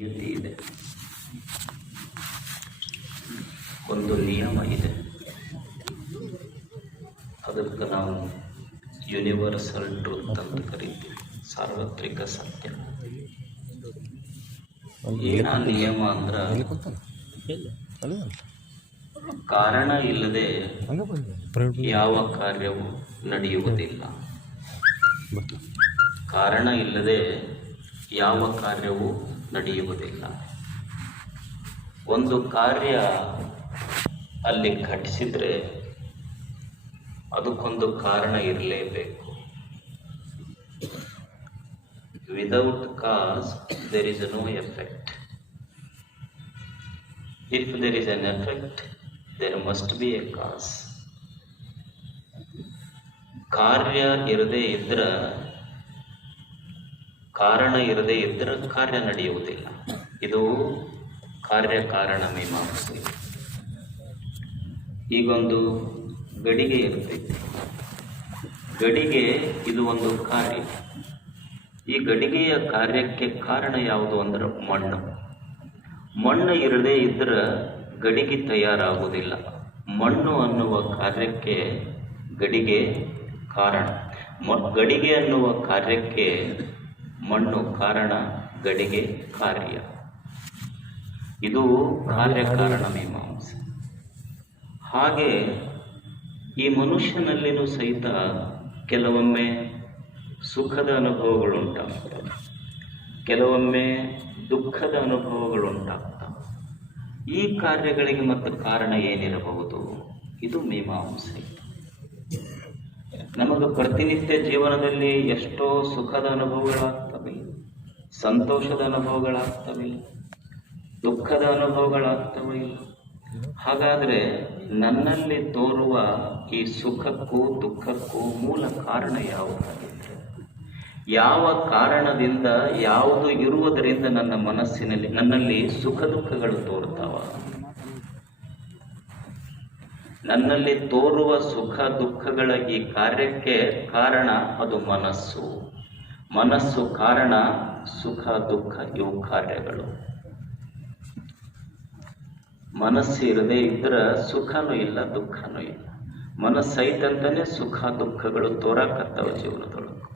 ಇದೆ, ಒಂದು ನಿಯಮ ಇದೆ. ಅದಕ್ಕೆ ನಾವು ಯೂನಿವರ್ಸಲ್ ಟ್ರೂತ್ ಅಂತ ಕರಿತೀವಿ, ಸಾರ್ವತ್ರಿಕ ಸತ್ಯ. ಏನ ನಿಯಮ ಅಂದ್ರೆ ಕಾರಣ ಇಲ್ಲದೆ ಯಾವ ಕಾರ್ಯವೂ ನಡೆಯುವುದಿಲ್ಲ. ಕಾರಣ ಇಲ್ಲದೆ ಯಾವ ಕಾರ್ಯವೂ ನಡೆಯುವುದಿಲ್ಲ. ಒಂದು ಕಾರ್ಯ ಅಲ್ಲಿ ಘಟಿಸಿದ್ರೆ ಅದಕ್ಕೊಂದು ಕಾರಣ ಇರಲೇಬೇಕು. Without cause there is no effect. If there is an effect there must be a cause. ಕಾರ್ಯ ಇರದೇ ಇದ್ರ, ಕಾರಣ ಇರದೇ ಇದ್ದರೆ ಕಾರ್ಯ ನಡೆಯುವುದಿಲ್ಲ. ಇದು ಕಾರ್ಯಕಾರಣ ಮೀಮಾಂಸೆ. ಈಗೊಂದು ಗಡಿಗೆ ಇರ್ತೈತಿ. ಗಡಿಗೆ ಇದು ಒಂದು ಕಾರ್ಯ. ಈ ಗಡಿಗೆಯ ಕಾರ್ಯಕ್ಕೆ ಕಾರಣ ಯಾವುದು ಅಂದ್ರೆ ಮಣ್ಣು. ಮಣ್ಣು ಇರದೇ ಇದ್ರೆ ಗಡಿಗೆ ತಯಾರಾಗುವುದಿಲ್ಲ. ಮಣ್ಣು ಅನ್ನುವ ಕಾರ್ಯಕ್ಕೆ ಗಡಿಗೆ ಕಾರಣ. ಗಡಿಗೆ ಅನ್ನುವ ಕಾರ್ಯಕ್ಕೆ ಮಣ್ಣು ಕಾರಣ, ಗಡಿಗೆ ಕಾರ್ಯ. ಇದು ಕಾರ್ಯಕಾರಣ ಮೀಮಾಂಸೆ. ಹಾಗೆ ಈ ಮನುಷ್ಯನಲ್ಲಿನೂ ಸಹಿತ ಕೆಲವೊಮ್ಮೆ ಸುಖದ ಅನುಭವಗಳುಂಟಾಗ್ತವೆ, ಕೆಲವೊಮ್ಮೆ ದುಃಖದ ಅನುಭವಗಳುಂಟಾಗ್ತವೆ. ಈ ಕಾರ್ಯಗಳಿಗೆ ಮತ್ತು ಕಾರಣ ಏನಿರಬಹುದು? ಇದು ಮೀಮಾಂಸೆ. ನಮಗೆ ಪ್ರತಿನಿತ್ಯ ಜೀವನದಲ್ಲಿ ಎಷ್ಟೋ ಸುಖದ ಅನುಭವಗಳಾಗ್ತವೆ, ಸಂತೋಷದ ಅನುಭವಗಳಾಗ್ತವೆ, ದುಃಖದ ಅನುಭವಗಳಾಗ್ತವೆ. ಹಾಗಾದರೆ ನನ್ನಲ್ಲಿ ತೋರುವ ಈ ಸುಖಕ್ಕೂ ದುಃಖಕ್ಕೂ ಮೂಲ ಕಾರಣ ಯಾವುದಾಗಿದೆ? ಯಾವ ಕಾರಣದಿಂದ, ಯಾವುದು ಇರುವುದರಿಂದ ನನ್ನ ಮನಸ್ಸಿನಲ್ಲಿ, ನನ್ನಲ್ಲಿ ಸುಖ ದುಃಖಗಳು ತೋರ್ತಾವ? ನನ್ನಲ್ಲಿ ತೋರುವ ಸುಖ ದುಃಖಗಳ ಈ ಕಾರ್ಯಕ್ಕೆ ಕಾರಣ ಅದು ಮನಸ್ಸು. ಮನಸ್ಸು ಕಾರಣ, ಸುಖ ದುಃಖ ಇವು ಕಾರ್ಯಗಳು. ಮನಸ್ಸು ಇರದೇ ಇದ್ರೆ ಸುಖನೂ ಇಲ್ಲ, ದುಃಖನೂ ಇಲ್ಲ. ಮನಸ್ಸೈತಂತಾನೆ ಸುಖ ದುಃಖಗಳು ತೋರಾಕತ್ತವ ಜೀವನದೊಳಗೆ.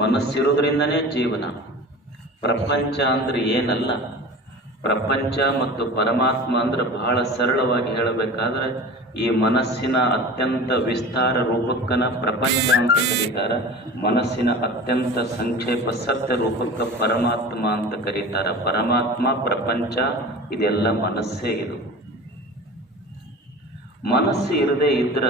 ಮನಸ್ಸಿರೋದ್ರಿಂದನೇ ಜೀವನ. ಪ್ರಪಂಚ ಅಂದ್ರೆ ಏನಲ್ಲ. ಪ್ರಪಂಚ ಮತ್ತು ಪರಮಾತ್ಮ ಅಂದ್ರೆ ಬಹಳ ಸರಳವಾಗಿ ಹೇಳಬೇಕಾದ್ರೆ ಈ ಮನಸ್ಸಿನ ಅತ್ಯಂತ ವಿಸ್ತಾರ ರೂಪಕ್ಕನ ಪ್ರಪಂಚ ಅಂತ ಕರೀತಾರೆ. ಮನಸ್ಸಿನ ಅತ್ಯಂತ ಸಂಕ್ಷೇಪ ಸತ್ಯ ರೂಪಕ್ಕೆ ಪರಮಾತ್ಮ ಅಂತ ಕರೀತಾರೆ. ಪರಮಾತ್ಮ, ಪ್ರಪಂಚ ಇದೆಲ್ಲ ಮನಸ್ಸೇ. ಇದು ಮನಸ್ಸು ಇರದೇ ಇದ್ರ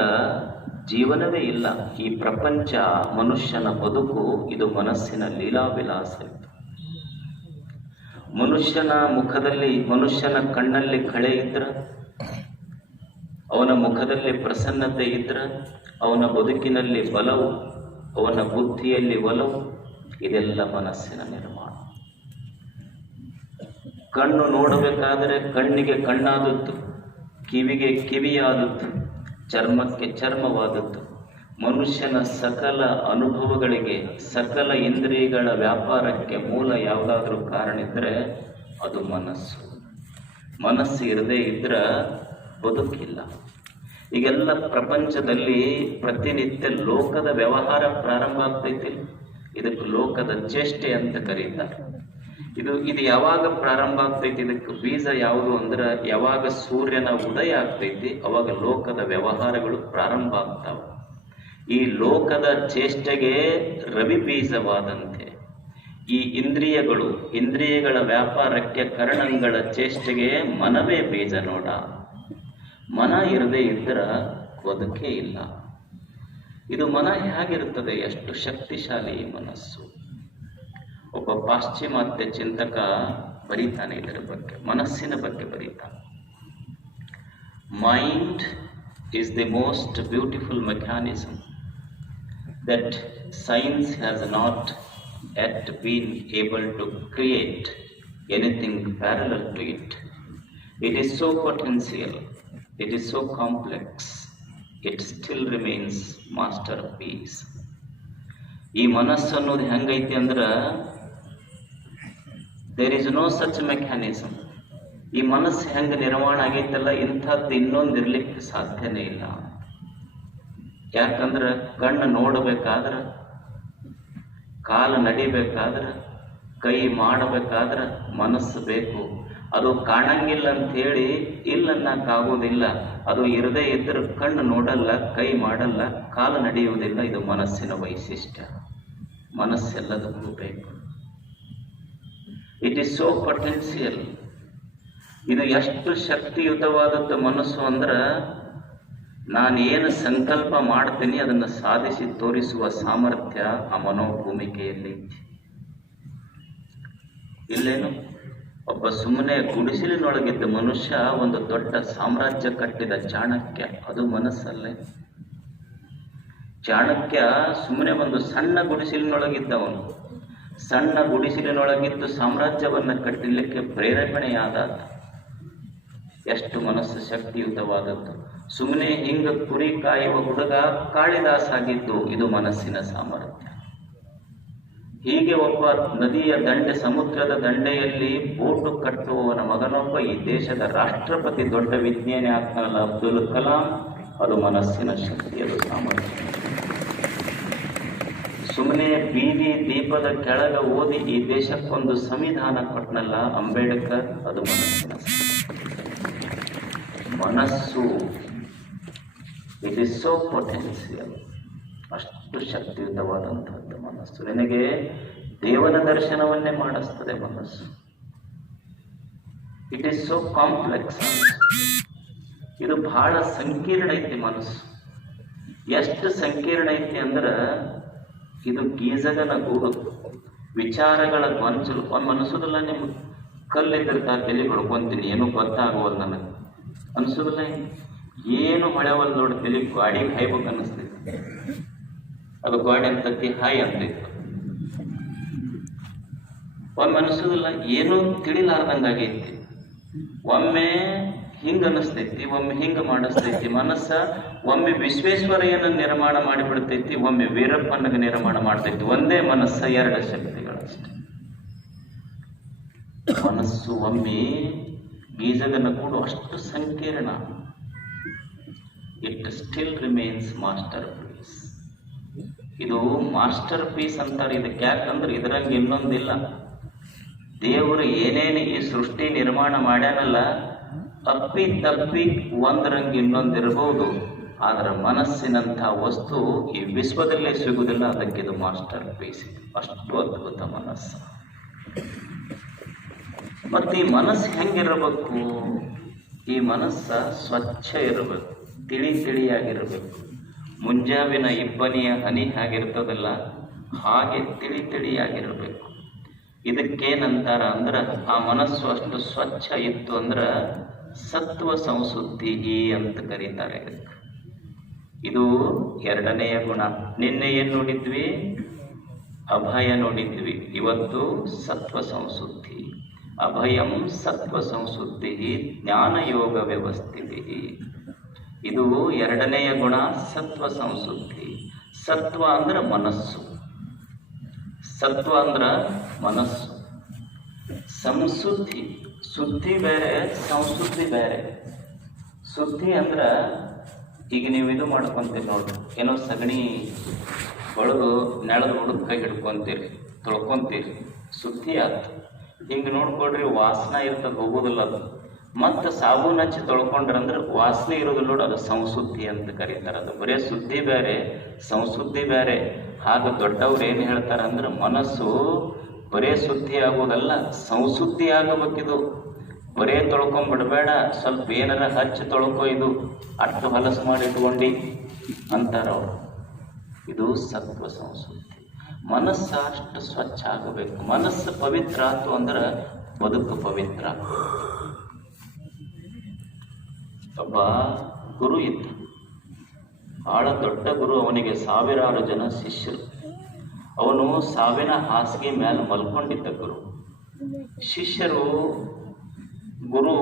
ಜೀವನವೇ ಇಲ್ಲ. ಈ ಪ್ರಪಂಚ, ಮನುಷ್ಯನ ಬದುಕು ಇದು ಮನಸ್ಸಿನ ಲೀಲಾವಿಲಾಸ. ಮನುಷ್ಯನ ಮುಖದಲ್ಲಿ, ಮನುಷ್ಯನ ಕಣ್ಣಲ್ಲಿ ಕಳೆ ಇದ್ರ, ಅವನ ಮುಖದಲ್ಲಿ ಪ್ರಸನ್ನತೆ ಇದ್ರ, ಅವನ ಬದುಕಿನಲ್ಲಿ ಬಲವು, ಅವನ ಬುದ್ಧಿಯಲ್ಲಿ ಒಲವು, ಇದೆಲ್ಲ ಮನಸ್ಸಿನ ನಿರ್ಮಾಣ. ಕಣ್ಣು ನೋಡಬೇಕಾದರೆ ಕಣ್ಣಿಗೆ ಕಣ್ಣಾದದ್ದು, ಕಿವಿಗೆ ಕಿವಿಯಾದದ್ದು, ಚರ್ಮಕ್ಕೆ ಚರ್ಮವಾದದ್ದು. ಮನುಷ್ಯನ ಸಕಲ ಅನುಭವಗಳಿಗೆ, ಸಕಲ ಇಂದ್ರಿಯಗಳ ವ್ಯಾಪಾರಕ್ಕೆ ಮೂಲ ಯಾವುದಾದ್ರೂ ಕಾರಣ ಇದ್ದರೆ ಅದು ಮನಸ್ಸು. ಮನಸ್ಸು ಇರದೇ ಇದ್ರೆ ಬದುಕಿಲ್ಲ. ಈಗೆಲ್ಲ ಪ್ರಪಂಚದಲ್ಲಿ ಪ್ರತಿನಿತ್ಯ ಲೋಕದ ವ್ಯವಹಾರ ಪ್ರಾರಂಭ ಆಗ್ತೈತಿ. ಇದಕ್ಕೆ ಲೋಕದ ಚೇಷ್ಟೆ ಅಂತ ಕರೀತಾರೆ. ಇದು ಯಾವಾಗ ಪ್ರಾರಂಭ ಆಗ್ತೈತಿ? ಇದಕ್ಕೆ ಬೀಜ ಯಾವುದು ಅಂದ್ರೆ ಯಾವಾಗ ಸೂರ್ಯನ ಉದಯ ಆಗ್ತೈತಿ ಅವಾಗ ಲೋಕದ ವ್ಯವಹಾರಗಳು ಪ್ರಾರಂಭ ಆಗ್ತಾವ. ಈ ಲೋಕದ ಚೇಷ್ಟೆಗೆ ರವಿ ಬೀಜವಾದಂತೆ ಈ ಇಂದ್ರಿಯಗಳು, ಇಂದ್ರಿಯಗಳ ವ್ಯಾಪಾರಕ್ಕೆ ಕರಣಗಳ ಚೇಷ್ಟೆಗೆ ಮನವೇ ಬೀಜ ನೋಡ. ಮನ ಇರದೇ ಇದ್ರ ಬದುಕೇ ಇಲ್ಲ. ಇದು ಮನ ಹೇಗಿರುತ್ತದೆ? ಎಷ್ಟು ಶಕ್ತಿಶಾಲಿ ಈ ಮನಸ್ಸು. ಒಬ್ಬ ಪಾಶ್ಚಿಮಾತ್ಯ ಚಿಂತಕ ಬರೀತಾನೆ ಇದರ ಬಗ್ಗೆ, ಮನಸ್ಸಿನ ಬಗ್ಗೆ ಬರೀತಾನೆ. Mind is the most beautiful mechanism that science has not yet been able to create anything parallel to it. It is so potential, it is so complex, it still remains masterpiece. ಈ ಮನಸ್ಸು ಅನ್ನೋದು ಹೆಂಗೈತಿ ಅಂದ್ರೆ there is no such mechanism. ಈ ಮನಸ್ಸು ಹೆಂಗೆ ನಿರ್ಮಾಣ ಆಗೈತಲ್ಲ, ಇಂಥದ್ದು ಇನ್ನೊಂದು ಇರ್ಲಿಕ್ಕೆ ಸಾಧ್ಯನೇ ಇಲ್ಲ. ಯಾಕಂದ್ರೆ ಕಣ್ಣು ನೋಡಬೇಕಾದ್ರೆ, ಕಾಲು ನಡಿಬೇಕಾದ್ರೆ, ಕೈ ಮಾಡಬೇಕಾದ್ರೆ ಮನಸ್ಸು ಬೇಕು. ಅದು ಕಾಣಂಗಿಲ್ಲ ಅಂಥೇಳಿ ಇಲ್ಲನ್ನಕ್ಕಾಗೋದಿಲ್ಲ. ಅದು ಇರದೇ ಇದ್ರೆ ಕಣ್ಣು ನೋಡಲ್ಲ, ಕೈ ಮಾಡಲ್ಲ, ಕಾಲು ನಡೆಯುವುದಿಲ್ಲ. ಇದು ಮನಸ್ಸಿನ ವೈಶಿಷ್ಟ್ಯ. ಮನಸ್ಸೆಲ್ಲದಕ್ಕೂ ಬೇಕು. It is so potential. ಇದು ಎಷ್ಟು ಶಕ್ತಿಯುತವಾದದ್ದು ಮನಸ್ಸು ಅಂದ್ರೆ, ನಾನೇನು ಸಂಕಲ್ಪ ಮಾಡ್ತೀನಿ ಅದನ್ನು ಸಾಧಿಸಿ ತೋರಿಸುವ ಸಾಮರ್ಥ್ಯ ಆ ಮನೋಭೂಮಿಕೆಯಲ್ಲಿ. ಇಲ್ಲೇನು ಒಬ್ಬ ಸುಮ್ಮನೆ ಗುಡಿಸಿಲಿನೊಳಗಿದ್ದ ಮನುಷ್ಯ ಒಂದು ದೊಡ್ಡ ಸಾಮ್ರಾಜ್ಯ ಕಟ್ಟಿದ ಚಾಣಕ್ಯ, ಅದು ಮನಸ್ಸಲ್ಲೇ. ಚಾಣಕ್ಯ ಸುಮ್ಮನೆ ಒಂದು ಸಣ್ಣ ಗುಡಿಸಿಲಿನೊಳಗಿದ್ದವನು. ಸಣ್ಣ ಗುಡಿಸಿಲಿನೊಳಗಿದ್ದು ಸಾಮ್ರಾಜ್ಯವನ್ನು ಕಟ್ಟಲಿಕ್ಕೆ ಪ್ರೇರೇಪಣೆಯಾದ. ಎಷ್ಟು ಮನಸ್ಸು ಶಕ್ತಿಯುತವಾದದ್ದು. ಸುಮ್ಮನೆ ಹಿಂಗ ಕುರಿ ಕಾಯುವ ಹುಡುಗ ಕಾಳಿದಾಸ ಆಗಿದ್ದು, ಇದು ಮನಸ್ಸಿನ ಸಾಮರ್ಥ್ಯ. ಹೀಗೆ ಒಬ್ಬ ನದಿಯ ದಂಡೆ, ಸಮುದ್ರದ ದಂಡೆಯಲ್ಲಿ ಬೋಟು ಕಟ್ಟುವವನ ಮಗನೊಬ್ಬ ಈ ದೇಶದ ರಾಷ್ಟ್ರಪತಿ, ದೊಡ್ಡ ವಿಜ್ಞಾನಿ ಆಗ್ತಾನಲ್ಲ ಅಬ್ದುಲ್ ಕಲಾಂ, ಅದು ಮನಸ್ಸಿನ ಶಕ್ತಿ, ಅದು ಸಾಮರ್ಥ್ಯ. ಸುಮ್ಮನೆ ಬೀದಿ ದೀಪದ ಕೆಳಗೆ ಓದಿ ಈ ದೇಶಕ್ಕೊಂದು ಸಂವಿಧಾನ ಕೊಟ್ಟನಲ್ಲ ಅಂಬೇಡ್ಕರ್, ಅದು ಮನಸ್ಸಿನ ಮನಸ್ಸು. It is so potential. ಅಷ್ಟು ಶಕ್ತಿಯುತವಾದಂಥದ್ದು ಮನಸ್ಸು. ನಿನಗೆ ದೇವನ ದರ್ಶನವನ್ನೇ ಮಾಡಿಸ್ತದೆ ಮನಸ್ಸು. It is so complex. ಇದು ಬಹಳ ಸಂಕೀರ್ಣ ಐತಿ ಮನಸ್ಸು. ಎಷ್ಟು ಸಂಕೀರ್ಣ ಐತಿ ಅಂದ್ರೆ, ಇದು ಗೀಜಗನ ಗೂಡು, ವಿಚಾರಗಳ ಗೊಂಚಲು. ಒಂದು ಅನಿಸೋದಿಲ್ಲ ನಿಮ್ಗೆ, ಕಲ್ಲಿದ್ದ ತಲೆ ಹೊಡ್ಕೊಂತೀನಿ, ಏನೂ ಗೊತ್ತಾಗುವಲ್ಲ ನನಗೆ ಅನಿಸೋದಿಲ್ಲ. ಏನು ಮಳೆವಲ್ಲ ನೋಡಿ, ತಲೆ ಗಾಡಿ ಹಾಯ್ಬೇಕು ಅನ್ನಿಸ್ತೈತಿ. ಅದು ಗಾಡಿ ಅಂತತಿ ಹಾಯ್ ಅಂತಿತ್ತು. ಒಮ್ಮೆ ಅನಿಸೋದಿಲ್ಲ, ಏನೂ ತಿಳಿಲಾರ್ದಂಗಾಗೈತಿ. ಒಮ್ಮೆ ಹಿಂಗೆ ಅನ್ನಿಸ್ತೈತಿ, ಒಮ್ಮೆ ಹಿಂಗೆ ಮಾಡಿಸ್ತೈತಿ ಮನಸ್ಸ. ಒಮ್ಮೆ ವಿಶ್ವೇಶ್ವರಯ್ಯನ ನಿರ್ಮಾಣ ಮಾಡಿಬಿಡ್ತೈತಿ, ಒಮ್ಮೆ ವೀರಪ್ಪನಿಗೆ ನಿರ್ಮಾಣ ಮಾಡ್ತೈತಿ. ಒಂದೇ ಮನಸ್ಸ, ಎರಡು ಶಕ್ತಿಗಳಷ್ಟೆ. ಮನಸ್ಸು ಒಮ್ಮೆ ಗೀಜಗನ ಕೂಡ ಅಷ್ಟು ಸಂಕೀರ್ಣ. It still remains masterpiece. ಇದು ಮಾಸ್ಟರ್ ಪೀಸ್ ಅಂತಾರೆ ಇದಕ್ಕೆ. ಯಾಕಂದ್ರೆ ಇದರಂಗೆ ಇನ್ನೊಂದಿಲ್ಲ. ದೇವರು ಏನೇನು ಈ ಸೃಷ್ಟಿ ನಿರ್ಮಾಣ ಮಾಡ್ಯಾನಲ್ಲ, ತಪ್ಪಿ ತಪ್ಪಿ ಒಂದರಂಗೆ ಇನ್ನೊಂದಿರಬಹುದು. ಆದರೆ ಮನಸ್ಸಿನಂಥ ವಸ್ತು ಈ ವಿಶ್ವದಲ್ಲೇ ಸಿಗುವುದಿಲ್ಲ. ಅದಕ್ಕೆ ಇದು ಮಾಸ್ಟರ್ ಪೀಸ್. ಅಷ್ಟು ಅದ್ಭುತ ಮನಸ್ಸು. ಮತ್ತು ಈ ಮನಸ್ಸು ಹೆಂಗಿರಬೇಕು? ಈ ಮನಸ್ಸ ಸ್ವಚ್ಛ ಇರಬೇಕು, ತಿಳಿ ತಿಳಿಯಾಗಿರಬೇಕು. ಮುಂಜಾವಿನ ಇಬ್ಬನಿಯ ಹನಿ ಹೇಗಿರ್ತದಲ್ಲ, ಹಾಗೆ ತಿಳಿ ತಿಳಿಯಾಗಿರಬೇಕು. ಇದಕ್ಕೇನಂತಾರ ಅಂದ್ರೆ, ಆ ಮನಸ್ಸು ಅಷ್ಟು ಸ್ವಚ್ಛ ಇತ್ತು ಅಂದ್ರೆ ಸತ್ವ ಸಂಸುದ್ಧಿ ಅಂತ ಕರೀತಾರೆ. ಇದು ಎರಡನೆಯ ಗುಣ. ನಿನ್ನೆ ಏನು ನೋಡಿದ್ವಿ? ಅಭಯ ನೋಡಿದ್ವಿ. ಇವತ್ತು ಸತ್ವ ಸಂಸುದ್ಧಿ. ಅಭಯಂ ಸತ್ವ ಸಂಸುದ್ಧಿ ಜ್ಞಾನಯೋಗ ವ್ಯವಸ್ಥಿತಿ. ಇದು ಎರಡನೆಯ ಗುಣ, ಸತ್ವ ಸಂಸುದ್ಧಿ. ಸತ್ವ ಅಂದ್ರೆ ಮನಸ್ಸು. ಸತ್ವ ಅಂದ್ರೆ ಮನಸ್ಸು. ಸಂಸುದ್ಧಿ, ಸುದ್ದಿ ಬೇರೆ, ಸಂಸುದ್ಧಿ ಬೇರೆ. ಸುದ್ದಿ ಅಂದ್ರೆ ಈಗ ನೀವು ಇದು ಮಾಡ್ಕೊಂತೀರಿ ನೋಡ್ರಿ, ಏನೋ ಸಗಣಿ ಒಳಗು ನೆಳದ ಹುಡುಗ ಕೈ ಹಿಡ್ಕೊಂತೀರಿ, ತೊಳ್ಕೊಂತೀರಿ, ಸುದ್ದಿ ಆಯ್ತು. ಹಿಂಗೆ ನೋಡ್ಕೊಡ್ರಿ, ವಾಸನೆ ಇರ್ತದೆ, ಹೋಗೋದಿಲ್ಲ ಅದು. ಮತ್ತು ಸಾಬೂನು ಹಚ್ಚಿ ತೊಳ್ಕೊಂಡ್ರಂದ್ರೆ ವಾಸನೆ ಇರೋದಿಲ್ಲ ನೋಡಿ, ಅದು ಸಂಸುದ್ಧಿ ಅಂತ ಕರೀತಾರೆ. ಅದು ಬರೀ ಸುದ್ದಿ ಬೇರೆ, ಸಂಸುದ್ಧಿ ಬೇರೆ. ಹಾಗೆ ದೊಡ್ಡವ್ರು ಏನು ಹೇಳ್ತಾರಂದ್ರೆ, ಮನಸ್ಸು ಬರೇ ಸುದ್ದಿ ಆಗೋದಲ್ಲ, ಸಂಸುದ್ಧಿ ಆಗಬೇಕಿದು. ಬರೇ ತೊಳ್ಕೊಂಡ್ಬಿಡ್ಬೇಡ, ಸ್ವಲ್ಪ ಏನಾರ ಹಚ್ಚಿ ತೊಳ್ಕೊ, ಇದು ಅಷ್ಟು ಹೊಲಸು ಮಾಡಿ ಇಟ್ಕೊಂಡು ಅಂತಾರವ್ರು. ಇದು ಸತ್ವ ಸಂಸುದ್ಧಿ. ಮನಸ್ಸು ಅಷ್ಟು ಸ್ವಚ್ಛ ಆಗಬೇಕು. ಮನಸ್ಸು ಪವಿತ್ರ ಆಯ್ತು ಅಂದ್ರೆ ಬದುಕು ಪವಿತ್ರ. ಒಬ್ಬ ಗುರು ಇದ್ದ, ಬಹಳ ದೊಡ್ಡ ಗುರು. ಅವನಿಗೆ ಸಾವಿರಾರು ಜನ ಶಿಷ್ಯರು. ಅವನು ಸಾವಿನ ಹಾಸಿಗೆ ಮೇಲೆ ಮಲ್ಕೊಂಡಿದ್ದ ಗುರು. ಶಿಷ್ಯರು, ಗುರು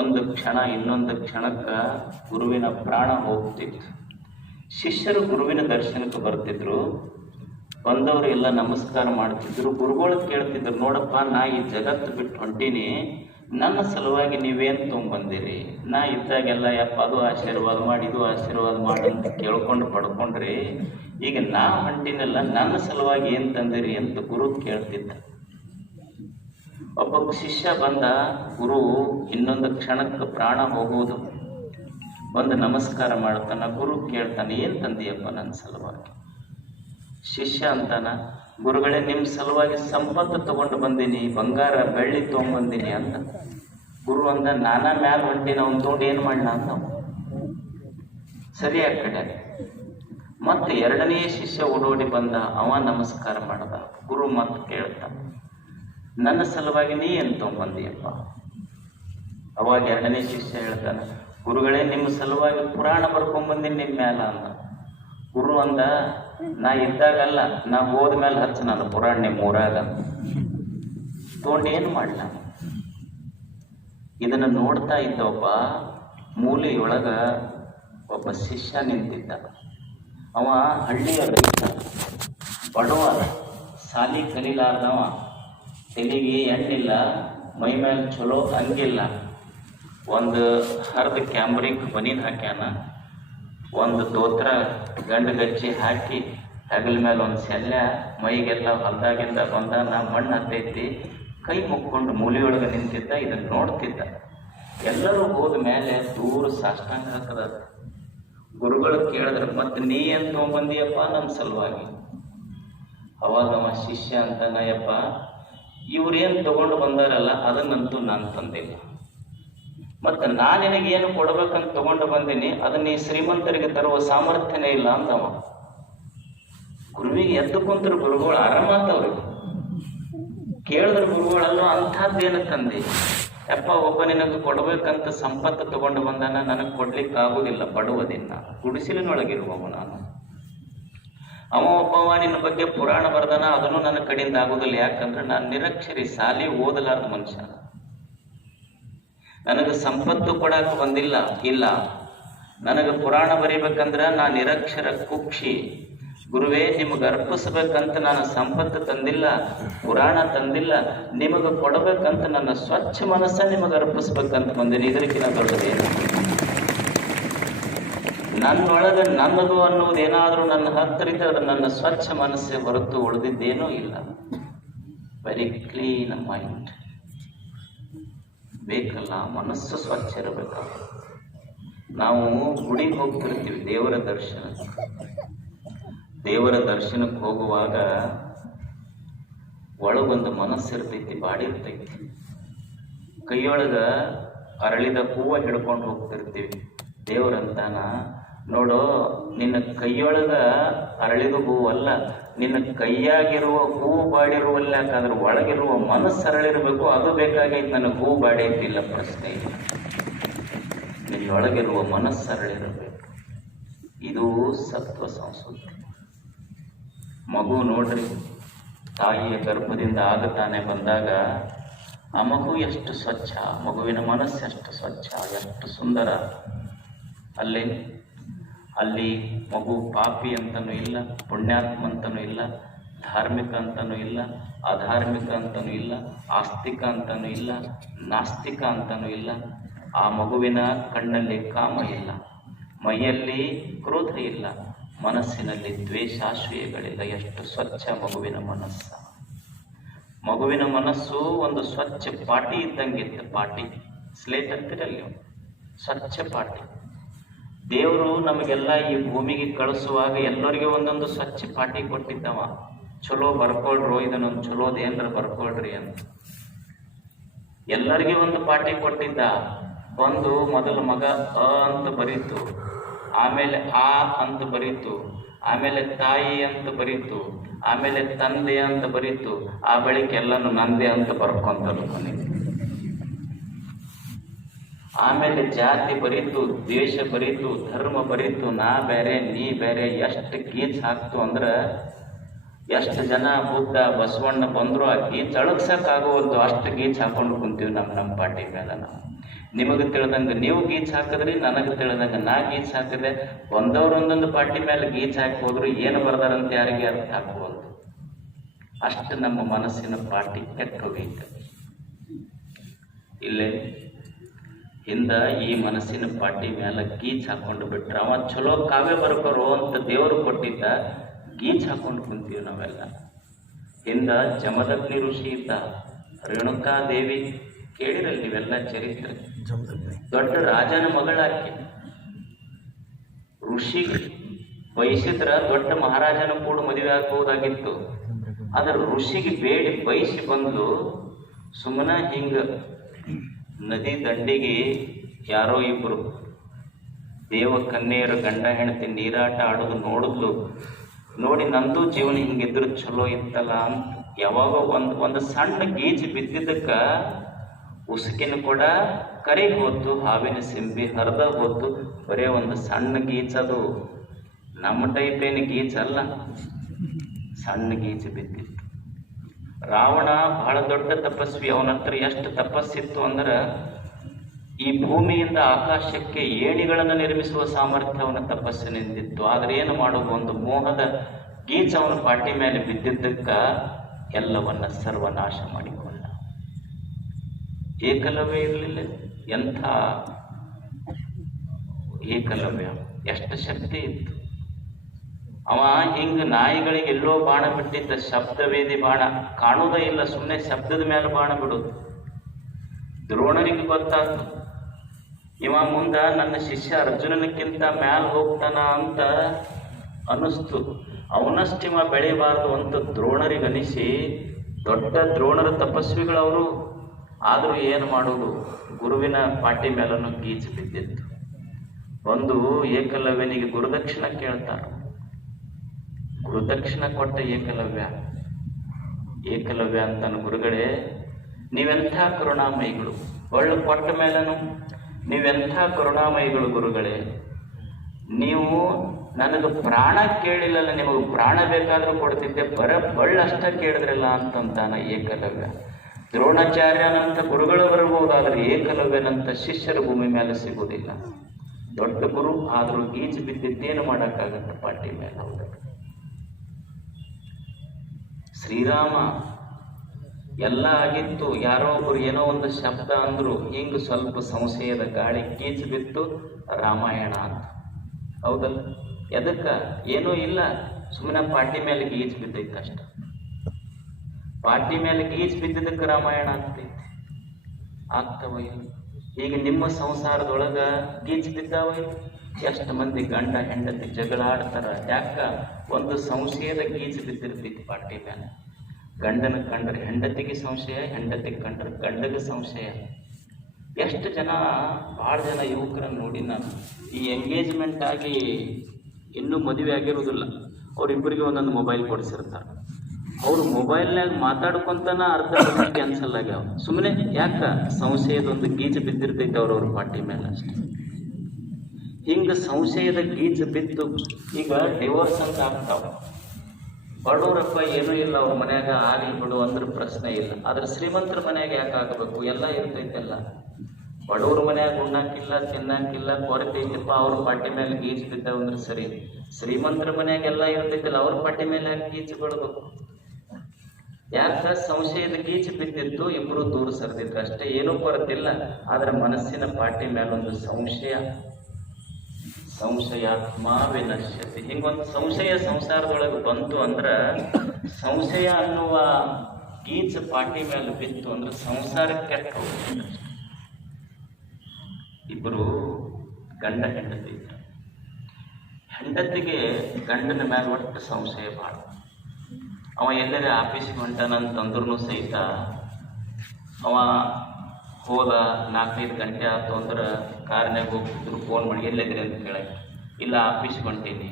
ಒಂದು ಕ್ಷಣ ಇನ್ನೊಂದು ಕ್ಷಣಕ್ಕೆ ಗುರುವಿನ ಪ್ರಾಣ ಹೋಗ್ತಿತ್ತು. ಶಿಷ್ಯರು ಗುರುವಿನ ದರ್ಶನಕ್ಕೆ ಬರ್ತಿದ್ರು. ಬಂದವರು ಎಲ್ಲ ನಮಸ್ಕಾರ ಮಾಡ್ತಿದ್ರು. ಗುರುಗಳು ಕೇಳ್ತಿದ್ರು, ನೋಡಪ್ಪ ನಾ ಈ ಜಗತ್ತು ಬಿಟ್ಟು ಹೊಂಟೀನಿ, ನನ್ನ ಸಲುವಾಗಿ ನೀವೇನು ತೊಗೊಂಬಂದಿರಿ? ನಾ ಇದ್ದಾಗೆಲ್ಲ ಯಪ್ಪ ಅದು ಆಶೀರ್ವಾದ ಮಾಡಿ ಇದು ಆಶೀರ್ವಾದ ಮಾಡಿ ಅಂತ ಕೇಳ್ಕೊಂಡು ಪಡ್ಕೊಂಡ್ರಿ, ಈಗ ನಾ ಹೊಂಟಿನೆಲ್ಲ ನನ್ನ ಸಲುವಾಗಿ ಏನು ತಂದಿರಿ ಅಂತ ಗುರು ಕೇಳ್ತಿದ್ದ. ಒಬ್ಬ ಶಿಷ್ಯ ಬಂದ, ಗುರು ಇನ್ನೊಂದು ಕ್ಷಣಕ್ಕೆ ಪ್ರಾಣ ಹೋಗುವುದು, ಬಂದು ನಮಸ್ಕಾರ ಮಾಡ್ತಾನ. ಗುರು ಕೇಳ್ತಾನೆ, ಏನು ತಂದಿಯಪ್ಪ ನನ್ನ ಸಲುವಾಗಿ? ಶಿಷ್ಯ ಅಂತಾನ, ಗುರುಗಳೇ ನಿಮ್ಮ ಸಲುವಾಗಿ ಸಂಪತ್ತು ತಗೊಂಡು ಬಂದೀನಿ, ಬಂಗಾರ ಬೆಳ್ಳಿ ತೊಗೊಂಬಂದೀನಿ ಅಂತ. ಗುರು ಅಂದ, ನಾನಾ ಮ್ಯಾಲ ಹೊಂಟೀನಿ, ಅವ್ನು ತೊಗೊಂಡು ಏನು ಮಾಡಲ ಅಂತ. ಸರಿ ಆ ಕಡೆ. ಮತ್ತೆ ಎರಡನೇ ಶಿಷ್ಯ ಓಡೋಡಿ ಬಂದ, ಅವ ನಮಸ್ಕಾರ ಮಾಡ್ದ. ಗುರು ಮತ್ತೆ ಕೇಳ್ತಾನ, ನನ್ನ ಸಲುವಾಗಿ ನೀ ಏನು ತೊಗೊಂಬಂದಿಯಪ್ಪ? ಅವಾಗ ಎರಡನೇ ಶಿಷ್ಯ ಹೇಳ್ತಾನೆ, ಗುರುಗಳೇ ನಿಮ್ಮ ಸಲುವಾಗಿ ಪುರಾಣ ಬರ್ಕೊಂಬಂದಿನಿ ನಿಮ್ಮ ಮ್ಯಾಲ ಅಂದ. ಗುರು ಅಂದ, ನಾ ಇದ್ದಾಗಲ್ಲ, ನಾ ಹೋದ ಮೇಲೆ ಹಚ್ಚ ನಾನು ಪುರಾಣ ನಿಮ್ಮ ಊರಾಗ ತೊಗೊಂಡು ಏನು ಮಾಡಲ? ಇದನ್ನು ನೋಡ್ತಾ ಇದ್ದ ಒಬ್ಬ ಮೂಲೆಯೊಳಗ ಒಬ್ಬ ಶಿಷ್ಯ ನಿಂತಿದ್ದ. ಅವ ಹಳ್ಳಿಯ ರೈತ, ಬಡವ, ಸಾಲಿ ಕಲಿಲಾರ್ದವ, ತಲೆಗೆ ಎಣ್ಣಿಲ್ಲ, ಮೈ ಮೇಲೆ ಚಲೋ ಹಂಗಿಲ್ಲ, ಒಂದು ಹರಿದ ಕ್ಯಾಮ್ರಿಕ್ ಬನೀನ್ ಹಾಕ್ಯಾನ, ಒಂದು ದೋತ್ರ ಗಂಡುಗಚ್ಚಿ ಹಾಕಿ ಹೆಗಲ ಮೇಲೆ ಒಂದು ಶಲ್ಯ, ಮೈಗೆಲ್ಲ ಹೊಲ್ದಾಗಿಂದ ಬಂದ ಮಣ್ಣು ಹತ್ತೈತಿ, ಕೈ ಮುಕ್ಕೊಂಡು ಮೂಲೆಯೊಳಗೆ ನಿಂತಿದ್ದ. ಇದನ್ನು ನೋಡ್ತಿದ್ದ. ಎಲ್ಲರೂ ಹೋದ ಮೇಲೆ ದೂರ ಸಾಷ್ಟಾಂಗ ಹಾಕದ. ಗುರುಗಳು ಕೇಳಿದ್ರೆ, ಮತ್ತೆ ನೀ ಏನು ತೊಗೊಂಬಂದಿಯಪ್ಪ ನಮ್ಮ ಸಲುವಾಗಿ? ಅವಾಗ ಅವ ಶಿಷ್ಯ ಅಂತಾನ, ಯಪ್ಪ ಇವ್ರೇನು ತಗೊಂಡು ಬಂದಾರಲ್ಲ ಅದನ್ನಂತೂ ನಾನು ತಂದಿಲ್ಲ, ಮತ್ತು ನಾನು ನಿನಗೇನು ಕೊಡ್ಬೇಕಂತ ತಗೊಂಡು ಬಂದೀನಿ, ಅದನ್ನ ಈ ಶ್ರೀಮಂತರಿಗೆ ತರುವ ಸಾಮರ್ಥ್ಯನೇ ಇಲ್ಲ ಅಂತವ. ಗುರುವಿಗೆ ಎದ್ದು ಕುಂತರು ಗುರುಗಳು ಆರಾಮಾತವ್ರಿಗೆ. ಕೇಳಿದ್ರು ಗುರುಗಳಲ್ಲೂ ಅಂಥದ್ದೇನು ತಂದೆ? ಯಪ್ಪ ಒಬ್ಬ ನಿನಗೆ ಕೊಡ್ಬೇಕಂತ ಸಂಪತ್ತು ತಗೊಂಡು ಬಂದಾನ, ನನಗೆ ಕೊಡ್ಲಿಕ್ಕೆ ಆಗುದಿಲ್ಲ, ಬಡವದಿನ್ನ, ಗುಡಿಸಿಲಿನೊಳಗಿರುವವ ನಾನು. ಅವ ಒಬ್ಬವ ನಿನ್ನ ಬಗ್ಗೆ ಪುರಾಣ ಬರ್ದಾನ, ಅದನ್ನು ನನ್ನ ಕಡೆಯಿಂದ ಆಗುದಿಲ್ಲ. ಯಾಕಂದ್ರೆ ನಾನು ನಿರಕ್ಷರಿ, ಸಾಲಿ ಓದಲಾರ್ದ ಮನುಷ್ಯ, ನನಗೆ ಸಂಪತ್ತು ಕೊಡಾಕ ಬಂದಿಲ್ಲ. ಇಲ್ಲ, ನನಗೆ ಪುರಾಣ ಬರೀಬೇಕಂದ್ರೆ ನಾನು ನಿರಕ್ಷರ ಕುಕ್ಷಿ. ಗುರುವೇ ನಿಮಗೆ ಅರ್ಪಿಸ್ಬೇಕಂತ ನಾನು ಸಂಪತ್ತು ತಂದಿಲ್ಲ, ಪುರಾಣ ತಂದಿಲ್ಲ, ನಿಮಗೆ ಕೊಡಬೇಕಂತ ನನ್ನ ಸ್ವಚ್ಛ ಮನಸ್ಸ ನಿಮಗೆ ಅರ್ಪಿಸ್ಬೇಕಂತ ಬಂದೀನಿ. ಇದಕ್ಕಿಂತ ದೊಡ್ಡದೇನು? ನನ್ನೊಳಗೆ ನನ್ನದು ಅನ್ನೋದೇನಾದರೂ ನನ್ನ ಹತ್ತಿರ ಇದ್ದರೆ ಅದು ನನ್ನ ಸ್ವಚ್ಛ ಮನಸ್ಸೇ ಹೊರತು ಉಳಿದಿದ್ದೇನೂ ಇಲ್ಲ. ವೆರಿ ಕ್ಲೀನ್ ಮೈಂಡ್ ಬೇಕಲ್ಲ, ಮನಸ್ಸು ಸ್ವಚ್ಛ ಇರಬೇಕಲ್ಲ. ನಾವು ಗುಡಿಗೆ ಹೋಗ್ತಿರ್ತೀವಿ ದೇವರ ದರ್ಶನಕ್ಕೆ ಹೋಗುವಾಗ ಒಳಗೊಂದು ಮನಸ್ಸಿರ್ತೈತಿ, ಬಾಡಿ ಇರ್ತೈತಿ. ಕೈಯೊಳಗ ಅರಳಿದ ಹೂವು ಹಿಡ್ಕೊಂಡು ಹೋಗ್ತಿರ್ತೀವಿ. ದೇವರಂತಾನ, ನೋಡು ನಿನ್ನ ಕೈಯೊಳಗ ಅರಳಿದ ಹೂವಲ್ಲ, ನಿನ್ನ ಕೈಯಾಗಿರುವ ಹೂವು ಬಾಡಿರುವಲ್ಲ, ಯಾಕಂದ್ರೆ ಒಳಗಿರುವ ಮನಸ್ಸು ಅರಳಿರ್ಬೇಕು, ಅದು ಬೇಕಾಗೈತಿ. ನನಗೆ ಹೂವು ಬಾಡಿ ಐತಿಲ್ಲ, ಪ್ರಶ್ನೆ ಇಲ್ಲ. ನಿನ್ನೊಳಗಿರುವ ಮನಸ್ಸು ಅರಳಿರಬೇಕು. ಇದು ಸತ್ವ ಸಂಸ್ಕೃತಿ. ಮಗು ನೋಡ್ರಿ, ತಾಯಿಯ ಗರ್ಭದಿಂದ ಆಗತಾನೆ ಬಂದಾಗ ಆ ಮಗು ಎಷ್ಟು ಸ್ವಚ್ಛ, ಮಗುವಿನ ಮನಸ್ಸು ಎಷ್ಟು ಸ್ವಚ್ಛ, ಎಷ್ಟು ಸುಂದರ. ಅಲ್ಲಿ ಮಗು ಪಾಪಿ ಅಂತನೂ ಇಲ್ಲ, ಪುಣ್ಯಾತ್ಮ ಅಂತನೂ ಇಲ್ಲ, ಧಾರ್ಮಿಕ ಅಂತನೂ ಇಲ್ಲ, ಅಧಾರ್ಮಿಕ ಅಂತನೂ ಇಲ್ಲ, ಆಸ್ತಿಕ ಅಂತನೂ ಇಲ್ಲ, ನಾಸ್ತಿಕ ಅಂತನೂ ಇಲ್ಲ. ಆ ಮಗುವಿನ ಕಣ್ಣಲ್ಲಿ ಕಾಮ ಇಲ್ಲ, ಮೈಯಲ್ಲಿ ಕ್ರೋಧ ಇಲ್ಲ, ಮನಸ್ಸಿನಲ್ಲಿ ದ್ವೇಷಾಶ್ರಯಗಳಿಲ್ಲ. ಎಷ್ಟು ಸ್ವಚ್ಛ ಮಗುವಿನ ಮನಸ್ಸು. ಮಗುವಿನ ಮನಸ್ಸು ಒಂದು ಸ್ವಚ್ಛ ಪಾಟಿ ಇದ್ದಂಗಿತ್ತು. ಪಾಟಿ ಸ್ಲೇಟ್ ಅಂತಿರಲ್ಲ, ಸ್ವಚ್ಛ ಪಾಟಿ. ದೇವರು ನಮಗೆಲ್ಲ ಈ ಭೂಮಿಗೆ ಕಳಿಸುವಾಗ ಎಲ್ಲರಿಗೆ ಒಂದೊಂದು ಸ್ವಚ್ಛ ಪಾಟಿ ಕೊಟ್ಟಿದ್ದವ. ಚಲೋ ಬರ್ಕೊಳ್ರು, ಇದನ್ನೊಂದು ಚಲೋದೇನ್ರ ಬರ್ಕೊಳ್ರಿ ಅಂತ ಎಲ್ಲರಿಗೆ ಒಂದು ಪಾಟಿ ಕೊಟ್ಟಿದ್ದ. ಒಂದು ಮೊದಲ ಮಗ ಅ ಅಂತ ಬರೀತು, ಆಮೇಲೆ ಆ ಅಂತ ಬರೀತು, ಆಮೇಲೆ ತಾಯಿ ಅಂತ ಬರೀತು, ಆಮೇಲೆ ತಂದೆ ಅಂತ ಬರೀತು, ಆ ಬಳಿಕ ಎಲ್ಲನೂ ನಂದೆ ಅಂತ ಬರ್ಕೊಂತದ್ದು ಕೊನೆಗೆ. ಆಮೇಲೆ ಜಾತಿ ಬರೀತು, ದೇಶ ಬರೀತು, ಧರ್ಮ ಬರೀತು, ನಾ ಬೇರೆ ನೀ ಬೇರೆ. ಎಷ್ಟು ಗೀಚ್ ಹಾಕ್ತು ಅಂದ್ರೆ, ಎಷ್ಟು ಜನ ಬುದ್ಧ ಬಸವಣ್ಣ ಬಂದ್ರು ಆ ಗೀಚ್ ಅಳಗ್ಸಕ್ಕಾಗುವದ್ದು, ಅಷ್ಟು ಗೀಚ್ ಹಾಕೊಂಡು ಕುಂತೀವಿ ನಮ್ಮ ಪಾಟಿ ಮೇಲೆ. ನಾವು ನಿಮಗೆ ತಿಳಿದಂಗೆ ನೀವು ಗೀಚ್ ಹಾಕಿದ್ರಿ, ನನಗೆ ತಿಳಿದಂಗೆ ನಾ ಗೀಚ್ ಹಾಕಿದೆ. ಒಂದೊಂದೊಂದು ಪಾಟಿ ಮೇಲೆ ಗೀಚ್ ಹಾಕಿ ಹೋದ್ರು ಏನು ಬರ್ದಾರಂತ ಯಾರಿಗೆ ಅರ್ಥ ಹಾಕಬಹುದು. ಅಷ್ಟು ನಮ್ಮ ಮನಸ್ಸಿನ ಪಾಟಿ ಕೆಟ್ಟು ಹೋಗೈತೆ. ಇಲ್ಲೇ ಹಿಂದ ಈ ಮನಸ್ಸಿನ ಪಾಟಿ ಮೇಲೆ ಗೀಚ್ ಹಾಕೊಂಡು ಬಿಟ್ರೆ ಅವ ಚಲೋ ಕಾವ್ಯ ಬರ್ಬರೋ ಅಂತ ದೇವರು ಕೊಟ್ಟಿದ್ದ, ಗೀಚ್ ಹಾಕೊಂಡು ಕುಂತೀವಿ ನಾವೆಲ್ಲ. ಹಿಂದ ಜಮದಗ್ನಿ ಋಷಿ ಇದ್ದ, ರೇಣುಕಾದೇವಿ ಕೇಳಿರಲ್ಲ ನೀವೆಲ್ಲ ಚರಿತ್ರೆ, ದೊಡ್ಡ ರಾಜನ ಮಗಳಾಕಿ. ಋಷಿ ಬಯಸಿದ್ರ ದೊಡ್ಡ ಮಹಾರಾಜನ ಕೂಡ ಮದುವೆ ಆಗ್ಬಹುದಾಗಿತ್ತು. ಆದ್ರೆ ಋಷಿಗೆ ಬೇಡಿ ಬಯಸಿ ಬಂದು ಸುಮ್ಮನ ಹಿಂಗ ನದಿ ದಂಡಿಗೆ ಯಾರೋ ಇಬ್ರು ದೇವ ಕನ್ಯೆಯರು ಗಂಡ ಹೆಂಡತಿ ನೀರಾಟ ಆಡೋದು ನೋಡಿದ್ಲು. ನೋಡಿ ನಂದು ಜೀವನ ಹಿಂಗಿದ್ರು ಚಲೋ ಇತ್ತಲ್ಲ ಅಂತ ಯಾವಾಗ ಒಂದು ಸಣ್ಣ ಗೀಜು ಬಿದ್ದಿದ್ದಕ್ಕ ಉಸುಕಿನ ಕೂಡ ಕರೆಗೆ ಹೋತು, ಹಾವಿನ ಸಿಂಬಿ ಹರಿದ ಹೋತು. ಬರೇ ಒಂದು ಸಣ್ಣ ಗೀಚದು, ನಮ್ಮ ಟೈಪ್ ಏನು ಗೀಚಲ್ಲ, ಸಣ್ಣ ಗೀಚು ಬಿದ್ದಿತ್ತು. ರಾವಣ ಬಹಳ ದೊಡ್ಡ ತಪಸ್ವಿ, ಅವನ ಹತ್ರ ಎಷ್ಟು ತಪಸ್ಸಿತ್ತು ಅಂದ್ರೆ ಈ ಭೂಮಿಯಿಂದ ಆಕಾಶಕ್ಕೆ ಏಣಿಗಳನ್ನು ನಿರ್ಮಿಸುವ ಸಾಮರ್ಥ್ಯ ಅವನ ತಪಸ್ಸಿನಿಂದಿತ್ತು. ಆದ್ರೆ ಏನು ಮಾಡೋದು, ಒಂದು ಮೋಹದ ಗೀಚ ಅವನ ಪಾಟಿ ಮೇಲೆ ಬಿದ್ದಿದ್ದಕ್ಕ ಎಲ್ಲವನ್ನ ಸರ್ವನಾಶ ಮಾಡಿಕೊಂಡ. ಏಕಲವ್ಯ ಇರಲಿಲ್ಲ, ಎಂಥ ಏಕಲವ್ಯ, ಎಷ್ಟು ಶಕ್ತಿ ಇತ್ತು. ಅವ ಹಿಂಗ ನಾಯಿಗಳಿಗೆ ಎಲ್ಲೋ ಬಾಣ ಬಿಟ್ಟಿದ್ದ, ಶಬ್ದವೇದಿ ಬಾಣ, ಕಾಣುವುದೇ ಇಲ್ಲ, ಸುಮ್ಮನೆ ಶಬ್ದದ ಮೇಲೆ ಬಾಣ ಬಿಡುದು. ದ್ರೋಣರಿಗೆ ಗೊತ್ತಾಯ್ತು, ಇವ ಮುಂದ ನನ್ನ ಶಿಷ್ಯ ಅರ್ಜುನನಕ್ಕಿಂತ ಮ್ಯಾಲ ಹೋಗ್ತಾನ ಅಂತ ಅನ್ನಿಸ್ತು. ಅವನಷ್ಟಿವ ಬೆಳೆಯಬಾರದು ಅಂತ ದ್ರೋಣರಿಗೆ ಅನಿಸಿ, ದೊಡ್ಡ ದ್ರೋಣರ ತಪಸ್ವಿಗಳವರು. ಆದರೂ ಏನು ಮಾಡೋದು, ಗುರುವಿನ ಪಾಟಿ ಮೇಲೂ ಗೀಚು ಬಿದ್ದಿತ್ತು. ಒಂದು ಏಕಲವ್ಯನಿಗೆ ಗುರುದಕ್ಷಿಣ ಕೇಳ್ತಾರೆ. ಗುರುದಕ್ಷಿಣ ಕೊಟ್ಟ ಏಕಲವ್ಯ ಅಂತಾನು, ಗುರುಗಳೇ ನೀವೆಂಥ ಕರುಣಾಮಯಿಗಳು, ಒಳ್ಳೆ ಕೊಟ್ಟ ಮೇಲನು ನೀವೆಂಥ ಕರುಣಾಮಯಿಗಳು ಗುರುಗಳೇ, ನೀವು ನನಗೆ ಪ್ರಾಣ ಕೇಳಿಲ್ಲಲ್ಲ, ನಿಮಗೆ ಪ್ರಾಣ ಬೇಕಾದ್ರೂ ಕೊಡ್ತಿದ್ದೆ, ಬಳ್ಳಷ್ಟ ಕೇಳಿದ್ರಲ್ಲ ಅಂತಂತಾನ ಏಕಲವ್ಯ. ದ್ರೋಣಾಚಾರ್ಯನಂತ ಗುರುಗಳು ಬರಬಹುದಾದ್ರೆ ಏಕಲವ್ಯನಂತ ಶಿಷ್ಯರ ಭೂಮಿ ಮೇಲೆ ಸಿಗುವುದಿಲ್ಲ. ದೊಡ್ಡ ಗುರು ಆದರೂ ಗೀಚು ಬಿದ್ದಿದ್ದೇನು ಮಾಡೋಕ್ಕಾಗತ್ತೆ ಪಾಟಿ ಮೇಲೆ. ಹೌದು, ಶ್ರೀರಾಮ ಎಲ್ಲ ಆಗಿತ್ತು, ಯಾರೋ ಒಬ್ರು ಏನೋ ಒಂದು ಶಬ್ದ ಅಂದ್ರು, ಹಿಂಗ ಸ್ವಲ್ಪ ಸಂಶಯದ ಗಾಳಿ ಗೀಚು ಬಿತ್ತು, ರಾಮಾಯಣ ಅಂತ. ಹೌದಲ್ಲ, ಎದಕ್ಕ ಏನೂ ಇಲ್ಲ, ಸುಮ್ಮನೆ ಪಾಟಿ ಮೇಲೆ ಗೀಚು ಬಿದ್ದೈತೆ ಅಷ್ಟ. ಪಾಟಿ ಮೇಲೆ ಗೀಚು ಬಿದ್ದಿದ್ದಕ್ಕೆ ರಾಮಾಯಣ ಆಗ್ತೈತಿ, ಆಗ್ತವ ಇಲ್ಲ. ಈಗ ನಿಮ್ಮ ಸಂಸಾರದೊಳಗ ಗೀಚು ಬಿದ್ದಾವ, ಎಷ್ಟು ಮಂದಿ ಗಂಡ ಹೆಂಡತಿ ಜಗಳ ಆಡ್ತಾರ, ಯಾಕ ಒಂದು ಸಂಶಯದ ಗೀಚು ಬಿದ್ದಿರ್ತೈತಿ ಪಾಟಿ ಮೇಲೆ. ಗಂಡನ ಕಂಡ್ರೆ ಹೆಂಡತಿಗೆ ಸಂಶಯ, ಹೆಂಡತಿಗೆ ಕಂಡ್ರೆ ಗಂಡಗೆ ಸಂಶಯ. ಎಷ್ಟು ಜನ, ಭಾಳ ಜನ ಯುವಕರನ್ನು ನೋಡಿ ನಾನು, ಈ ಎಂಗೇಜ್ಮೆಂಟ್ ಆಗಿ ಇನ್ನೂ ಮದುವೆ ಆಗಿರೋದಿಲ್ಲ, ಅವರಿಬ್ಬರಿಗೆ ಒಂದೊಂದು ಮೊಬೈಲ್ ಕೊಡಿಸಿರ್ತಾರೆ. ಅವರು ಮೊಬೈಲ್ನಾಗ ಮಾತಾಡ್ಕೊಂತನ ಅರ್ಧ ಕ್ಯಾನ್ಸಲ್ ಆಗ್ಯಾವ. ಸುಮ್ಮನೆ ಯಾಕ, ಸಂಶಯದೊಂದು ಗೀಚು ಬಿದ್ದಿರ್ತೈತೆ ಅವ್ರವ್ರ ಪಾಟಿ ಮೇಲೆ ಅಷ್ಟೆ. ಹಿಂಗೆ ಸಂಶಯದ ಗೀಚು ಬಿದ್ದು ಈಗ ಡಿವೋರ್ಸ್ ಅಂತ ಆಗ್ತಾವ. ಬಡವರಪ್ಪ ಏನೂ ಇಲ್ಲ, ಅವ್ರ ಮನ್ಯಾಗ ಆಗಲಿ ಬಿಡು ಅಂದ್ರೆ ಪ್ರಶ್ನೆ ಇಲ್ಲ. ಆದ್ರೆ ಶ್ರೀಮಂತರ ಮನ್ಯಾಗ ಯಾಕೆ ಆಗಬೇಕು, ಎಲ್ಲ ಇರ್ತೈತೆಲ್ಲ. ಬಡವ್ರ ಮನ್ಯಾಗ ಉಣ್ಣಾಕಿಲ್ಲ, ತಿನ್ನಾಕಿಲ್ಲ, ಕೊರತೆ ಐತಿಪ್ಪ, ಅವ್ರ ಪಾಟಿ ಮೇಲೆ ಗೀಚು ಬಿದ್ದಾವ ಅಂದ್ರೆ ಸರಿ. ಶ್ರೀಮಂತರ ಮನ್ಯಾಗ ಎಲ್ಲ ಇರ್ತೈತಿಲ್ಲ, ಅವ್ರ ಪಾಟಿ ಮೇಲೆ ಯಾಕೆ ಗೀಚು ಬಿಡ್ಬೇಕು? ಯಾಕ, ಸಂಶಯದ ಗೀಚು ಬಿದ್ದಿತ್ತು, ಇಬ್ರು ದೂರ ಸರಿದಿದ್ರು ಅಷ್ಟೇ, ಏನೂ ಕೊರತಿಲ್ಲ. ಆದ್ರೆ ಮನಸ್ಸಿನ ಪಾಟಿ ಮೇಲೊಂದು ಸಂಶಯಾತ್ಮ ವಿನಶ್ಯತೆ. ಹಿಂಗೊಂದು ಸಂಶಯ ಸಂಸಾರದೊಳಗೆ ಬಂತು ಅಂದ್ರೆ, ಸಂಶಯ ಅನ್ನುವ ಗೀಚು ಪಾಟಿ ಮೇಲೆ ಬಿತ್ತು ಅಂದ್ರೆ ಸಂಸಾರಕ್ಕೆ ಕೆಟ್ಟ ಹೋಗುತ್ತೆ. ಇಬ್ಬರು ಗಂಡ ಹೆಂಡತಿ ಇದ್ರು. ಹೆಂಡತಿಗೆ ಗಂಡನ ಮೇಲೆ ಒಟ್ಟು ಸಂಶಯ ಭಾಳ. ಅವ ಎಲ್ಲರೇ ಆಫೀಸಿಗೆ ಹೊಂಟಾನಂತಂದ್ರೂ ಸಹಿತ, ಅವ ಹೋದ 4-5 ಗಂಟೆ ಆಯ್ತು ಅಂದ್ರೆ ಕಾರ್ನಾಗ ಹೋಗ್ತಿದ್ರು, ಫೋನ್ ಮಾಡಿ ಎಲ್ಲಿದ್ರಿ ಅಂತ ಕೇಳಕ್ಕೆ, ಇಲ್ಲ ಆಫೀಸ್ಗೆ ಹೊಂಟೀನಿ.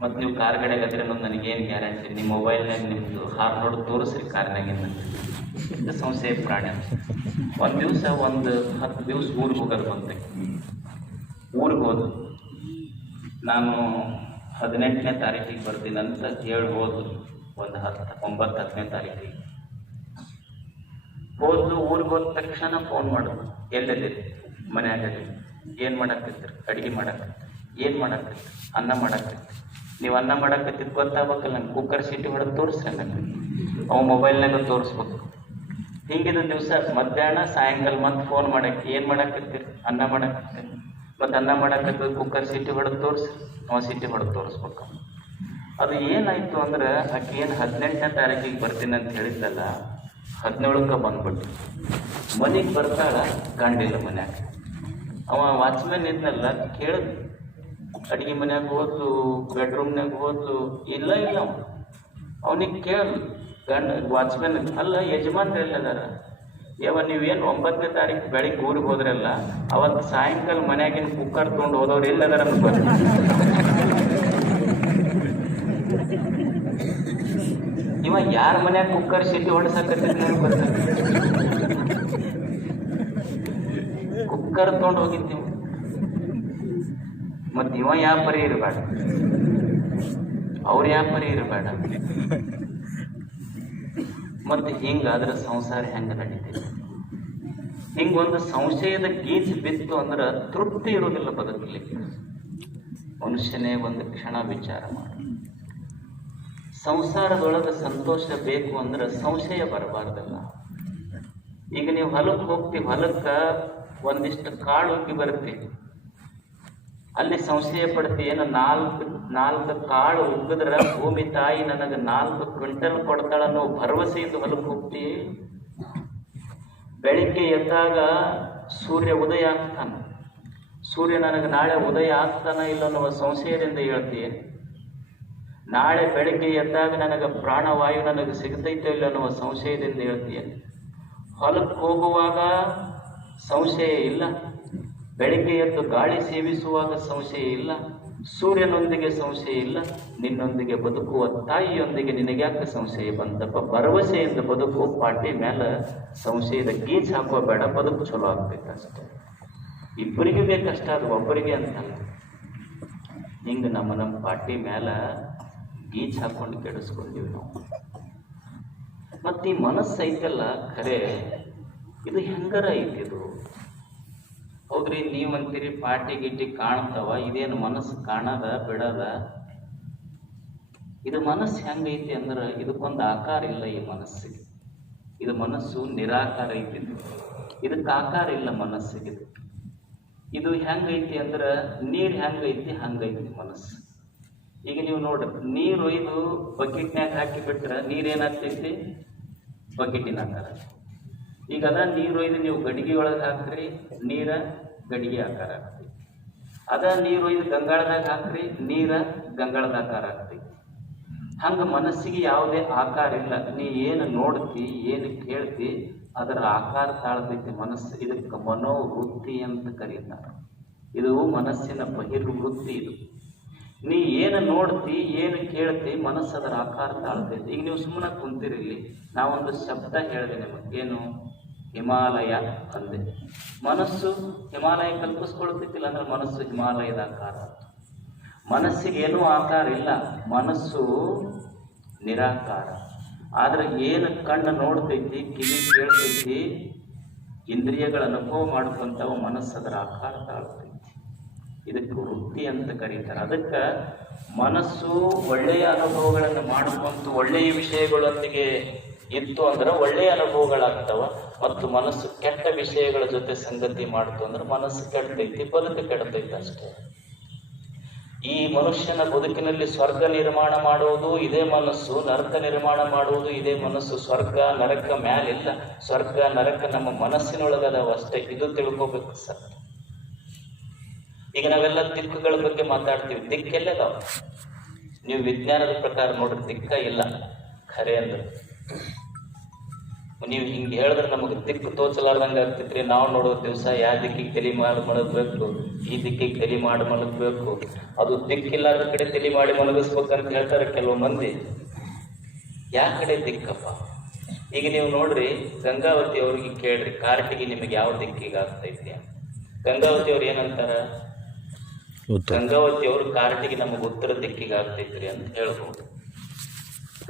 ಮತ್ತು ನೀವು ಕಾರ್ ಗಡೆಗೆ ಅದ್ರೆ ನನಗೇನು ಗ್ಯಾರಂಟಿ, ನಿಮ್ಮ ಮೊಬೈಲ್ನಾಗ ನಿಮ್ಮದು ಹಾರ್ ನೋಡಿ ತೋರಿಸ್ರಿ ಕಾರ್ನಾಗಿಂದ. ಇದು ಸಂಶಯ ಪ್ರಾಣಿ. ಒಂದು ದಿವಸ 10 ದಿವಸ ಊರಿಗೆ ಹೋಗೋದು ಬಂತೆ. ಊರಿಗೆ ಹೋದು, ನಾನು 18ನೇ ತಾರೀಕಿಗೆ ಬರ್ತೀನಿ ಅಂತ ಹೇಳಿ ಹೋದ್ರು. ಒಂದು 9-10ನೇ ತಾರೀಕಿಗೆ ಹೋದ್ಲು. ಊರಿಗೆ ಹೋದ ತಕ್ಷಣ ಫೋನ್ ಮಾಡಿದ್ರು, ಎಲ್ಲೆಲ್ಲಿರಿ, ಮನ್ಯಾಗ ಏನು ಮಾಡಾಕತ್ತೀರಿ, ಅಡುಗೆ ಮಾಡಾಕತ್ತೀರಿ, ಏನು ಮಾಡಾಕತ್ತೀರಿ, ಅನ್ನ ಮಾಡಾಕತ್ತೀರಿ, ನೀವು ಅನ್ನ ಮಾಡಕತ್ತಿದ್ದು ಗೊತ್ತಾಗ್ಬೇಕಲ್ಲ, ನಂಗೆ ಕುಕ್ಕರ್ ಸೀಟಿ ಹೊಡೆದು ತೋರಿಸ್ರಿ, ನನಗೆ ಅವು ಮೊಬೈಲ್ನಾಗ ತೋರಿಸ್ಬೇಕು. ಹಿಂಗಿದ ದಿವಸ ಮಧ್ಯಾಹ್ನ ಸಾಯಂಕಾಲ ಮತ್ತೆ ಫೋನ್ ಮಾಡಕ್ಕೆ ಏನು ಮಾಡಕತ್ತೀರಿ, ಅನ್ನ ಮಾಡಕತ್ತೀರಿ, ಮತ್ತು ಅನ್ನ ಮಾಡಕತ್ತ ಕುಕ್ಕರ್ ಸೀಟಿ ಹೊಡೆದು ತೋರಿಸ್ರಿ, ಅವ ಸೀಟಿ ಹೊಡೆದು ತೋರಿಸ್ಬೇಕು. ಅದು ಏನಾಯಿತು ಅಂದ್ರೆ ಆಕೆ ಏನು 18ನೇ ತಾರೀಕಿಗೆ ಬರ್ತೀನಿ ಅಂತ ಹೇಳಿದ್ದಲ್ಲ, 17ಕ್ಕೆ ಬಂದ್ಬಿಟ್ಟು ಮನೆಗೆ ಬರ್ತಾಳ, ಗಂಡಿಲ್ಲ ಮನ್ಯಾಗ. ಅವ ವಾಚ್ಮ್ಯಾನ್ ಇದ್ನಲ್ಲ, ಕೇಳಿದ್ ಅಡುಗೆ ಮನ್ಯಾಗ ಹೋದ್ಲು, ಬೆಡ್ರೂಮ್ನಾಗ ಹೋದ್ಲು, ಇಲ್ಲ ಅವನಿಗೆ ಕೇಳಲು ವಾಚ್ಮ್ಯಾನ್, ಅಲ್ಲ ಯಜಮಾನ್ರು ಎಲ್ಲದಾರ, ನೀವೇನು 9ನೇ ತಾರೀಕು ಬೆಳಿಗ್ಗೆ ಊರಿಗೆ ಹೋದ್ರಲ್ಲ, ಅವತ್ತು ಸಾಯಂಕಾಲ ಮನ್ಯಾಗಿನ ಕುಕ್ಕರ್ ತೊಗೊಂಡು ಹೋದವ್ರು ಎಲ್ಲದಾರ ಅಂತ ಇವ ಯಾರ ಮನ್ಯಾಗ ಕುಕ್ಕರ್ ಸೀಟಿ ಹೊಡ್ಸಕತ್ತಿದ್ ಗೊತ್ತ, ಕುಕ್ಕರ್ ತೊಗೊಂಡು ಹೋಗಿದ್ದೀವಿ. ಮತ್ತು ಇವ ಯಾವ ಪರಿ ಇರಬೇಡ, ಅವ್ರು ಯಾವ ಪರಿ ಇರಬೇಡ. ಮತ್ತು ಹಿಂಗಾದ್ರೆ ಸಂಸಾರ ಹೆಂಗೆ ನಡೀತೈತಿ? ಹಿಂಗೊಂದು ಸಂಶಯದ ಗೀಚ್ ಬಿತ್ತು ಅಂದ್ರೆ ತೃಪ್ತಿ ಇರೋದಿಲ್ಲ ಬದುಕಲಿಕ್ಕೆ. ಮನುಷ್ಯನೇ ಒಂದು ಕ್ಷಣ ವಿಚಾರ ಮಾಡು. ಸಂಸಾರದೊಳಗೆ ಸಂತೋಷ ಬೇಕು ಅಂದ್ರೆ ಸಂಶಯ ಬರಬಾರ್ದಲ್ಲ. ಈಗ ನೀವು ಹೊಲಕ್ಕೆ ಹೋಗ್ತೀವಿ, ಹೊಲಕ್ಕೆ ಒಂದಿಷ್ಟು ಕಾಳು ಉಕ್ಕಿ ಬರ್ತೀವಿ, ಅಲ್ಲಿ ಸಂಶಯ ಪಡ್ತಿ, ಏನು ನಾಲ್ಕು ಕಾಳು ಉಗ್ಗಿದ್ರೆ ಭೂಮಿ ತಾಯಿ ನನಗೆ 4 ಕ್ವಿಂಟಲ್ ಕೊಡ್ತಾಳ ಅನ್ನೋ ಭರವಸೆಯಿಂದ ಹೊಲಕ್ಕೆ ಹೋಗ್ತೀವಿ. ಬೆಳಿಗ್ಗೆ ಎದ್ದಾಗ ಸೂರ್ಯ ಉದಯ ಆಗ್ತಾನೆ, ಸೂರ್ಯ ನನಗೆ ನಾಳೆ ಉದಯ ಆಗ್ತಾನ ಇಲ್ಲ ಅನ್ನೋ ಸಂಶಯದಿಂದ ಹೇಳ್ತೀವಿ. ನಾಳೆ ಬೆಳಿಗ್ಗೆ ಎದ್ದಾಗ ನನಗೆ ಪ್ರಾಣವಾಯು ನನಗೆ ಸಿಗ್ತೈತೋ ಇಲ್ಲ ಅನ್ನುವ ಸಂಶಯದಿಂದ ಹೇಳ್ತೀಯ. ಹೊಲಕ್ಕೆ ಹೋಗುವಾಗ ಸಂಶಯ ಇಲ್ಲ, ಬೆಳಿಗ್ಗೆ ಎದ್ದು ಗಾಳಿ ಸೇವಿಸುವಾಗ ಸಂಶಯ ಇಲ್ಲ, ಸೂರ್ಯನೊಂದಿಗೆ ಸಂಶಯ ಇಲ್ಲ, ನಿನ್ನೊಂದಿಗೆ ಬದುಕುವ ತಾಯಿಯೊಂದಿಗೆ ನಿನಗ್ಯಾಕೆ ಸಂಶಯ ಬಂತಪ್ಪ? ಭರವಸೆಯಿಂದ ಬದುಕು, ಪಾಟಿ ಮೇಲೆ ಸಂಶಯದ ಗೀಚ್ ಹಾಕುವ ಬೇಡ, ಬದುಕು ಚಲೋ ಆಗ್ಬೇಕಷ್ಟೆ. ಇಬ್ಬರಿಗೆ ಬೇಕಷ್ಟ, ಅದು ಒಬ್ಬರಿಗೆ ಅಂತಲ್ಲ. ಹಿಂಗೆ ನಮ್ಮ ಪಾಟಿ ಮೇಲೆ ಗೀಚ್ ಹಾಕೊಂಡು ಕೆಡಿಸ್ಕೊಂಡಿವಿ ನಾವು. ಮತ್ತು ಈ ಮನಸ್ಸು ಐತಲ್ಲ, ಖರೆ ಇದು ಹೆಂಗಾರ ಐತಿದು. ಹೌದ್ರಿ, ನೀವಂತೀರಿ ಪಾಟಿ ಗಿಟ್ಟಿ ಕಾಣ್ತಾವ, ಇದೇನು ಮನಸ್ಸು ಕಾಣದ ಬಿಡದ? ಇದು ಮನಸ್ಸು ಹೆಂಗೈತಿ ಅಂದ್ರೆ ಇದಕ್ಕೊಂದು ಆಕಾರ ಇಲ್ಲ. ಈ ಮನಸ್ಸಿಗೆ, ಇದು ಮನಸ್ಸು ನಿರಾಕಾರ ಐತಿ, ಇದಕ್ಕೆ ಆಕಾರ ಇಲ್ಲ ಮನಸ್ಸಿಗೆ. ಇದು ಹೆಂಗೈತಿ ಅಂದ್ರೆ ನೀರು ಹೆಂಗೈತಿ ಹಂಗೈತಿ ಮನಸ್ಸು. ಈಗ ನೀವು ನೋಡ್ರಿ, ನೀರು ಒಯ್ದು ಬಕೆಟ್ನ್ಯಾಗ ಹಾಕಿ ಬಿಟ್ರೆ ನೀರೇನಾಗ್ತೈತಿ? ಬಕೆಟಿನ ಆಕಾರ. ಈಗ ಅದ ನೀರು ಒಯ್ದು ನೀವು ಗಡಿಗೆ ಒಳಗೆ ಹಾಕ್ರಿ, ನೀರ ಗಡಿಗೆ ಆಕಾರ ಆಗ್ತೈತಿ. ಅದ ನೀರು ಒಯ್ದು ಗಂಗಾಳದಾಗ ಹಾಕ್ರಿ, ನೀರ ಗಂಗಾಳದ ಆಕಾರ ಆಗ್ತೈತಿ. ಹಂಗೆ ಮನಸ್ಸಿಗೆ ಯಾವುದೇ ಆಕಾರ ಇಲ್ಲ. ನೀ ಏನು ನೋಡ್ತಿ, ಏನು ಕೇಳ್ತಿ, ಅದರ ಆಕಾರ ತಾಳ್ತೈತಿ ಮನಸ್ಸು. ಇದಕ್ಕೆ ಮನೋವೃತ್ತಿ ಅಂತ ಕರೀತಾರೆ. ಇದು ಮನಸ್ಸಿನ ಬಹಿರ್ವೃತ್ತಿ. ಇದು ನೀ ಏನು ನೋಡ್ತಿ, ಏನು ಕೇಳ್ತಿ, ಮನಸ್ಸು ಅದರ ಆಕಾರ ತಾಳ್ತೈತಿ. ಈಗ ನೀವು ಸುಮ್ಮನೆ ಕುಂತಿರಿಲ್ಲಿ, ನಾವೊಂದು ಶಬ್ದ ಹೇಳಿದೆ ನಿಮಗೆ, ಏನು ಹಿಮಾಲಯ ಅಂದೆ, ಮನಸ್ಸು ಹಿಮಾಲಯ ಕಲ್ಪಿಸ್ಕೊಳ್ತೈತಿಲ್ಲ ಅಂದ್ರೆ ಮನಸ್ಸು ಹಿಮಾಲಯದ ಆಕಾರ. ಮನಸ್ಸಿಗೇನೂ ಆಕಾರ ಇಲ್ಲ, ಮನಸ್ಸು ನಿರಾಕಾರ. ಆದ್ರೆ ಏನು ಕಣ್ಣು ನೋಡ್ತೈತಿ, ಕಿವಿ ಕೇಳ್ತೈತಿ, ಇಂದ್ರಿಯಗಳ ಅನುಭವ ಮಾಡ್ಕೊಂತಾವ, ಮನಸ್ಸು ಅದರ ಆಕಾರ ತಾಳ್ತೈತಿ. ಇದಕ್ಕೆ ವೃತ್ತಿ ಅಂತ ಕರೀತಾರೆ. ಅದಕ್ಕೆ ಮನಸ್ಸು ಒಳ್ಳೆಯ ಅನುಭವಗಳನ್ನು ಮಾಡ್ಕೊಂತು ಒಳ್ಳೆಯ ವಿಷಯಗಳೊಂದಿಗೆ ಇತ್ತು ಅಂದ್ರೆ ಒಳ್ಳೆಯ ಅನುಭವಗಳಾಗ್ತಾವ. ಮತ್ತು ಮನಸ್ಸು ಕೆಟ್ಟ ವಿಷಯಗಳ ಜೊತೆ ಸಂಗತಿ ಮಾಡ್ತು ಅಂದ್ರೆ ಮನಸ್ಸು ಕೆಡ್ತೈತಿ, ಬದುಕು ಕೆಡ್ತೈತಿ ಅಷ್ಟೇ. ಈ ಮನುಷ್ಯನ ಬದುಕಿನಲ್ಲಿ ಸ್ವರ್ಗ ನಿರ್ಮಾಣ ಮಾಡುವುದು ಇದೇ ಮನಸ್ಸು, ನರಕ ನಿರ್ಮಾಣ ಮಾಡುವುದು ಇದೇ ಮನಸ್ಸು. ಸ್ವರ್ಗ ನರಕ ಮ್ಯಾಲಿಲ್ಲ, ಸ್ವರ್ಗ ನರಕ ನಮ್ಮ ಮನಸ್ಸಿನೊಳಗದವ ಅಷ್ಟೇ. ಇದು ತಿಳ್ಕೋಬೇಕು ಸರ್. ಈಗ ನಾವೆಲ್ಲ ದಿಕ್ಕುಗಳ ಬಗ್ಗೆ ಮಾತಾಡ್ತೀವಿ, ದಿಕ್ಕೆಲ್ಲದಾವ. ನೀವು ವಿಜ್ಞಾನದ ಪ್ರಕಾರ ನೋಡ್ರಿ, ದಿಕ್ಕ ಇಲ್ಲ ಖರೆ ಅಂದ್ರೆ. ನೀವು ಹಿಂಗೆ ಹೇಳಿದ್ರೆ ನಮಗೆ ದಿಕ್ಕು ತೋಚಲಾರ್ದಂಗೆ ಆಗ್ತೈತ್ರಿ. ನಾವು ನೋಡೋ ದಿವಸ ಯಾವ ದಿಕ್ಕಿಗೆ ತಲೆ ಮಾಡಿ ಮಲಗಬೇಕು, ಈ ದಿಕ್ಕಿಗೆ ತಲೆ ಮಾಡಿ ಮಲಗಬೇಕು, ಅದು ದಿಕ್ಕಿಲ್ಲಾರ್ದ ಕಡೆ ತಲೆ ಮಾಡಿ ಮಲಗಿಸ್ಬೇಕಂತ ಹೇಳ್ತಾರೆ ಕೆಲವು ಮಂದಿ. ಯಾವ ಕಡೆ ದಿಕ್ಕಪ್ಪ? ಈಗ ನೀವು ನೋಡ್ರಿ, ಗಂಗಾವತಿ ಅವ್ರಿಗೆ ಕೇಳ್ರಿ, ಕಾರ್ಟಿಗೆ ನಿಮಗೆ ಯಾವ ದಿಕ್ಕಿಗೆ ಆಗ್ತೈತಿ? ಗಂಗಾವತಿ ಅವ್ರು ಏನಂತಾರ? ಗಂಗಾವತಿ ಅವರು ಕಾರ್ಟಿಗೆ ನಮಗೆ ಉತ್ತರ ದಿಕ್ಕಿಗೆ ಆಗ್ತೈತ್ರಿ ಅಂತ ಹೇಳ್ಬೋದು.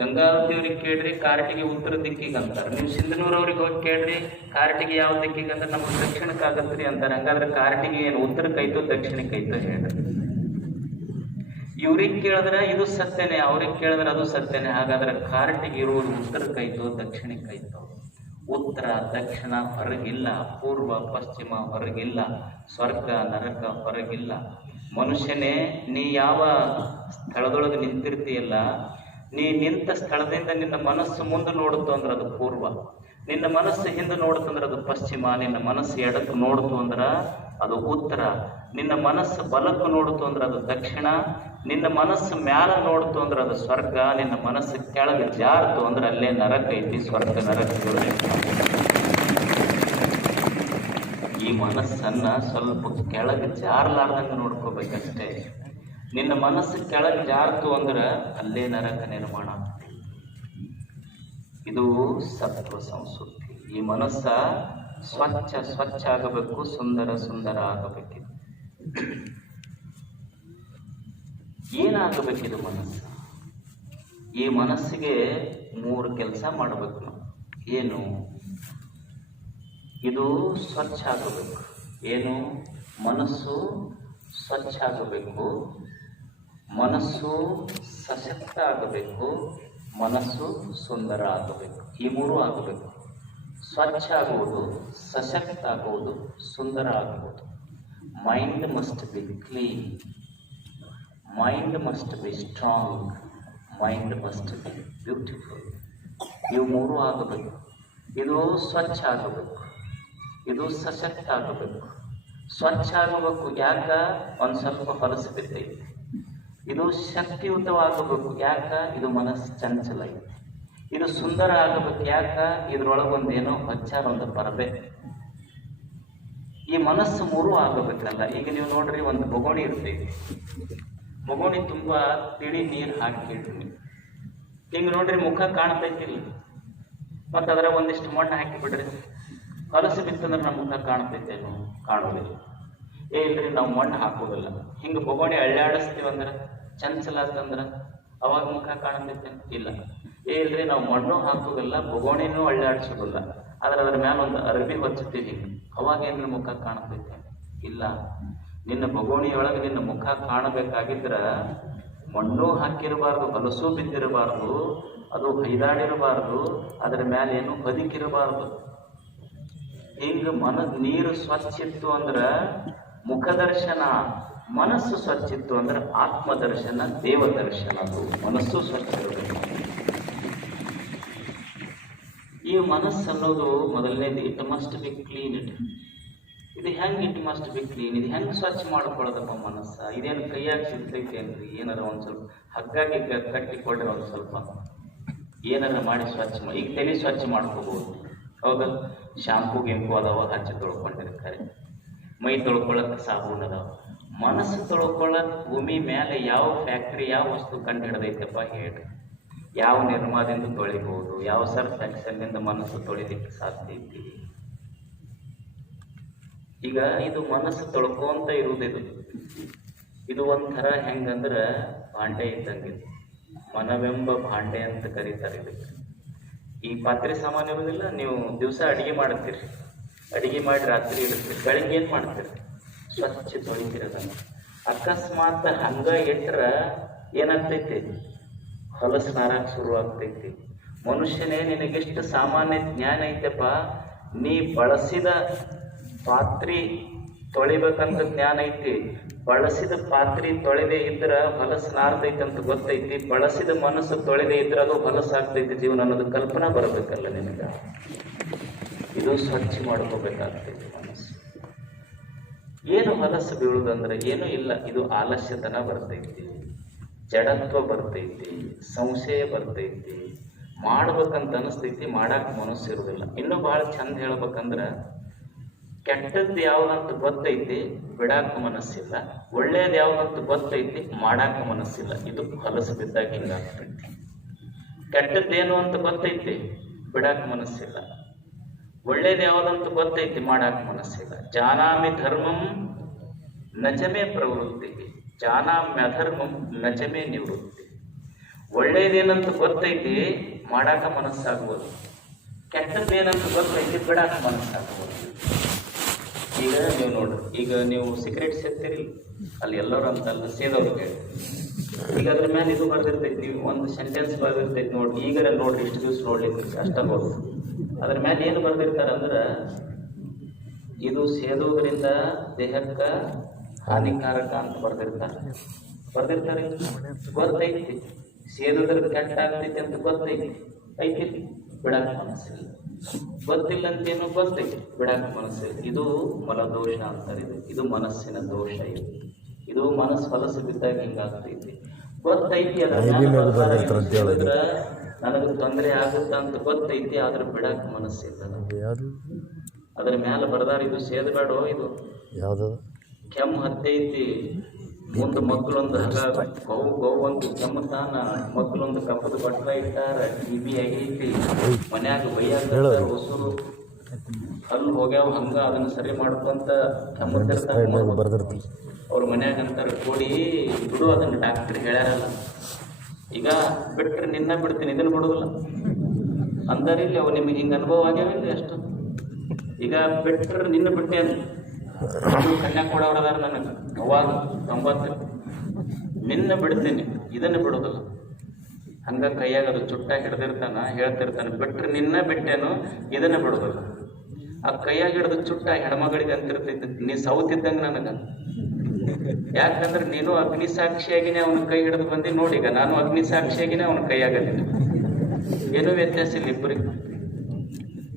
ಗಂಗಾವತಿ ಅವ್ರಿಗೆ ಕೇಳ್ರಿ, ಕಾರ್ಟಿಗೆ ಉತ್ತರ ದಿಕ್ಕಿಗೆ ಅಂತಾರೆ. ನೀವು ಸಿಂಧನೂರವ್ರಿಗೆ ಹೋಗಿ ಕೇಳ್ರಿ, ಕಾರ್ಟಿಗೆ ಯಾವ ದಿಕ್ಕಿಗೆ ಅಂದ್ರೆ ನಮ್ಗೆ ದಕ್ಷಿಣಕ್ಕೆ ಆಗತ್ರಿ ಅಂತಾರೆ. ಹಂಗಾದ್ರೆ ಕಾರ್ಟಿಗೆ ಏನು ಉತ್ತರಕ್ಕೈತೋ ದಕ್ಷಿಣಕ್ಕೈತೋ ಹೇಳ್ರಿ. ಇವ್ರಿಗೆ ಕೇಳಿದ್ರೆ ಇದು ಸತ್ಯನೇ, ಅವ್ರಿಗೆ ಕೇಳಿದ್ರೆ ಅದು ಸತ್ಯನೇ. ಹಾಗಾದ್ರೆ ಕಾರ್ಟಿಗೆ ಇರುವುದು ಉತ್ತರಕ್ಕೈತೋ ದಕ್ಷಿಣಕ್ಕೈತೋ? ಉತ್ತರ ದಕ್ಷಿಣ ಹೊರಗಿಲ್ಲ, ಪೂರ್ವ ಪಶ್ಚಿಮ ಹೊರಗಿಲ್ಲ, ಸ್ವರ್ಗ ನರಕ ಹೊರಗಿಲ್ಲ. ಮನುಷ್ಯನೇ, ನೀ ಯಾವ ಸ್ಥಳದೊಳಗೆ ನಿಂತಿರ್ತೀಯಲ್ಲ, ನೀ ನಿಂತ ಸ್ಥಳದಿಂದ ನಿನ್ನ ಮನಸ್ಸು ಮುಂದೆ ನೋಡುತ್ತೋ ಅಂದ್ರೆ ಅದು ಪೂರ್ವ, ನಿನ್ನ ಮನಸ್ಸು ಹಿಂದೆ ನೋಡುತ್ತಂದ್ರೆ ಅದು ಪಶ್ಚಿಮ, ನಿನ್ನ ಮನಸ್ಸು ಎಡಕ್ಕೆ ನೋಡ್ತು ಅಂದ್ರೆ ಅದು ಉತ್ತರ, ನಿನ್ನ ಮನಸ್ಸು ಬಲಕ್ಕೆ ನೋಡ್ತು ಅಂದ್ರೆ ಅದು ದಕ್ಷಿಣ, ನಿನ್ನ ಮನಸ್ಸು ಮ್ಯಾಲ ನೋಡ್ತು ಅಂದ್ರೆ ಅದು ಸ್ವರ್ಗ, ನಿನ್ನ ಮನಸ್ಸು ಕೆಳಗೆ ಜಾರ್ತು ಅಂದ್ರೆ ಅಲ್ಲೇ ನರಕ ಐತಿ. ಸ್ವರ್ಗ ನರಕ. ಈ ಮನಸ್ಸನ್ನ ಸ್ವಲ್ಪ ಕೆಳಗೆ ಜಾರ್ಲಾರ್ದಂಗೆ ನೋಡ್ಕೋಬೇಕಷ್ಟೇ. ನಿನ್ನ ಮನಸ್ಸು ಕೆಳಗೆ ಜಾರ್ತು ಅಂದ್ರೆ ಅಲ್ಲೇ ನರಕ ನಿರ್ಮಾಣ. ಇದು ಸತ್ವ ಸಂಸ್ಕೃತಿ. ಈ ಮನಸ್ಸ ಸ್ವಚ್ಛ ಆಗಬೇಕು, ಸುಂದರ ಆಗಬೇಕಿದು. ಏನಾಗಬೇಕಿದು ಮನಸ್ಸು? ಈ ಮನಸ್ಸಿಗೆ 3 ಕೆಲಸ ಮಾಡಬೇಕು ನಾವು. ಏನು? ಇದು ಸ್ವಚ್ಛ ಆಗಬೇಕು. ಏನು? ಮನಸ್ಸು ಸ್ವಚ್ಛ ಆಗಬೇಕು, ಮನಸ್ಸು ಸಶಕ್ತ ಆಗಬೇಕು, ಮನಸ್ಸು ಸುಂದರ ಆಗಬೇಕು. ಈ 3 ಆಗಬೇಕು. ಸ್ವಚ್ಛ ಆಗುವುದು, ಸಶಕ್ತ ಆಗುವುದು, ಸುಂದರ ಆಗುವುದು. Mind must B clean, mind must be strong, mind must B beautiful. ಇವು 3 ಆಗಬೇಕು. ಇದು ಸ್ವಚ್ಛ ಆಗಬೇಕು, ಇದು ಸಶಕ್ತ ಆಗಬೇಕು. ಸ್ವಚ್ಛ ಆಗಬೇಕು, ಯಾಕ? ಒಂದು ಸ್ವಲ್ಪ ಹೊಲಸು ಬಿದ್ದೈತಿ. ಇದು ಶಕ್ತಿಯುತವಾಗಬೇಕು, ಯಾಕ? ಇದು ಮನಸ್ಸು ಚಂಚಲ ಐತಿ. ಇದು ಸುಂದರ ಆಗಬೇಕು, ಯಾಕ? ಇದ್ರೊಳಗೊಂದೇನೋ ಹಚ್ಚಾರ ಒಂದು ಪರಬೆ. ಈ ಮನಸ್ಸು 3 ಆಗಬೇಕಲ್ಲ. ಈಗ ನೀವು ನೋಡ್ರಿ, ಒಂದು ಬೊಗೋಣಿ ಇರ್ತೈತಿ, ಬೊಗೋಣಿ ತುಂಬ ತಿಳಿ ನೀರು ಹಾಕಿಡ್ರಿ. ಹಿಂಗೆ ನೋಡ್ರಿ, ಮುಖ ಕಾಣ್ತೈತಿಲ್ಲ, ಮತ್ತು ಅದರ ಒಂದಿಷ್ಟು ಮಣ್ಣು ಹಾಕಿಬಿಡ್ರಿ, ಹೊಲಸು ಬಿತ್ತಂದ್ರೆ ನಮ್ಮ ಮುಖ ಕಾಣ್ತೈತೇನು? ಕಾಣೋದಿಲ್ಲ. ಇಲ್ರಿ, ನಾವು ಮಣ್ಣು ಹಾಕೋದಿಲ್ಲ. ಹಿಂಗೆ ಬೊಗೋಣಿ ಅಳ್ಳಾಡಿಸ್ತೀವಂದ್ರೆ, ಚಂಚಲ ಅಂತಂದ್ರೆ ಅವಾಗ ಮುಖ ಕಾಣತೈತೆ? ಇಲ್ಲ. ಇಲ್ರಿ, ನಾವು ಮಣ್ಣು ಹಾಕೋದಿಲ್ಲ, ಬೊಗೋಣಿನೂ ಅಳ್ಳಾಡಿಸೋದಿಲ್ಲ, ಆದ್ರೆ ಅದ್ರ ಮೇಲೆ ಒಂದು ಅರಬಿ ಹೊಚ್ಚುತ್ತೀವಿ, ಅವಾಗ ಏನ್ರಿ ಮುಖ ಕಾಣತೈತೆ? ಇಲ್ಲ. ನಿನ್ನ ಬೊಗೋಣಿಯೊಳಗೆ ನಿನ್ನ ಮುಖ ಕಾಣಬೇಕಾಗಿದ್ರ ಮಣ್ಣು ಹಾಕಿರಬಾರ್ದು, ಹೊಲಸು ಬಿದ್ದಿರಬಾರ್ದು, ಅದು ಹೈದಾಡಿರಬಾರ್ದು, ಅದರ ಮೇಲೆ ಏನು ಬದುಕಿರಬಾರ್ದು. ಹಿಂಗೆ ನೀರು ಸ್ವಚ್ಛ ಇತ್ತು ಅಂದ್ರೆ ಮುಖದರ್ಶನ, ಮನಸ್ಸು ಸ್ವಚ್ಛ ಇತ್ತು ಅಂದ್ರೆ ಆತ್ಮದರ್ಶನ, ದೇವದರ್ಶನ. ಅದು ಮನಸ್ಸು ಸ್ವಚ್ಛ ಇರಬೇಕು. ಈ ಮನಸ್ಸು ಅನ್ನೋದು ಮೊದಲನೇದು, ಇಟ್ ಮಸ್ಟ್ ಬಿ ಕ್ಲೀನ್. ಇದು ಹೆಂಗೆ ಇಟ್ ಮಸ್ಟ್ ಬಿ ಕ್ಲೀನ್? ಇದು ಹೆಂಗೆ ಸ್ವಚ್ಛ ಮಾಡ್ಕೊಳ್ಳೋದಪ್ಪ ಮನಸ್ಸ? ಇದೇನು ಕೈಯಾಗಿ ಸಿಗ್ತೈತಿ ಏನ್ರಿ? ಏನಾರ ಒಂದು ಸ್ವಲ್ಪ ಹಗ್ಗಾಗಿ ಕಟ್ಟಿಕೊಡ್ರಿ, ಒಂದು ಸ್ವಲ್ಪ ಏನಾರ ಮಾಡಿ ಸ್ವಚ್ಛ ಮಾಡಿ. ಈಗ ತಲೆ ಸ್ವಚ್ಛ ಮಾಡ್ಕೋಬಹುದು, ಹೌದಾ? ಶಾಂಪು ಗಿಂಪು ಅದಾವ, ಹಚ್ಚಿ ತೊಳ್ಕೊಂಡಿರ್ತಾರೆ. ಮೈ ತೊಳ್ಕೊಳಕ್ಕೆ ಸಾಬೂನ್ ಅದಾವ. ಮನಸ್ಸು ತೊಳ್ಕೊಳಕ್ ಭೂಮಿ ಮೇಲೆ ಯಾವ ಫ್ಯಾಕ್ಟ್ರಿ, ಯಾವ ವಸ್ತು ಕಂಡು ಹಿಡ್ದೈತಪ್ಪ ಹೇಳ್ರಿ? ಯಾವ ನಿರ್ಮಾದಿಂದ ತೊಳಿಬಹುದು? ಯಾವ ಸರ್ಫ್ ಎಕ್ಸೆಲ್ನಿಂದ ಮನಸ್ಸು ತೊಳಿಲಿಕ್ಕೆ ಸಾಧ್ಯ ಐತಿ? ಈಗ ಇದು ಮನಸ್ಸು ತೊಳ್ಕೊಂತ ಇರುವುದಿದು. ಇದು ಒಂಥರ ಹೆಂಗಂದ್ರೆ ಭಾಂಡೆ ಇದ್ದಂಗೆ, ಮನವೆಂಬ ಭಾಂಡೆ ಅಂತ ಕರೀತಾರೆ ಇದಕ್ಕೆ. ಈ ಪಾತ್ರೆ ಸಾಮಾನು ಇರೋದಿಲ್ಲ, ನೀವು ದಿವಸ ಅಡಿಗೆ ಮಾಡ್ತೀರಿ, ಅಡಿಗೆ ಮಾಡಿ ರಾತ್ರಿ ಇಡ್ತೀರಿ, ಬೆಳಿಗ್ಗೆ ಏನು ಮಾಡ್ತೀರಿ? ಸ್ವಚ್ಛ ತೊಳಿತಿರೋದನ್ನು. ಅಕಸ್ಮಾತ್ ಹಂಗ ಇಟ್ರ ಏನಾಗ್ತೈತಿ? ಹೊಲಸು ನಾರಕ್ಕೆ ಶುರು ಆಗ್ತೈತಿ. ಮನುಷ್ಯನೇ, ನಿನಗೆಷ್ಟು ಸಾಮಾನ್ಯ ಜ್ಞಾನ ಐತಪ್ಪ, ನೀ ಬಳಸಿದ ಪಾತ್ರೆ ತೊಳಿಬೇಕಂತ ಜ್ಞಾನ ಐತಿ. ಬಳಸಿದ ಪಾತ್ರೆ ತೊಳೆದೇ ಇದ್ರ ಹೊಲಸು ನಾರ್ತೈತಿ ಅಂತ ಗೊತ್ತೈತಿ. ಬಳಸಿದ ಮನಸ್ಸು ತೊಳೆದೇ ಇದ್ರೆ ಅದು ಹೊಲಸಾಗ್ತೈತಿ ಜೀವನ ಅನ್ನೋದು ಕಲ್ಪನಾ ಬರಬೇಕಲ್ಲ ನಿನಗೆ. ಇದು ಸ್ವಚ್ಛ ಮಾಡ್ಕೋಬೇಕಾಗ್ತೈತಿ ಮನಸ್ಸು. ಏನು ಹೊಲಸು ಬೀಳುದಂದ್ರೆ ಏನೂ ಇಲ್ಲ, ಇದು ಆಲಸ್ಯತನ ಬರ್ತೈತಿ, ಜಡತ್ವ ಬರ್ತೈತಿ, ಸಂಶಯ ಬರ್ತೈತಿ, ಮಾಡ್ಬೇಕಂತ ಅನಿಸ್ತೈತಿ, ಮಾಡಾಕ ಮನಸ್ಸು ಇರೋದಿಲ್ಲ. ಇನ್ನೂ ಭಾಳ ಚಂದ ಹೇಳ್ಬೇಕಂದ್ರೆ, ಕೆಟ್ಟದ್ದು ಯಾವ್ದಂತ ಗೊತ್ತೈತಿ, ಬಿಡಾಕ ಮನಸ್ಸಿಲ್ಲ. ಒಳ್ಳೇದು ಯಾವ್ದಂತ ಗೊತ್ತೈತಿ, ಮಾಡಾಕ ಮನಸ್ಸಿಲ್ಲ. ಇದು ಹೊಲಸು ಬಿದ್ದಾಗ ಹಿಂಗಾಗ್ತೈತಿ. ಕೆಟ್ಟದ್ದೇನು ಅಂತ ಗೊತ್ತೈತಿ, ಬಿಡಾಕ ಮನಸ್ಸಿಲ್ಲ. ಒಳ್ಳೇದು ಯಾವ್ದಂತ ಗೊತ್ತೈತಿ, ಮಾಡಾಕ ಮನಸ್ಸಿಲ್ಲ. ಜಾನಾಮಿ ಧರ್ಮಂ ನಚಮೇ ಪ್ರವೃತ್ತಿ, ಜಾನಾಮ್ಯಧರ್ಮಂ ನಚಮೇ ನಿವೃತ್ತಿ. ಒಳ್ಳೇದೇನಂತ ಗೊತ್ತೈತಿ, ಮಾಡಾಕ ಮನಸ್ಸಾಗುವುದು. ಕೆಟ್ಟದ್ದೇನಂತ ಗೊತ್ತೈತಿ, ಬಿಡಾಕ ಮನಸ್ಸಾಗುವುದು. ಈಗ ನೀವು ನೋಡ್ರಿ, ಈಗ ನೀವು ಸಿಗರೇಟ್ ಸೇರ್ತೀರಿ, ಅಲ್ಲಿ ಎಲ್ಲರೂ ಅಂತಲ್ಲ, ಸೇದವ್ರಿಗೆ ಈಗ ಅದ್ರ ಮೇಲೆ ಇದು ಬರ್ದಿರ್ತೈತಿ, ನೀವು ಒಂದು ಸೆಂಟೆನ್ಸ್ ಬರ್ದಿರ್ತೈತಿ ನೋಡಿ, ಈಗರ ನೋಡ್ರಿ ಇಷ್ಟು ದಿವಸ ನೋಡ್ಲಿಕ್ಕೆ ಅಷ್ಟ ನೋಡಿ. ಅದ್ರ ಮೇಲೆ ಏನು ಬರ್ದಿರ್ತಾರೆ ಅಂದ್ರೆ, ಇದು ಸೇದೋದ್ರಿಂದ ದೇಹಕ್ಕ ಹಾನಿಕಾರಕ ಅಂತ ಬರ್ದಿರ್ತಾರೆ. ಗೊತ್ತೈತಿ, ಸೇದೋದ್ರ ಕೆಟ್ಟ ಆಗ್ತೈತಿ ಅಂತ ಗೊತ್ತೈತಿ, ಐತಿ ಬಿಡಾಕ ಮನಸ್ಸಿಲ್ಲ. ಗೊತ್ತಿಲ್ಲ ಅಂತೇನು ಗೊತ್ತೈತಿ, ಬಿಡಾಕ ಮನಸ್ಸಿಲ್ಲ. ಇದು ಮಲದೋಷ ಅಂತಾರೆ. ಇದು ಮನಸ್ಸಿನ ದೋಷ. ಇದು ಮನಸ್ಸು ಹೊಲಸು ಬಿದ್ದಾಗ ಹಿಂಗಾಗ್ತೈತಿ. ಗೊತ್ತೈತಿ ಅದ್ರ ನನಗೆ ತೊಂದರೆ ಆಗುತ್ತ ಅಂತ ಗೊತ್ತೈತಿ, ಆದ್ರೆ ಬಿಡಾಕ ಮನಸ್ಸಿಲ್ಲ. ಅದ್ರ ಮ್ಯಾಲ ಬರ್ದಾರ, ಇದು ಸೇದಬೇಡ, ಇದು ಕೆಮ್ಮು ಹತ್ತೈತಿ, ಮುಂದೆ ಮಕ್ಕಳೊಂದು ಗೌ ಒಂದು ಕೆಮ್ಮತಾನ, ಮಕ್ಕಳೊಂದು ಕಪ್ಪದ ಬಟ್ಟ ಇಟ್ಟಾರ, ಟಿವಿ ಆಗೈತಿ, ಮನ್ಯಾಗ ಬೈಯಾಗ ಹೊಸರು ಅಲ್ಲಿ ಹೋಗ್ಯಾವ, ಹಂಗ ಅದನ್ನ ಸರಿ ಮಾಡ್ಕೊಂತ ಕೆಮ್ಮತ್ತಿರ್ತಾರ. ಅವ್ರ ಮನ್ಯಾಗ ಅಂತಾರೆ, ಕೊಡಿ ಬಿಡು ಅದನ್ನ, ಡಾಕ್ಟರ್ ಹೇಳ್ಯಾರಲ್ಲ. ಈಗ ಬಿಟ್ರೆ ನಿನ್ನ ಬಿಡ್ತೀನಿ, ಇದನ್ನ ಬಿಡುದಿಲ್ಲ ಅಂದಾರಿಲ್ಲ. ಅವು ನಿಮಗೆ ಹಿಂಗೆ ಅನುಭವ ಆಗ್ಯಾವಿಲ್ಲ ಅಷ್ಟು. ಈಗ ಬಿಟ್ರೆ ನಿನ್ನ ಬಿಟ್ಟೆ ಅಂತ ಕನ್ಯಾ ಕೊಡೋರದಾರ ನನಗೆ ಅವಾಗ 90 ನಿನ್ನ ಬಿಡ್ತೀನಿ, ಇದನ್ನು ಬಿಡೋದಿಲ್ಲ. ಹಂಗ ಕೈಯಾಗ ಅದು ಚುಟ್ಟ ಹಿಡ್ದಿರ್ತಾನ, ಹೇಳ್ತಿರ್ತಾನೆ, ಬಿಟ್ರೆ ನಿನ್ನ ಬಿಟ್ಟೇನು, ಇದನ್ನ ಬಿಡೋದಿಲ್ಲ. ಆ ಕೈಯಾಗ ಹಿಡ್ದು ಚುಟ್ಟ ಹೆಣ್ಮಗಳಿಗೆ ಅಂತಿರ್ತೈತಿ, ನೀ ಸೌತಿದ್ದಂಗೆ ನನಗೆ. ಯಾಕಂದ್ರೆ ನೀನು ಅಗ್ನಿ ಸಾಕ್ಷಿಯಾಗಿನೇ ಅವನ ಕೈ ಹಿಡಿದು ಬಂದಿ ನೋಡಿ. ಈಗ ನಾನು ಅಗ್ನಿ ಸಾಕ್ಷಿಯಾಗಿನೇ ಅವನ ಕೈಯಾಗದ್ದೀನಿ, ಏನೂ ವ್ಯತ್ಯಾಸ ಇಲ್ಲ ಇಬ್ಬರಿಗೆ.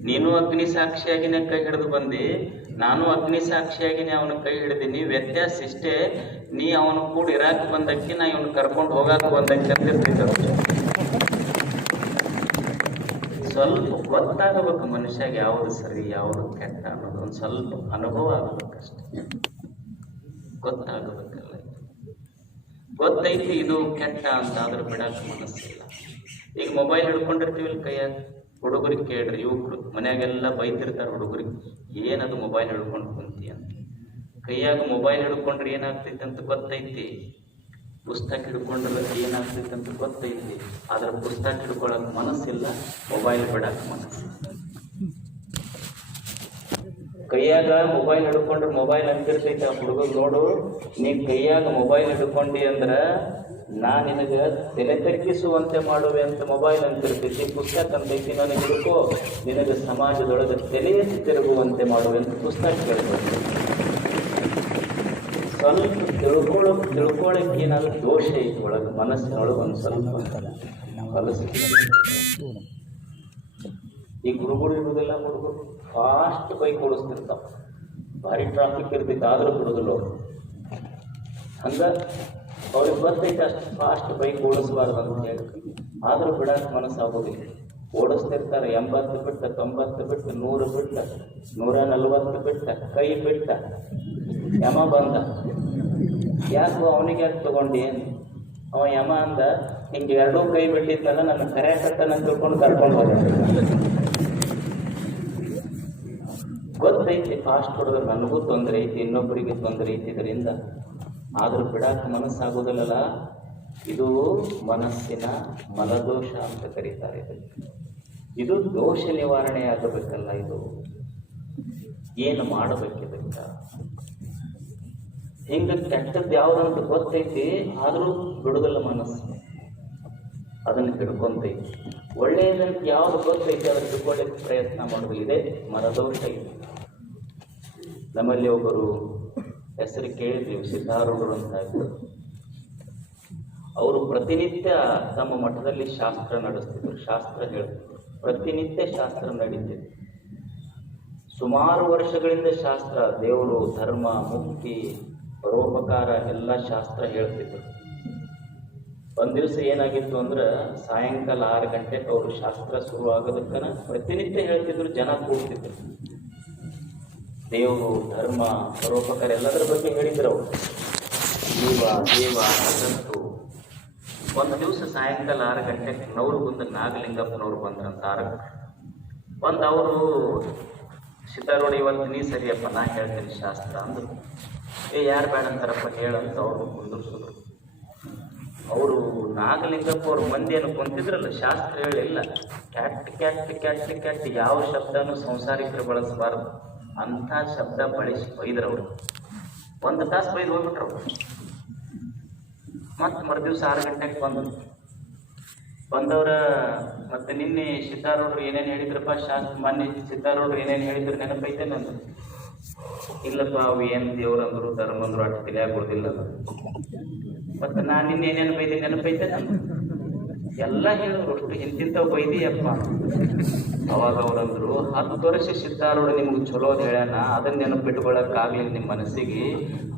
ನೀನು ಅಗ್ನಿ ಸಾಕ್ಷಿಯಾಗಿನೇ ಕೈ ಹಿಡಿದು ಬಂದು, ನಾನು ಅಗ್ನಿ ಸಾಕ್ಷಿಯಾಗಿನೇ ಅವನ ಕೈ ಹಿಡಿದೀನಿ. ವ್ಯತ್ಯಾಸ ಇಷ್ಟೇ, ನೀ ಅವನು ಕೂಡ ಇರಾಕ ಬಂದಕ್ಕೆ, ನಾ ಇವನು ಕರ್ಕೊಂಡು ಹೋಗಾಕ ಬಂದಕ್ಕೆ ಅಂತಿರ್ತಿದ್ದ. ಸ್ವಲ್ಪ ಗೊತ್ತಾಗಬೇಕು ಮನುಷ್ಯಾಗ ಯಾವುದು ಸರಿ ಯಾವುದು ಕೆಟ್ಟ ಅನ್ನೋದು. ಒಂದು ಸ್ವಲ್ಪ ಅನುಭವ ಆಗಬೇಕಷ್ಟೆ, ಗೊತ್ತಾಗಬೇಕಲ್ಲ. ಗೊತ್ತೈತಿ ಇದು ಕೆಟ್ಟ ಅಂತ, ಆದ್ರೆ ಬಿಡಾಕ ಮನಸ್ಸಿಲ್ಲ. ಈಗ ಮೊಬೈಲ್ ಹಿಡ್ಕೊಂಡಿರ್ತೀವಿ ಕೈಯಾಗ, ಹುಡುಗರಿಗೆ ಕೇಳ್ರಿ, ಯುವಕರು ಮನ್ಯಾಗೆಲ್ಲ ಬೈತಿರ್ತಾರೆ ಹುಡುಗರಿಗೆ, ಏನದು ಮೊಬೈಲ್ ಹಿಡ್ಕೊಂಡು ಕುಂತಿ ಅಂತ. ಕೈಯಾಗ ಮೊಬೈಲ್ ಹಿಡ್ಕೊಂಡ್ರೆ ಏನಾಗ್ತೈತಿ ಅಂತ ಗೊತ್ತೈತಿ, ಪುಸ್ತಕ ಹಿಡ್ಕೊಂಡ್ರೆ ಏನಾಗ್ತೈತಿ ಅಂತ ಗೊತ್ತೈತಿ, ಆದ್ರೆ ಪುಸ್ತಕ ಹಿಡ್ಕೊಳಕ್ ಮನಸ್ಸಿಲ್ಲ, ಮೊಬೈಲ್ ಬಿಡಾಕ ಮನಸ್ಸಿಲ್ಲ. ಕೈಯಾಗ ಮೊಬೈಲ್ ಹಿಡ್ಕೊಂಡ್ರೆ ಮೊಬೈಲ್ ಅಂತಿರ್ತೈತಿ. ಆ ಹುಡುಗ ನೋಡು, ನೀ ಕೈಯಾಗ ಮೊಬೈಲ್ ಹಿಡ್ಕೊಂಡಿ ಅಂದ್ರ ನಾ ನಿನಗೆ ತಲೆ ತಗ್ಗಿಸುವಂತೆ ಮಾಡುವೆ ಅಂತ ಮೊಬೈಲ್ ಅಂತಿರ್ತೈತಿ. ಪುಸ್ತಕ ಅಂತೈತಿ, ನನಗೆ ಹಿಡ್ಕೋ, ನಿನಗೆ ಸಮಾಜದೊಳಗೆ ತಲೆಯಲ್ಲಿ ತಿರುಗುವಂತೆ ಮಾಡುವೆ ಅಂತ ಪುಸ್ತಕ ಕೇಳ್ಬೇಕು. ಸ್ವಲ್ಪ ತಿಳ್ಕೊಳಕ್ಕೆ ಏನಾದ್ರು ದೋಷ ಐತಿ ಒಳಗೆ, ಮನಸ್ಸಿನೊಳಗೆ ಒಂದು ಸ್ವಲ್ಪ ಹೊಲಸು. ಈ ಗುರುಗಳು ಇರುವುದಿಲ್ಲ, ಹುಡುಗರು ಫಾಸ್ಟ್ ಬೈಕ್ ಓಡಿಸ್ತಿರ್ತಾವ, ಭಾರಿ ಟ್ರಾಫಿಕ್ ಇರ್ತೈತೆ, ಆದ್ರೂ ಬಿಡುದಿಲ್ಲ ಅವರು. ಹಂಗ ಅವ್ರಿಗೆ ಬರ್ತೈತೆ ಅಷ್ಟು ಫಾಸ್ಟ್ ಬೈಕ್ ಓಡಿಸಬಾರ್ದು ಅಂತ ಹೇಳಿ, ಆದ್ರೂ ಬಿಡಾಕ ಮನಸ್ಸಾಗೋದಿಲ್ಲ. ಓಡಿಸ್ತಿರ್ತಾರೆ 80 ಬಿಟ್ಟ, 90 ಬಿಟ್ಟು, 100 ಬಿಟ್ಟ, 140 ಬಿಟ್ಟ, ಕೈ ಬಿಟ್ಟ, ಯಮ ಬಂದ. ಯಾಕೋ ಅವನಿಗೆ ಯಾಕೆ ತಗೊಂಡು ಏನು? ಅವ ಯಮ ಅಂದ, ಹಿಂಗೆ ಎರಡೂ ಕೈ ಬಿಟ್ಟಿದ್ನಲ್ಲ, ನನ್ನ ಕರೆಯಕತ್ತನ ತಿಳ್ಕೊಂಡು ಕರ್ಕೊಂಡು ಹೋದ. ಗೊತ್ತೈತಿ ಫಾಸ್ಟ್ ಹೊಡೆದ್ರೆ ನನಗೂ ತೊಂದರೆ ಐತಿ, ಇನ್ನೊಬ್ಬರಿಗೆ ತೊಂದರೆ ಐತಿ ಇದರಿಂದ, ಆದರೂ ಬಿಡಾಕ ಮನಸ್ಸಾಗೋದಿಲ್ಲಲ್ಲ. ಇದು ಮನಸ್ಸಿನ ಮಲದೋಷ ಅಂತ ಕರೀತಾರೆ. ಇದು ದೋಷ ನಿವಾರಣೆ ಆಗಬೇಕಲ್ಲ. ಇದು ಏನು ಮಾಡಬೇಕಿದಕ್ಕ? ಹಿಂಗ ಕೆಟ್ಟದ್ದು ಯಾವುದಂತ ಗೊತ್ತೈತಿ, ಆದರೂ ಬಿಡುದಿಲ್ಲ ಮನಸ್ಸು, ಅದನ್ನು ಹಿಡ್ಕೊಂತೈತಿ. ಒಳ್ಳೆಯದಂತ ಯಾವ್ದು ಗೊತ್ತೈತಿ ಅದನ್ನು ಹಿಡ್ಕೊಳ್ಳಿಕ್ಕೆ ಪ್ರಯತ್ನ ಮಾಡೋದು, ಇದೇ ಮನದೋಷ ಐತಿ. ನಮ್ಮಲ್ಲಿ ಒಬ್ಬರು ಹೆಸರು ಕೇಳಿದ್ದೀವಿ, ಸಿದ್ಧಾರೂಢರು ಅಂತ ಇದ್ರು. ಅವರು ಪ್ರತಿನಿತ್ಯ ತಮ್ಮ ಮಠದಲ್ಲಿ ಶಾಸ್ತ್ರ ನಡೆಸ್ತಿದ್ರು, ಶಾಸ್ತ್ರ ಹೇಳ್ತಿದ್ರು, ಪ್ರತಿನಿತ್ಯ ಶಾಸ್ತ್ರ ನಡೀತಿದ್ರು. ಸುಮಾರು ವರ್ಷಗಳಿಂದ ಶಾಸ್ತ್ರ, ದೇವರು, ಧರ್ಮ, ಮುಕ್ತಿ, ಪರೋಪಕಾರ ಎಲ್ಲ ಶಾಸ್ತ್ರ ಹೇಳ್ತಿದ್ರು. ಒಂದು ದಿವಸ ಏನಾಗಿತ್ತು ಅಂದ್ರೆ, ಸಾಯಂಕಾಲ 6 ಗಂಟೆಗೆ ಅವರು ಶಾಸ್ತ್ರ ಶುರು ಆಗೋದಕ್ಕನ ಪ್ರತಿನಿತ್ಯ ಹೇಳ್ತಿದ್ರು, ಜನ ಕೂಡ್ತಿದ್ರು. ದೇವರು, ಧರ್ಮ, ಪರೋಪಕಾರ ಎಲ್ಲದರ ಬಗ್ಗೆ ಹೇಳಿದ್ರು ಅವರು. ದೇವ ಜಗತ್ತು. ಒಂದು ದಿವಸ ಸಾಯಂಕಾಲ 6 ಗಂಟೆಗೆ ನವರುಗುಂದ ನಾಗಲಿಂಗಪ್ಪನವ್ರು ಬಂದ್ರಂತ 6ಕ್ಕೆ ಬಂದು, ಅವರು ಸಿದ್ಧಾರೂಢ ಇವತ್ತು ನೀ ಸರಿಯಪ್ಪ, ನಾ ಹೇಳ್ತೀನಿ ಶಾಸ್ತ್ರ ಅಂದರು. ಯಾರು ಬೇಡ ಅಂತಾರಪ್ಪ ಹೇಳಂತ ಅವರು ಕುಂದಿರ್ಸಿದ್ರು. ಅವರು ನಾಗಲಿಂಗಪ್ಪ ಅವ್ರ ಮಂದಿಯನ್ನು ಕುಂತಿದ್ರಲ್ಲ, ಶಾಸ್ತ್ರ ಹೇಳಿಲ್ಲ. ಕ್ಯಾಟ್ ಕ್ಯಾಟ್ ಕ್ಯಾಟ್ ಕ್ಯಾಟ್ ಯಾವ ಶಬ್ದನೂ ಸಂಸಾರಿಕರು ಬಳಸಬಾರ್ದು ಅಂಥ ಶಬ್ದ ಬಳಸಿ ಬೈದ್ರವ್ರು. 1 ತಾಸು ಬೈದು ಹೋಗ್ಬಿಟ್ರು. ಮತ್ತು ಮರುದಿವ್ಸ 6 ಗಂಟೆಗೆ ಬಂದವ್ರ ಮತ್ತೆ ನಿನ್ನೆ ಸಿದ್ಧಾರೂಢರು ಏನೇನು ಹೇಳಿದ್ರಪ್ಪ ಮೊನ್ನೆ ಸಿದ್ಧಾರೂಢರು ಏನೇನು ಹೇಳಿದ್ರು ನೆನಪೈತೆ ನಂದು. ಇಲ್ಲಪ್ಪ ಅವು ಏನು ದೇವ್ರಂದ್ರು ಧರ್ಮಂದ್ರು ಅಷ್ಟು ತಿಳಿಯಾಗೋದಿಲ್ಲ. ಮತ್ತು ನಾನು ನಿನ್ನೆ ಏನೇನು ಬೈದಿ ನೆನಪೈತೆ ನಂದು ಎಲ್ಲ ಹೇಳಿದ್ರು. ಅಷ್ಟು ಇಂತಿಂತವು ಬೈದಿಯಪ್ಪ. ಅವಾಗ ಅವ್ರಂದ್ರು 10 ವರ್ಷ ಸಿದ್ಧಾರೂಢ ನಿಮ್ಗೆ ಚಲೋದು ಹೇಳ್ಯಾನ, ಅದನ್ನ ನೆನಪಿಟ್ಕೊಳ್ಳೋಕ್ಕಾಗ್ಲಿಲ್ಲ ನಿಮ್ಮ ಮನಸ್ಸಿಗೆ.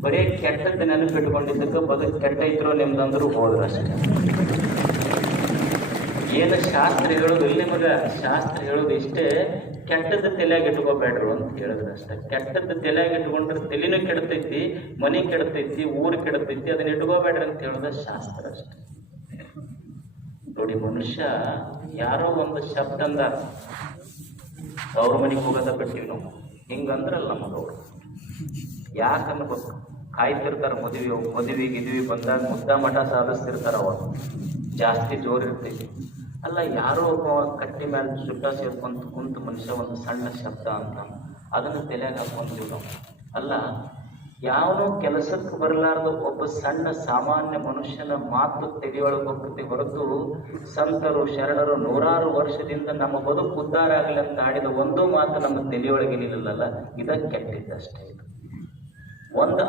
ಬರೀ ಕೆಟ್ಟದ್ದು ನೆನಪಿಟ್ಕೊಂಡಿದ್ದಕ್ಕೆ ಬದುಕು ಕೆಟ್ಟ ಇದ್ರು ನಿಮ್ದಂದ್ರು ಹೋದ್ರಷ್ಟೇ. ಏನು ಶಾಸ್ತ್ರ ಹೇಳೋದು ಇಲ್ಲಿ ಮಗ, ಶಾಸ್ತ್ರ ಹೇಳೋದು ಇಷ್ಟೇ, ಕೆಟ್ಟದ್ದು ತಲೆಯಾಗಿ ಇಟ್ಕೋಬೇಡ್ರು ಅಂತ ಹೇಳಿದ್ರು ಅಷ್ಟೇ. ಕೆಟ್ಟದ್ದು ತಲೆಯಾಗಿ ಇಟ್ಕೊಂಡ್ರೆ ತಲೆನೂ ಕೆಡ್ತೈತಿ, ಮನೆ ಕೆಡ್ತೈತಿ, ಊರು ಕೆಡ್ತೈತಿ, ಅದನ್ನ ಇಟ್ಕೋಬೇಡ್ರಿ ಅಂತ ಹೇಳೋದ ಶಾಸ್ತ್ರ ಅಷ್ಟೆ. ನೋಡಿ, ಮನುಷ್ಯ ಯಾರೋ ಒಂದು ಶಬ್ದ ಅಂದಾರ, ಅವ್ರ ಮನೆಗೆ ಹೋಗೋದ ಬಿಟ್ಟಿವಿ ನಾವು, ಹಿಂಗಂದ್ರಲ್ಲ ನಮಗವ್ರು. ಯಾಕನ್ಬೇಕು, ಕಾಯ್ತಿರ್ತಾರ ಮದುವೆ ಗಿದ್ವಿ ಬಂದಾಗ ಮುದ್ದ ಮಠ ಸಾಧಿಸ್ತಿರ್ತಾರ. ಅವಾಗ ಜಾಸ್ತಿ ಜೋರು ಇರ್ತೈತಿ. ಅಲ್ಲ, ಯಾರೋ ಒಬ್ಬ ಕಟ್ಟಿ ಮೇಲೆ ಸುಟ್ಟ ಸೇರ್ಕೊಂತ ಕುಂತು ಮನುಷ್ಯ ಒಂದು ಸಣ್ಣ ಶಬ್ದ ಅಂತ ಅದನ್ನು ತಲೆಯಾಗ ಹಾಕೊಂತೀವಿ ನಾವು. ಅಲ್ಲ, ಯಾವನೋ ಕೆಲಸಕ್ಕೆ ಬರಲಾರ್ದ ಒಬ್ಬ ಸಣ್ಣ ಸಾಮಾನ್ಯ ಮನುಷ್ಯನ ಮಾತು ತೆರೆಯೊಳಗೆ ಹೋಗ್ತೈತಿ ಹೊರತು ಸಂತರು ಶರಣರು ನೂರಾರು ವರ್ಷದಿಂದ ನಮ್ಮ ಬದುಕು ಉದ್ಧಾರ ಆಗಲಿ ಅಂತ ಆಡಿದ ಒಂದು ಮಾತು ನಮ್ಮ ತೆರೆಯೊಳಗೆ ನಿಲ್ಲಲ್ಲ. ಇದಕ್ಕೆ ಕೆಟ್ಟಿದ್ದಷ್ಟೇ. ಇದು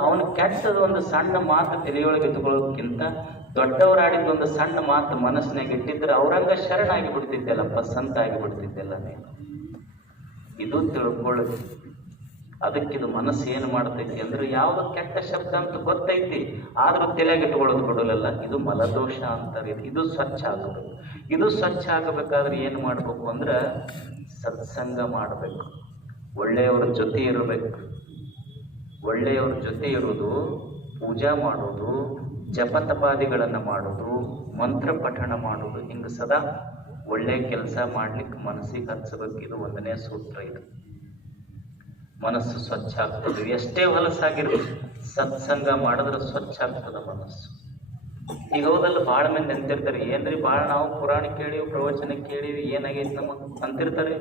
ಅವನು ಕೆಟ್ಟದ ಒಂದು ಸಣ್ಣ ಮಾತು ತೆರೆಯೊಳಗೆ ಇಟ್ಕೊಳ್ಳೋದಕ್ಕಿಂತ ದೊಡ್ಡವರು ಆಡಿದ ಒಂದು ಸಣ್ಣ ಮಾತು ಮನಸ್ಸಿನಾಗ ಇಟ್ಟಿದ್ರೆ ಅವ್ರಂಗ ಶರಣಾಗಿ ಬಿಡ್ತಿದ್ದೆಲ್ಲಪ್ಪ, ಸಂತ ಆಗಿ ಬಿಡ್ತಿದ್ದೆಲ್ಲ ನೀನು. ಇದು ತಿಳ್ಕೊಳ್ಳಿ. ಅದಕ್ಕಿದು ಮನಸ್ಸು ಏನು ಮಾಡ್ತೈತಿ ಅಂದ್ರೆ, ಯಾವ್ದು ಕೆಟ್ಟ ಶಬ್ದ ಅಂತ ಗೊತ್ತೈತಿ ಆದ್ರೂ ತಲೆಯಾಗಿ ಇಟ್ಕೊಳ್ಳೋದು ಬಿಡೋಲ್ಲ. ಇದು ಮಲದೋಷ ಅಂತಾರೆ. ಇದು ಸ್ವಚ್ಛ ಆಗಬೇಕು. ಇದು ಸ್ವಚ್ಛ ಆಗಬೇಕಾದ್ರೆ ಏನು ಮಾಡ್ಬೇಕು ಅಂದ್ರೆ, ಸತ್ಸಂಗ ಮಾಡಬೇಕು, ಒಳ್ಳೆಯವರ ಜೊತೆ ಇರಬೇಕು. ಒಳ್ಳೆಯವರ ಜೊತೆ ಇರೋದು, ಪೂಜಾ ಮಾಡೋದು, ಜಪತಪಾದಿಗಳನ್ನು ಮಾಡೋದು, ಮಂತ್ರ ಪಠಣ ಮಾಡೋದು, ಹಿಂಗೆ ಸದಾ ಒಳ್ಳೆ ಕೆಲಸ ಮಾಡ್ಲಿಕ್ಕೆ ಮನಸ್ಸಿಗೆ ಹಚ್ಚಬೇಕು. ಇದು 1ನೇ ಸೂತ್ರ. ಇದು ಮನಸ್ಸು ಸ್ವಚ್ಛ ಆಗ್ತದೆ. ಎಷ್ಟೇ ಹೊಲಸಾಗಿರ್ಬೇಕು, ಸತ್ಸಂಗ ಮಾಡಿದ್ರೆ ಸ್ವಚ್ಛ ಆಗ್ತದ ಮನಸ್ಸು. ಈಗ ಹೌದಲ್ಲ, ಭಾಳ ಮಂದಿ ಅಂತಿರ್ತಾರೆ, ಏನ್ರಿ ಭಾಳ ನಾವು ಪುರಾಣ ಕೇಳೀವಿ, ಪ್ರವಚನ ಕೇಳೀವಿ, ಏನಾಗೈತಿ ನಮಗೆ ಅಂತಿರ್ತಾರೆ.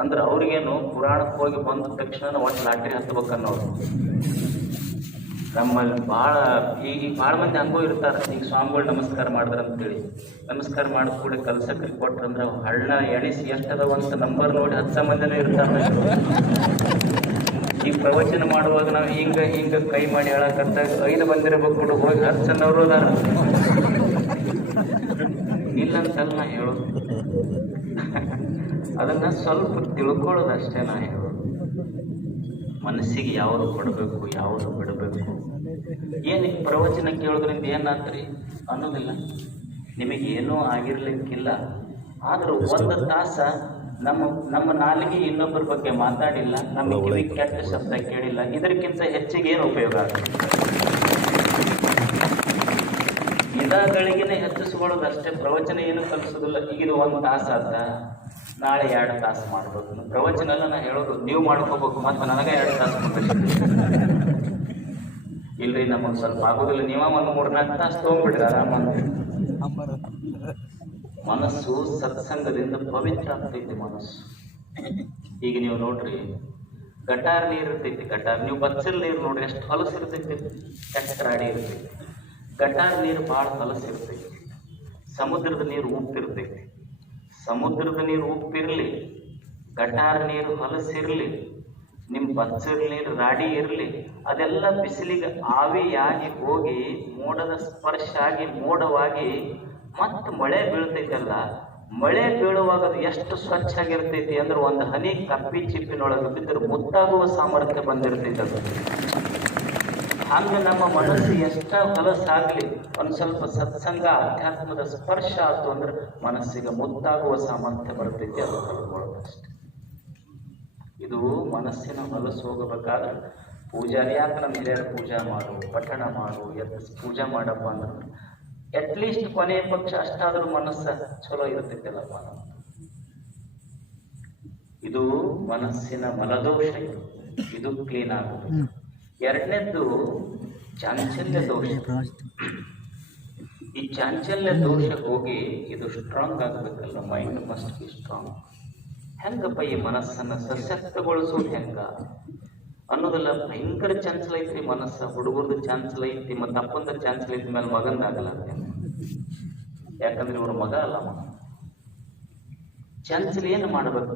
ಅಂದ್ರೆ ಅವ್ರಿಗೇನು ಪುರಾಣಕ್ಕೆ ಹೋಗಿ ಬಂದ ತಕ್ಷಣ ಒಟ್ಟು ಲಾಟ್ರಿ ಹತ್ಬೇಕನ್ನೋದು. ನಮ್ಮಲ್ಲಿ ಈಗ ಭಾಳ ಮಂದಿ ಹಂಗೂ ಇರ್ತಾರೆ. ಈಗ ಸ್ವಾಮಿಗಳು ನಮಸ್ಕಾರ ಮಾಡಿದ್ರ ಅಂತೇಳಿ ನಮಸ್ಕಾರ ಮಾಡಿದ ಕೂಡ ಕಲ್ಸಕ್ಕೆ ಕೊಟ್ರಂದ್ರೆ ಹಳ್ಳ ಎಣಿಸಿ ಎಷ್ಟದವಂತ ನಂಬರ್ ನೋಡಿ 10 ಮಂದಿನೂ ಇರ್ತಾರೆ. ಈಗ ಪ್ರವಚನ ಮಾಡುವಾಗ ನಾವು ಹಿಂಗ ಕೈ ಮಾಡಿ ಹೇಳಕಂತಾಗ 5 ಬಂದಿರಬೇಕು ಕೂಡ ಹೋಗಿ 10 ಜನವರು ಅದಾರ. ಇಲ್ಲಂತಲ್ಲ ನಾ ಹೇಳೋದು, ಅದನ್ನ ಸ್ವಲ್ಪ ತಿಳ್ಕೊಳ್ಳೋದು ಅಷ್ಟೇ ನಾ ಹೇಳೋದು. ಮನಸ್ಸಿಗೆ ಯಾವುದು ಕೊಡಬೇಕು, ಯಾವುದು ಬಿಡಬೇಕು. ಏನು ಪ್ರವಚನ ಕೇಳೋದ್ರಿಂದ ಏನಾಗ್ತರಿ ಅನ್ನೋದಿಲ್ಲ, ನಿಮಗೇನೂ ಆಗಿರ್ಲಿಕ್ಕಿಲ್ಲ. ಆದರೂ 1 ತಾಸ ನಮ್ಮ ನಾಲಿಗೆ ಇನ್ನೊಬ್ಬರ ಬಗ್ಗೆ ಮಾತಾಡಿಲ್ಲ, ನಮ್ಮ ಕಿವಿ ಕೆಟ್ಟ ಶಬ್ದ ಕೇಳಿಲ್ಲ, ಇದಕ್ಕಿಂತ ಹೆಚ್ಚಿಗೆ ಏನು ಉಪಯೋಗ ಆಗುತ್ತೆ? ಗಳಿಗೆನೆ ಹೆಚ್ಚಿಸ್ಕೊಳ್ಳೋದಷ್ಟೇ. ಪ್ರವಚನ ಏನು ಕಲಿಸೋದಿಲ್ಲ. ಈಗ ಇದು 1 ತಾಸು ಆದ, ನಾಳೆ 2 ತಾಸು ಮಾಡ್ಬೇಕು. ಪ್ರವಚನ ಎಲ್ಲ ನಾ ಹೇಳೋದು ನೀವು ಮಾಡ್ಕೋಬೇಕು, ಮತ್ತು ನನಗೆ 2 ತಾಸು ಮಾಡ್ಬೇಕು. ಇಲ್ರಿ ನಮಗೆ ಸ್ವಲ್ಪ ಆಗೋದಿಲ್ಲ, ನೀವ 1-3-4 ತಾಸು ತೊಗೊಂಡ್ಬಿಡ್ರಿ ಆರಾಮ. ಮನಸ್ಸು ಸತ್ಸಂಗದಿಂದ ಪವಿತ್ರ ಆಗ್ತೈತಿ ಮನಸ್ಸು. ಈಗ ನೀವು ನೋಡ್ರಿ, ಗಟಾರ್ ನೀರು ಇರ್ತೈತಿ. ಗಟಾರ್ ನೀವು ಬಚ್ಚಲ್ ನೀರು ನೋಡ್ರಿ, ಎಷ್ಟು ಹೊಲಸಿರ್ತೈತಿ, ಕೆಟ್ಟರಾಡಿ ಇರ್ತೈತಿ. ಗಟಾರ್ ನೀರು ಭಾಳ ಹೊಲಸಿರ್ತೈತಿ. ಸಮುದ್ರದ ನೀರು ಉಪ್ಪಿರ್ತೈತಿ. ಸಮುದ್ರದ ನೀರು ಉಪ್ಪಿರಲಿ, ಗಟಾರ ನೀರು ಹೊಲಸಿರಲಿ, ನಿಮ್ಮ ಬಚ್ಚಲ್ ನೀರು ರಾಡಿ ಇರಲಿ, ಅದೆಲ್ಲ ಬಿಸಿಲಿಗೆ ಆವಿಯಾಗಿ ಹೋಗಿ ಮೋಡದ ಸ್ಪರ್ಶ ಆಗಿ ಮೋಡವಾಗಿ ಮತ್ತು ಮಳೆ ಬೀಳ್ತೈತಲ್ಲ, ಮಳೆ ಬೀಳುವಾಗ ಅದು ಎಷ್ಟು ಸ್ವಚ್ಛ ಆಗಿರ್ತೈತಿ ಅಂದ್ರೆ, 1 ಹನಿ ಕಪ್ಪಿ ಚಿಪ್ಪಿನೊಳಗೆ ಬಿದ್ದರೆ ಮುತ್ತಾಗುವ ಸಾಮರ್ಥ್ಯ ಬಂದಿರ್ತೈತೆ ಅದು. ಹಂಗೆ ನಮ್ಮ ಮನಸ್ಸು ಎಷ್ಟ ಹೊಲಸಾಗಲಿ, ಒಂದು ಸ್ವಲ್ಪ ಸತ್ಸಂಗ ಅಧ್ಯಾತ್ಮದ ಸ್ಪರ್ಶ ಆಯ್ತು ಅಂದ್ರೆ ಮನಸ್ಸಿಗೆ ಮುತ್ತಾಗುವ ಸಾಮರ್ಥ್ಯ ಬರ್ತೈತಿ. ಅದು ಕಳ್ಕೊಳ್ಳೋದಷ್ಟೆ. ಇದು ಮನಸ್ಸಿನ ಹೊಲಸು ಹೋಗಬೇಕಾದ್ರೆ ಪೂಜಾರಿ ಯಾಕೆ ನಮ್ಮ ಹಿರಿಯರು ಪೂಜಾ ಮಾಡು, ಪಠಣ ಮಾಡು, ಪೂಜಾ ಮಾಡಪ್ಪ ಅಂದ್ರೆ ಅಟ್ಲೀಸ್ಟ್ ಕೊನೆಯ ಪಕ್ಷ ಅಷ್ಟಾದ್ರೂ ಮನಸ್ಸು ಚಲೋ ಇರ್ತೈತಲ್ಲಪ್ಪ. ಇದು ಮನಸ್ಸಿನ ಮಲದೋಷ. ಇದು ಕ್ಲೀನ್ ಆಗುತ್ತೆ. 2ನೇದ್ದು ಚಾಂಚಲ್ಯ ದೋಷ. ಈ ಚಾಂಚಲ್ಯ ದೋಷ ಹೋಗಿ ಇದು ಸ್ಟ್ರಾಂಗ್ ಆಗಬೇಕಲ್ಲ, ಮೈಂಡ್ ಮಸ್ಟ್ ಬಿ ಸ್ಟ್ರಾಂಗ್. ಹೆಂಗಪ್ಪ ಈ ಮನಸ್ಸನ್ನು ಸಶಕ್ತಗೊಳಿಸೋದು ಹೆಂಗ? ಅನ್ನೋದೆಲ್ಲ ಭಯಂಕರ ಚಂಚಲ ಐತ್ರಿ ಮನಸ್ಸ. ಹುಡುಗರ್ದು ಚಂಚಲ ಐತಿ, ಮತ್ತು ಅಪ್ಪಂದ ಚಂಚಲ ಐತಿ, ಮೇಲೆ ಮಗಂದಾಗಲ್ಲ. ಯಾಕಂದ್ರೆ ಇವ್ರ ಮಗ ಅಲ್ಲ. ಚಂಚಲ ಏನು ಮಾಡ್ಬೇಕು?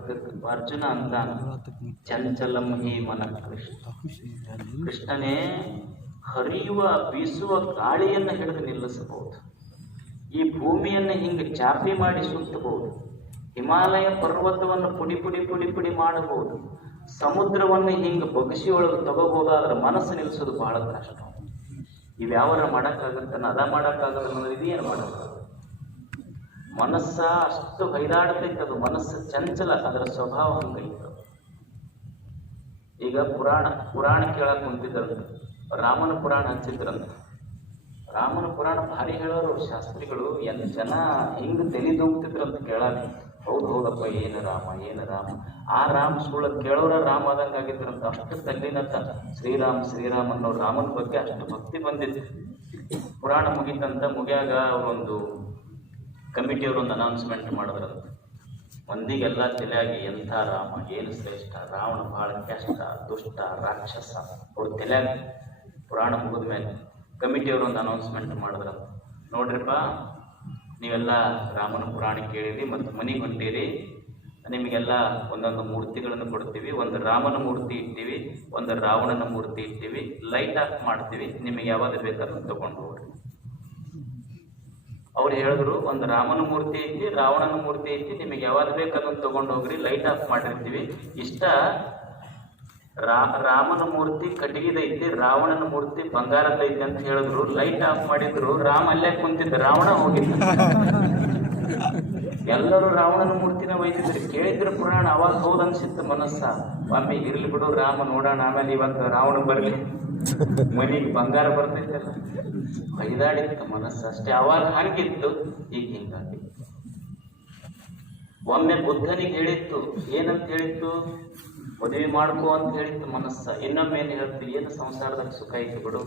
ಅರ್ಜುನ ಅಂತ ಚಂಚಲಂ ಹಿ ಮನ ಕೃಷ್ಣ. ಕೃಷ್ಣನೇ ಹರಿಯುವ ಬೀಸುವ ಗಾಳಿಯನ್ನು ಹಿಡಿದು ನಿಲ್ಲಿಸಬಹುದು, ಈ ಭೂಮಿಯನ್ನು ಹಿಂಗೆ ಚಾಪಿ ಮಾಡಿ ಸುತ್ತಬಹುದು, ಹಿಮಾಲಯ ಪರ್ವತವನ್ನು ಪುಡಿ ಪುಡಿ ಪುಡಿ ಪುಡಿ ಮಾಡಬಹುದು, ಸಮುದ್ರವನ್ನು ಹಿಂಗೆ ಬಗ್ಸಿ ಒಳಗೆ ತಗೋಬಹುದಾದ್ರೆ ಮನಸ್ಸು ನಿಲ್ಲಿಸೋದು ಬಹಳ ಕಷ್ಟ. ಇವ್ಯಾವರ ಮಾಡೋಕ್ಕಾಗತ್ತನ್ನ ಅದ ಮಾಡೋಕ್ಕಾಗಲ್ಲ ಅನ್ನೋದು ಇದೇನು ಮಾಡೋಕ್ಕಾಗಲ್ಲ. ಮನಸ್ಸ ಅಷ್ಟು ಹೈದಾಡ್ತೈತೆ, ಅದು ಮನಸ್ಸು ಚಂಚಲ, ಅದರ ಸ್ವಭಾವ ಹಂಗೈತೆ. ಈಗ ಪುರಾಣ ಕೇಳಕ್ ಕುಂತಿದ್ರಂತ, ರಾಮನ ಪುರಾಣ ಹಚ್ಚಿದ್ರಂತ. ರಾಮನ ಪುರಾಣ ಭಾರಿ ಹೇಳೋರು ಅವ್ರ ಶಾಸ್ತ್ರಿಗಳು. ಎಲ್ಲ ಜನ ಹಿಂಗೆ ತೆಲಿದೋಗ್ತಿದ್ರಂತ ಕೇಳಾಕ. ಹೌದಪ್ಪ, ಏನು ರಾಮ. ಆ ರಾಮ ಸುಳ್ಳ ಕೇಳೋರ ರಾಮ ಆದಂಗೆ ಆಗಿದ್ರಂತ. ಅಷ್ಟು ತಲ್ಲಿನತ್ತ ಶ್ರೀರಾಮ ಅನ್ನೋ ರಾಮನ ಬಗ್ಗೆ ಅಷ್ಟು ಭಕ್ತಿ ಬಂದಿತ್ತು. ಪುರಾಣ ಮುಗಿತಂತ, ಮುಗಿಯಾಗ ಅವರೊಂದು ಕಮಿಟಿಯವ್ರೊಂದು ಅನೌನ್ಸ್ಮೆಂಟ್ ಮಾಡಿದ್ರಂತ. ಮಂದಿಗೆಲ್ಲ ತಲೆಯಾಗಿ ಎಂಥ ರಾಮ, ಏನು ಶ್ರೇಷ್ಠ, ರಾವಣ ಬಹಳ ಕಷ್ಟ, ದುಷ್ಟ, ರಾಕ್ಷಸ. ಅವ್ರ ತಲೆಯಾಗಿ ಪುರಾಣ ಮುಗಿದ ಮೇಲೆ ಕಮಿಟಿಯವರು ಒಂದು ಅನೌನ್ಸ್ಮೆಂಟ್ ಮಾಡಿದ್ರಂತ. ನೋಡ್ರಿಪ್ಪ, ನೀವೆಲ್ಲ ರಾಮನ ಪುರಾಣ ಕೇಳಿರಿ ಮತ್ತು ಮನೆಗೆ ಹೊಂಟಿರಿ, ನಿಮಗೆಲ್ಲ ಒಂದೊಂದು ಮೂರ್ತಿಗಳನ್ನು ಕೊಡ್ತೀವಿ. ಒಂದು ರಾಮನ ಮೂರ್ತಿ ಇರ್ತೀವಿ, ಒಂದು ರಾವಣನ ಮೂರ್ತಿ ಇರ್ತೀವಿ, ಲೈಟ್ ಆಫ್ ಮಾಡ್ತೀವಿ, ನಿಮಗೆ ಯಾವಾಗ ಬೇಕಾದ್ರೂ ತಗೊಂಡು ಹೋಗ್ರಿ. ಅವ್ರು ಹೇಳಿದ್ರು, ಒಂದು ರಾಮನ ಮೂರ್ತಿ ಐತಿ, ರಾವಣನ ಮೂರ್ತಿ ಐತಿ, ನಿಮಗೆ ಯಾವಾಗ ಬೇಕಾದನ್ನು ತಗೊಂಡು ಹೋಗ್ರಿ, ಲೈಟ್ ಆಫ್ ಮಾಡಿರ್ತೀವಿ. ಇಷ್ಟ ರಾಮನ ಮೂರ್ತಿ ಕಟ್ಟಿಗೆದೈತಿ, ರಾವಣನ ಮೂರ್ತಿ ಬಂಗಾರದೈತಿ ಅಂತ ಹೇಳಿದ್ರು. ಲೈಟ್ ಆಫ್ ಮಾಡಿದ್ರು, ರಾಮ ಅಲ್ಲೇ ಕುಂತಿದ್ದ, ರಾವಣ ಹೋಗಿದ್ದ. ಎಲ್ಲರೂ ರಾವಣನ ಮೂರ್ತಿನ ಒಯ್ದಿದ್ರು. ಕೇಳಿದ್ರು ಪುರಾಣ. ಅವಾಗ ಹೌದು ಅನ್ಸಿತ್ತು ಮನಸ್ಸ. ಒಮ್ಮೆ ಇರ್ಲಿ ಬಿಡು, ರಾಮ ನೋಡೋಣ, ಆಮೇಲೆ ಇವತ್ತು ರಾವಣ ಬರ್ಲಿ, ಮನೆಗೆ ಬಂಗಾರ ಬರ್ತೈತಲ್ಲ. ಬೈದಾಡಿತ್ತು ಮನಸ್ಸು ಅಷ್ಟೇ. ಅವಾಗ ಹಂಗಿತ್ತು, ಈಗ ಹಿಂಗಾಗಿತ್ತು. ಒಮ್ಮೆ ಬುದ್ಧನಿಗೆ ಹೇಳಿತ್ತು, ಏನಂತ ಹೇಳಿತ್ತು? ಮದುವೆ ಮಾಡ್ಕೋ ಅಂತ ಹೇಳಿತ್ತು ಮನಸ್ಸ. ಇನ್ನೊಮ್ಮೆ ಏನು ಹೇಳ್ತು? ಏನು ಸಂಸಾರದಾಗ ಸುಖ ಐತಿ ಬಿಡು,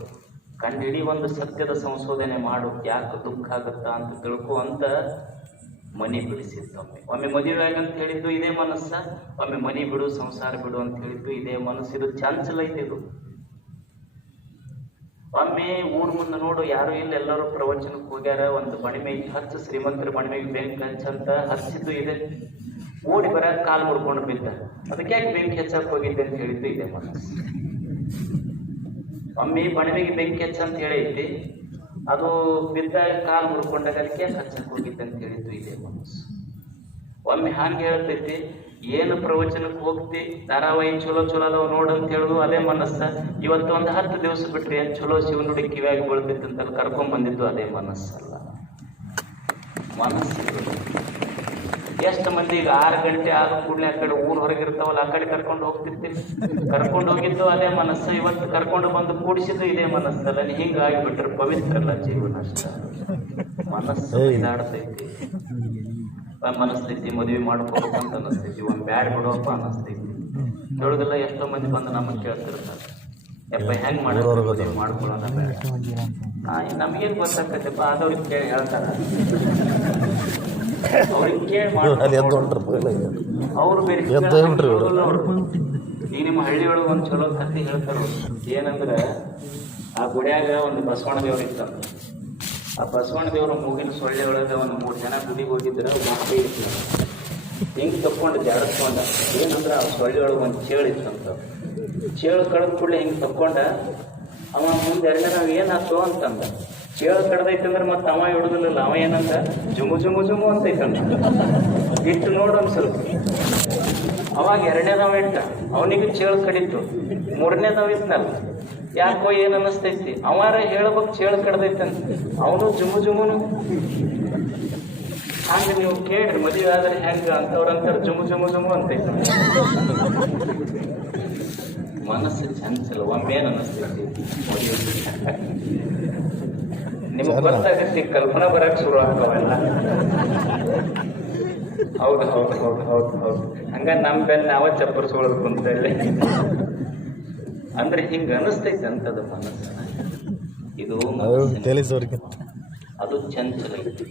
ಕಂಡಿಡೀ ಒಂದು ಸತ್ಯದ ಸಂಶೋಧನೆ ಮಾಡು, ಯಾಕೆ ದುಃಖ ಆಗುತ್ತಾ ಅಂತ ತಿಳ್ಕೊ ಅಂತ ಮನೆ ಬಿಡಿಸಿತ್ತು. ಒಮ್ಮೆ ಮದುವೆ ಆಗಂತ ಹೇಳಿದ್ದು ಇದೇ ಮನಸ್ಸ, ಒಮ್ಮೆ ಮನೆ ಬಿಡು, ಸಂಸಾರ ಬಿಡು ಅಂತ ಹೇಳಿದ್ದು ಇದೇ ಮನಸ್ಸು. ಇದು ಚಂಚಲ ಐತಿ ಇದು. ಒಮ್ಮೆ ಊರ್ ಮುಂದೆ ನೋಡು, ಯಾರು ಇಲ್ಲ, ಎಲ್ಲರೂ ಪ್ರವಚನಕ್ಕೆ ಹೋಗ್ಯಾರ. ಒಂದು ಬಣಿಮೆಗೆ ಹಚ್ಚು, ಶ್ರೀಮಂತರ ಬಣಿಮೆಗೆ ಬೆಂಕಿ ಹಚ್ಚಂತ ಹಚ್ಚಿದ್ದು ಇದೆ. ಓಡಿ ಬರ ಕಾಲು ಮುರ್ಕೊಂಡು ಬಿದ್ದ. ಅದಕ್ಕೆ ಯಾಕೆ ಬೆಂಕಿ ಹಚ್ಚಕ್ಕೆ ಹೋಗಿದ್ದೆ ಅಂತ ಹೇಳಿದ್ದು ಇದೆ ಮನಸ್ಸು. ಒಮ್ಮೆ ಬಣಿಮೆಗೆ ಬೆಂಕಿ ಹಚ್ಚಂತ ಹೇಳೈತಿ, ಅದು ಬಿದ್ದಾಗ ಕಾಲು ಮುರ್ಕೊಂಡಾಗ ಅದಕ್ಕೆ ಹಚ್ಚಕ್ಕೆ ಹೋಗಿದ್ದೆ ಅಂತ ಹೇಳಿದ್ದು ಇದೆ ಮನಸ್ಸು. ಒಮ್ಮೆ ಹಂಗೆ ಹೇಳ್ತೈತಿ, ಏನು ಪ್ರವಚನಕ್ಕೆ ಹೋಗ್ತಿ, ಧಾರಾವಾಹಿ ಚಲೋ ಅದಾವ ನೋಡಂತ ಹೇಳುದು ಅದೇ ಮನಸ್ಸ. ಇವತ್ತು ಒಂದು 10 ದಿವಸ ಬಿಟ್ರಿ ಏನ್ ಚಲೋ ಶಿವನುಡಿ ಕಿವಿಯಾಗಿ ಬೀಳ್ತೈತಿ ಅಂತ ಕರ್ಕೊಂಡ್ ಬಂದಿದ್ದು ಅದೇ ಮನಸ್ಸಲ್ಲ. ಮನಸ್ಸು ಎಷ್ಟು ಮಂದಿ ಈಗ 6 ಗಂಟೆ ಆದ ಕೂಡಲೇ ಆ ಕಡೆ ಊರ್ ಹೊರಗಿರ್ತಾವಲ್ಲ, ಆ ಕಡೆ ಕರ್ಕೊಂಡು ಹೋಗ್ತಿರ್ತೀವಿ. ಕರ್ಕೊಂಡು ಹೋಗಿದ್ದು ಅದೇ ಮನಸ್ಸು. ಇವತ್ತು ಕರ್ಕೊಂಡು ಬಂದು ಕೂಡಿಸಿದ್ದು ಇದೇ ಮನಸ್ಸಲ್ಲ. ಹಿಂಗಾಗಿ ಬಿಟ್ರೆ ಪವಿತ್ರ ಅಲ್ಲ ಜೀವನ ಅಷ್ಟ. ಮನಸ್ಸು ಇದಾಡ್ತೈತಿ, ಮನಸ್ಥೈತಿ, ಮದುವೆ ಮಾಡ್ಕೋಬೇಕಂತ ಅನಿಸ್ತೈತಿ, ಒಂದು ಬ್ಯಾಡ್ ಬಿಡುವಪ್ಪ ಅನಿಸ್ತೈತಿ. ಹೇಳೋದಿಲ್ಲ. ಎಷ್ಟೋ ಮಂದಿ ಬಂದು ನಮಗೆ ಕೇಳ್ತಿರ್ತಾರೆ, ಯಪ್ಪ ಹೆಂಗ್ ಮಾಡೋದು, ಮಾಡ್ಕೊಳ್ಳೋಣ ಬೇಡ. ನಮಗೇನು ಗೊತ್ತಾಗ್ತೈತಪ್ಪ, ಆದವ್ರಿಗೆ ಕೇಳಿ ಹೇಳ್ತಾರ. ಅವ್ರಿಗೆ ಕೇಳಿ ಅವ್ರು ಬೇರೆ. ಈಗ ನಿಮ್ಮ ಹಳ್ಳಿ ಒಳಗೆ ಒಂದು ಚಲೋ ಕಥೆ ಹೇಳ್ತಾರ. ಏನಂದ್ರೆ, ಆ ಗುಡಿಯಾಗ ಒಂದು ಬಸವಣ್ಣ ದೇವ್ರು ಇತ್ತಂತ. ಆ ಬಸವಣ್ಣ ದೇವ್ರ ಮೂಗಿನ ಸೊಳ್ಳೆ ಒಳಗೆ ಒಂದು 3 ಜನ ಗುಡಿಗೆ ಹೋಗಿದ್ರೆ ಮಕ್ಕಳು ಇತ್ತು. ಹಿಂಗೆ ತಕ್ಕೊಂಡು ಜಾಡಿಸ್ಕೊಂಡ. ಏನಂದ್ರೆ ಆ ಸೊಳ್ಳೆ ಒಳಗೆ ಒಂದು ಚೇಳು ಇತ್ತಂತ. ಚೇಳು ಕಳೆದ ಕೂಡಲೇ ಹಿಂಗೆ ತಕ್ಕೊಂಡ. ಅವ ಮುಂದೆ ನಾವು ಏನಾಯ್ತು ಅಂತಂದ. ಚೇಳು ಕಡ್ದೈತಂದ್ರೆ ಮತ್ತೆ ಅವ ಹಿಡಿದಿಲ್ಲ. ಅವ ಏನಂತ ಜುಮು ಜುಮು ಜುಮು ಅಂತೈತಂತ. ಇಟ್ಟು ನೋಡು ಒಂದು ಸ್ವಲ್ಪ. ಅವಾಗ 2ನೇದವ ಇಟ್ಟ, ಅವನಿಗೂ ಚೇಳು ಕಡಿತು. 3ನೇದವ ಇತ್ತಲ್ಲ, ಯಾಕೋ ಏನು ಅನ್ನಿಸ್ತೈತಿ. ಅವಾರ ಹೇಳ್ಬೇಕು ಚೇಳು ಕಡ್ದೈತಂತ, ಅವನು ಜುಮು ಜುಮುನು. ಹಂಗೆ ನೀವು ಕೇಳ್ರಿ, ಮದುವೆ ಆದ್ರೆ ಹೆಂಗ ಅಂತವ್ರಂತಾರೆ ಜುಮು ಜುಮು ಜುಮು ಅಂತೈತಿ. ಮನಸ್ಸು ಚಂಚಲ. ಒಮ್ಮೇನು ಅನ್ನಿಸ್ತೈತಿ ನಿಮ್ಗೆ ಗೊತ್ತಾಗತ್ತೆ, ಕಲ್ಪನಾ ಬರಕ್ ಶುರು ಆಗ್ತಾವಲ್ಲ. ಹೌದು ಹೌದು ಹೌದು ಹೌದು ಹೌದು. ಹಂಗ ನಮ್ಮ ಬೆನ್ನ ನಾವ ಚಪ್ಪರ್ಸ್ಕೊಳ್ಳೋದು ಕುಂತ ಅಂದ್ರೆ ಹಿಂಗ ಅನಿಸ್ತೈತೆ ಅಂತದ ಮನಸ್ಸು. ಇದು ಅದು ಚಂಚಲ ಐತಿ.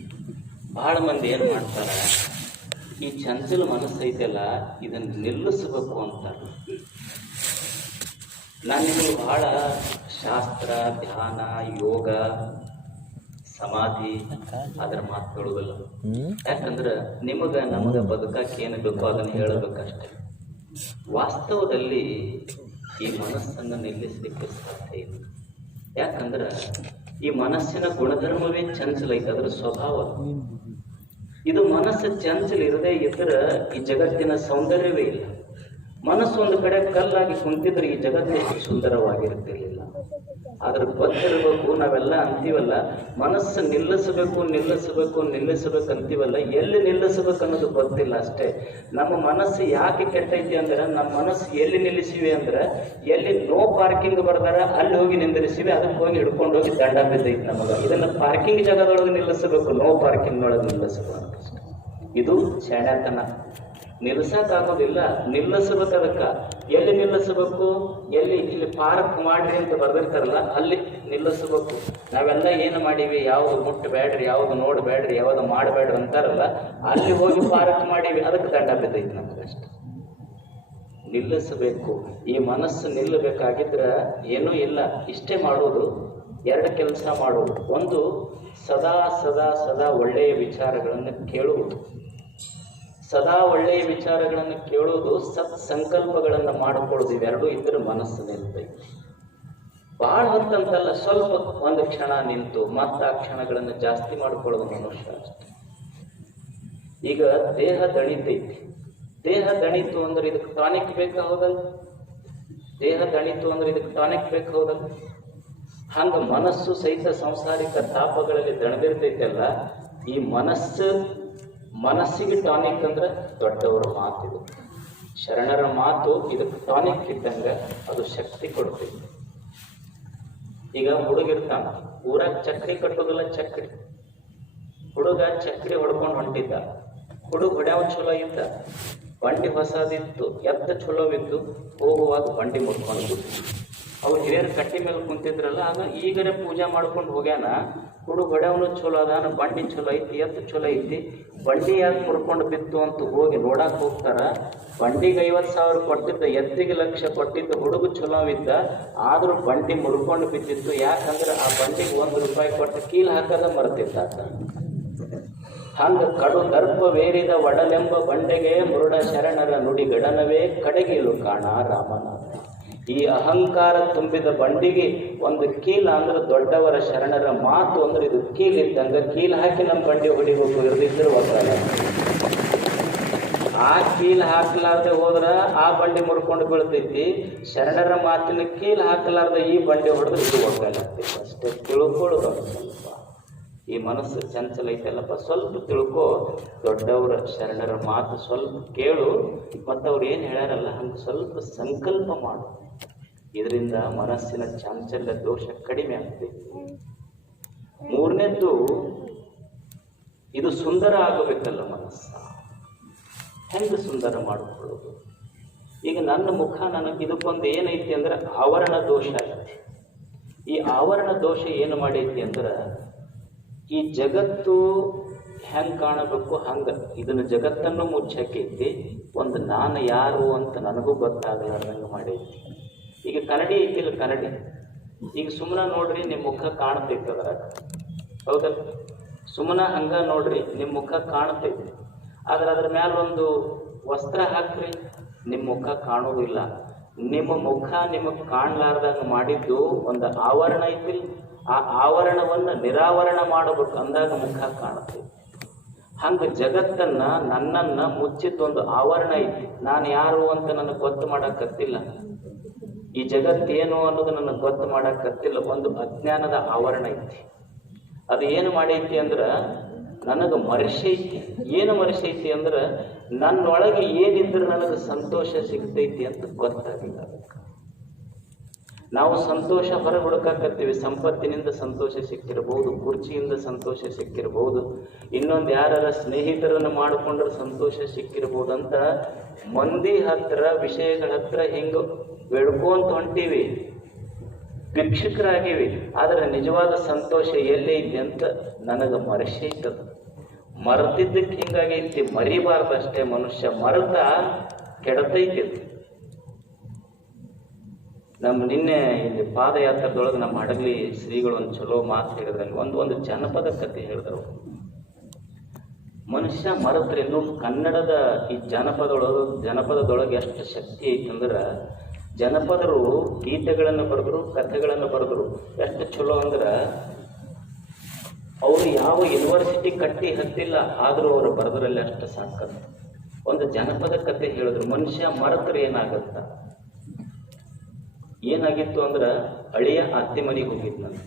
ಬಹಳ ಮಂದಿ ಏನ್ ಮಾಡ್ತಾರ, ಈ ಚಂಚಲ ಮನಸ್ಸು ಐತಲ್ಲ, ಇದನ್ನ ನಿಲ್ಲಿಸಬೇಕು ಅಂತಾರ. ನಾನು ನಿಮಗೆ ಬಹಳ ಶಾಸ್ತ್ರ, ಧ್ಯಾನ, ಯೋಗ, ಸಮಾಧಿ ಅದರ ಮಾತುಕೊಳ್ಳುವುದಿಲ್ಲ. ಯಾಕಂದ್ರೆ ನಮಗೆ ಬದುಕಕ್ಕೆ ಏನು ಬೇಕೋ ಅದನ್ನು ಹೇಳಬೇಕಷ್ಟೆ. ವಾಸ್ತವದಲ್ಲಿ ಈ ಮನಸ್ಸನ್ನು ನಿಲ್ಲಿಸಲಿಕ್ಕೆ ಸಾಧ್ಯ ಇಲ್ಲ. ಯಾಕಂದ್ರೆ ಈ ಮನಸ್ಸಿನ ಗುಣಧರ್ಮವೇ ಚಂಚಲ ಐತೆ, ಅದರ ಸ್ವಭಾವ. ಇದು ಮನಸ್ಸು ಚಂಚಲ ಇರದೇ ಇದ್ರೆ ಈ ಜಗತ್ತಿನ ಸೌಂದರ್ಯವೇ ಇಲ್ಲ. ಮನಸ್ಸು ಒಂದು ಕಡೆ ಕಲ್ಲಾಗಿ ಕುಂತಿದ್ರೆ ಈ ಜಗತ್ತು ಎಷ್ಟು ಸುಂದರವಾಗಿರ್ತಿರ್ಲಿಲ್ಲ. ಆದ್ರೆ ಗೊತ್ತಿರಬೇಕು, ನಾವೆಲ್ಲ ಅಂತೀವಲ್ಲ ಮನಸ್ಸು ನಿಲ್ಲಿಸಬೇಕು ಅಂತೀವಲ್ಲ, ಎಲ್ಲಿ ನಿಲ್ಲಿಸಬೇಕು ಅನ್ನೋದು ಗೊತ್ತಿಲ್ಲ ಅಷ್ಟೇ. ನಮ್ಮ ಮನಸ್ಸು ಯಾಕೆ ಕೆಟ್ಟೈತಿ ಅಂದ್ರೆ, ನಮ್ಮ ಮನಸ್ಸು ಎಲ್ಲಿ ನಿಲ್ಲಿಸಿವಿ ಅಂದ್ರೆ, ಎಲ್ಲಿ ನೋ ಪಾರ್ಕಿಂಗ್ ಬರ್ದಾರ ಅಲ್ಲಿ ಹೋಗಿ ನಿಂದಿರಿಸಿವಿ, ಅದಕ್ಕೆ ಹೋಗಿ ಹಿಡ್ಕೊಂಡು ಹೋಗಿ ದಂಡ ಬಿದ್ದೈತಿ ನಮಗೆ. ಇದನ್ನ ಪಾರ್ಕಿಂಗ್ ಜಾಗದೊಳಗೆ ನಿಲ್ಲಿಸಬೇಕು, ನೋ ಪಾರ್ಕಿಂಗ್ ಒಳಗೆ ನಿಲ್ಲಿಸಬೇಕು. ಇದು ಶಾಣ್ಯತನ. ನಿಲ್ಲಿಸಕ್ಕಾಗೋದಿಲ್ಲ, ನಿಲ್ಲಿಸಬೇಕು. ಅದಕ್ಕೆ ಎಲ್ಲಿ ನಿಲ್ಲಿಸಬೇಕು? ಇಲ್ಲಿ ಪಾರ್ಕ್ ಮಾಡ್ರಿ ಅಂತ ಬರ್ದಿರ್ತಾರಲ್ಲ ಅಲ್ಲಿ ನಿಲ್ಲಿಸಬೇಕು. ನಾವೆಲ್ಲ ಏನು ಮಾಡೀವಿ, ಯಾವುದು ಮುಟ್ಟಬೇಡ್ರಿ, ಯಾವುದು ನೋಡಬೇಡ್ರಿ, ಯಾವುದು ಮಾಡಬೇಡ್ರಿ ಅಂತಾರಲ್ಲ ಅಲ್ಲಿ ಹೋಗಿ ಪಾರ್ಕ್ ಮಾಡೀವಿ, ಅದಕ್ಕೆ ದಂಡ ಬಿದ್ದೈತಿ ನಮಗಷ್ಟೆ. ನಿಲ್ಲಿಸಬೇಕು. ಈ ಮನಸ್ಸು ನಿಲ್ಲಬೇಕಾಗಿದ್ರೆ ಏನೂ ಇಲ್ಲ, ಇಷ್ಟೇ ಮಾಡೋದು. 2 ಕೆಲಸ ಮಾಡೋದು. ಒಂದು, ಸದಾ ಒಳ್ಳೆಯ ವಿಚಾರಗಳನ್ನು ಕೇಳುವುದು. ಸದಾ ಒಳ್ಳೆಯ ವಿಚಾರಗಳನ್ನು ಕೇಳೋದು, ಸತ್ ಸಂಕಲ್ಪಗಳನ್ನು ಮಾಡಿಕೊಳ್ಳೋದು. ಇವೆರಡೂ ಇದ್ರೆ ಮನಸ್ಸು ನಿಲ್ತೈತಿ. ಭಾಳ ಹೊತ್ತಂತಲ್ಲ, ಸ್ವಲ್ಪ ಒಂದು ಕ್ಷಣ ನಿಂತು ಮತ್ತೆ ಆ ಕ್ಷಣಗಳನ್ನು ಜಾಸ್ತಿ ಮಾಡಿಕೊಳ್ಳೋದು ಮನುಷ್ಯ ಅಷ್ಟೆ. ಈಗ ದೇಹ ದಣಿತೈತಿ. ದೇಹ ದಣಿತು ಅಂದ್ರೆ ಇದಕ್ಕೆ ಟಾನಿಕ್ ಬೇಕಾಗೋದಲ್ಲ. ದೇಹ ದಣಿತು ಅಂದ್ರೆ ಇದಕ್ಕೆ ಟಾನಿಕ್ ಬೇಕಾಗೋದಲ್ಲ. ಹಂಗ ಮನಸ್ಸು ಸಹಿತ ಸಂಸಾರಿಕ ತಾಪಗಳಲ್ಲಿ ದಣದಿರ್ತೈತಲ್ಲ, ಈ ಮನಸ್ಸಿಗೆ ಟಾನಿಕ್ ಅಂದ್ರೆ ದೊಡ್ಡವರ ಮಾತಿದು. ಶರಣರ ಮಾತು ಇದಕ್ಕೆ ಟಾನಿಕ್ ಇದ್ದಂಗೆ, ಅದು ಶಕ್ತಿ ಕೊಡ್ತೈತಿ. ಈಗ ಹುಡುಗಿರ್ತಾನ, ಊರಾಗ ಚಕ್ರಿ ಕಟ್ಟೋದಿಲ್ಲ. ಹುಡುಗ ಚಕ್ರಿ ಹೊಡ್ಕೊಂಡು ಹೊಂಟಿದ್ದ. ಹೊಡ್ಯಾವ ಚಲೋ ಇದ್ದ, ಬಂಡಿ ಹೊಸದಿತ್ತು, ಎತ್ತ ಚಲೋವಿತ್ತು. ಹೋಗುವಾಗ ಬಂಡಿ ಮುಡ್ಕೊಂಡು ಅವ್ರು ಹಿರಿಯರು ಕಟ್ಟಿ ಮೇಲೆ ಕುಂತಿದ್ರಲ್ಲ, ಆಗ ಈಗರೇ ಪೂಜೆ ಮಾಡ್ಕೊಂಡು ಹೋಗ್ಯಾನ. ಹೊಡ್ಯಾವನು ಚಲೋ ಅದಾನ, ಬಂಡಿ ಚಲೋ ಐತಿ, ಎತ್ತು ಚಲೋ ಐತಿ. ಬಂಡಿ ಯಾಕೆ ಮುರ್ಕೊಂಡು ಬಿತ್ತು ಅಂತ ಹೋಗಿ ನೋಡಕ್ಕೆ ಹೋಗ್ತಾರ. ಬಂಡಿಗೆ 50,000 ಕೊಟ್ಟಿದ್ದ, ಎತ್ತಿಗೆ 1,00,000 ಕೊಟ್ಟಿದ್ದ. ಹುಡುಗ ಚಲೋವಿದ್ದ, ಆದ್ರೂ ಬಂಡಿ ಮುರ್ಕೊಂಡು ಬಿದ್ದಿತ್ತು. ಯಾಕಂದ್ರೆ ಆ ಬಂಡಿಗೆ ₹1 ಕೊಟ್ಟು ಕೀಲು ಹಾಕದ ಮರ್ತಿದ್ದ. ಹಂಗ ಕಡು ದರ್ಪವೇರಿದ ಒಡಲೆಂಬ ಬಂಡೆಗೆ ಮುರುಡ ಶರಣರ ನುಡಿ ಗಡನವೇ ಕಡೆಗೀಲು ಕಾಣ ರಾಮನಾಥ. ಈ ಅಹಂಕಾರ ತುಂಬಿದ ಬಂಡಿಗೆ ಒಂದು ಕೀಲ ಅಂದ್ರೆ ದೊಡ್ಡವರ ಶರಣರ ಮಾತು ಅಂದ್ರೆ ಇದು ಕೀಲಿದ್ದಂಗ. ಕೀಲ್ ಹಾಕಿ ನಮ್ಮ ಬಂಡಿ ಹೊಡಿಬೇಕು, ಇರದಿದ್ರು ಒಗ್ಗಲ್ಲ. ಆ ಕೀಲ್ ಹಾಕಲಾರ್ದೆ ಹೋದ್ರ ಆ ಬಂಡಿ ಮುರ್ಕೊಂಡು ಬೀಳ್ತೈತಿ. ಶರಣರ ಮಾತಿನ ಕೀಲ್ ಹಾಕಲಾರ್ದೆ ಈ ಬಂಡಿ ಹೊಡೆದ್ರೆ ಇದು ಒಗ್ಗಲಾಗ್ತೈತಿ. ಅಷ್ಟೇ ತಿಳ್ಕೊಳ್ಳೋದು. ಸ್ವಲ್ಪ ಈ ಮನಸ್ಸು ಚಂಚಲ ಐತಲ್ಲಪ್ಪ, ಸ್ವಲ್ಪ ತಿಳ್ಕೊ. ದೊಡ್ಡವರ ಶರಣರ ಮಾತು ಸ್ವಲ್ಪ ಕೇಳು, ಮತ್ತು ಅವ್ರು ಏನು ಹೇಳ್ಯಾರಲ್ಲ ಹಂಗೆ ಸ್ವಲ್ಪ ಸಂಕಲ್ಪ ಮಾಡು. ಇದರಿಂದ ಮನಸ್ಸಿನ ಚಾಂಚಲ್ಯ ದೋಷ ಕಡಿಮೆ ಆಗ್ತೈತಿ. 3ನೇದ್ದು, ಇದು ಸುಂದರ ಆಗಬೇಕಲ್ಲ ಮನಸ್ಸ. ಹೆಂಗೆ ಸುಂದರ ಮಾಡಿಕೊಳ್ಳೋದು? ಈಗ ನನ್ನ ಮುಖ ಇದಕ್ಕೊಂದು ಏನೈತಿ ಅಂದ್ರೆ ಆವರಣ ದೋಷ ಐತಿ. ಈ ಆವರಣ ದೋಷ ಏನು ಮಾಡೈತಿ ಅಂದ್ರೆ, ಈ ಜಗತ್ತು ಹೆಂಗೆ ಕಾಣಬೇಕು ಹಂಗೆ ಇದನ್ನು ಜಗತ್ತನ್ನು ಮುಚ್ಚಕೈತಿ. ಒಂದು ನಾನು ಯಾರು ಅಂತ ನನಗೂ ಗೊತ್ತಾಗಲಾರ್ದಂಗೆ ಮಾಡೈತಿ. ಈಗ ಕನ್ನಡಿ ಐತಿಲ್ಲ, ಕನ್ನಡಿ ಈಗ ಸುಮ್ಮನೆ ನೋಡ್ರಿ ನಿಮ್ಮ ಮುಖ ಕಾಣ್ತೈತೆ ಅದ್ರಾಗ, ಹೌದಲ್ಲ? ಸುಮ್ಮನೆ ಹಂಗ ನೋಡ್ರಿ ನಿಮ್ಮ ಮುಖ ಕಾಣ್ತೈತಿ. ಆದ್ರೆ ಅದ್ರ ಮ್ಯಾಲ ಒಂದು ವಸ್ತ್ರ ಹಾಕ್ರಿ, ನಿಮ್ಮ ಮುಖ ಕಾಣೋದಿಲ್ಲ. ನಿಮ್ಮ ಮುಖ ನಿಮಗೆ ಕಾಣಲಾರ್ದಂಗೆ ಮಾಡಿದ್ದು ಒಂದು ಆವರಣ ಐತಿಲ್ಲ, ಆ ಆವರಣವನ್ನು ನಿರಾವರಣ ಮಾಡಬೇಕು, ಅಂದಾಗ ಮುಖ ಕಾಣುತ್ತೆ. ಹಂಗೆ ಜಗತ್ತನ್ನ ನನ್ನನ್ನ ಮುಚ್ಚಿದ್ದೊಂದು ಆವರಣ ಐತಿ. ನಾನು ಯಾರು ಅಂತ ನನಗೆ ಗೊತ್ತು ಮಾಡಕ್ಕತ್ತಿಲ್ಲ. ಈ ಜಗತ್ತೇನು ಅನ್ನೋದು ನನಗೆ ಗೊತ್ತು ಮಾಡಕ್ಕತ್ತಿಲ್ಲ. ಒಂದು ಅಜ್ಞಾನದ ಆವರಣ ಐತಿ. ಅದು ಏನು ಮಾಡೈತಿ ಅಂದ್ರೆ ನನಗೆ ಮರೆಸೈತಿ. ಏನು ಮರೆಸೈತಿ ಅಂದ್ರೆ ನನ್ನೊಳಗೆ ಏನಿದ್ರೆ ನನಗೆ ಸಂತೋಷ ಸಿಗ್ತೈತಿ ಅಂತ ಗೊತ್ತಾಗಿಲ್ಲ. ನಾವು ಸಂತೋಷ ಹೊರಗೆ ಹುಡುಕಕತ್ತೀವಿ. ಸಂಪತ್ತಿನಿಂದ ಸಂತೋಷ ಸಿಕ್ಕಿರಬಹುದು, ಕುರ್ಚಿಯಿಂದ ಸಂತೋಷ ಸಿಕ್ಕಿರಬಹುದು, ಇನ್ನೊಂದು ಯಾರ ಸ್ನೇಹಿತರನ್ನು ಮಾಡಿಕೊಂಡ್ರೆ ಸಂತೋಷ ಸಿಕ್ಕಿರಬಹುದು ಅಂತ ಮಂದಿ ಹತ್ರ, ವಿಷಯಗಳ ಹತ್ರ ಹಿಂಗೆ ಬೆಳ್ಕೊಂತ ಹೊಂಟೀವಿ, ಭಿಕ್ಷುಕರಾಗಿವಿ. ಆದರೆ ನಿಜವಾದ ಸಂತೋಷ ಎಲ್ಲೈತಿ ಅಂತ ನನಗೆ ಮರೆಸೈತದ. ಮರೆತಿದ್ದಕ್ಕೆ ಹಿಂಗಾಗೈತಿ. ಮರಿಬಾರ್ದಷ್ಟೇ. ಮನುಷ್ಯ ಮರೆತ ಕೆಡತೈತಿ. ನಮ್ಮ ನಿನ್ನೆ ಇಲ್ಲಿ ಪಾದಯಾತ್ರೆದೊಳಗೆ ನಮ್ಮ ಹಡಗಲಿ ಶ್ರೀಗಳು ಒಂದು ಚಲೋ ಮಾತು ಹೇಳಿದ್ರಲ್ಲಿ ಒಂದು ಜನಪದ ಕಥೆ ಹೇಳಿದ್ರು. ಮನುಷ್ಯ ಮರೆತ್ರೇನು ಕನ್ನಡದ ಈ ಜನಪದದೊಳಗೆ ಎಷ್ಟು ಶಕ್ತಿ ಐತಂದ್ರೆ, ಜನಪದರು ಗೀತೆಗಳನ್ನು ಬರೆದ್ರು, ಕಥೆಗಳನ್ನು ಬರೆದ್ರು. ಎಷ್ಟು ಚಲೋ ಅಂದ್ರೆ, ಅವರು ಯಾವ ಯೂನಿವರ್ಸಿಟಿ ಕಟ್ಟಿ ಹತ್ತಿಲ್ಲ, ಆದರೂ ಅವರು ಬರೆದ್ರಲ್ಲಿ ಅಷ್ಟು ಸಾಕತ್ತು. ಒಂದು ಜನಪದ ಕಥೆ ಹೇಳಿದ್ರು, ಮನುಷ್ಯ ಮರೆತ್ರೆ ಏನಾಗತ್ತ. ಏನಾಗಿತ್ತು ಅಂದ್ರೆ, ಅಳಿಯ ಅತ್ತೆ ಮನೆಗೆ ಹೋಗಿದ್ನಂತ.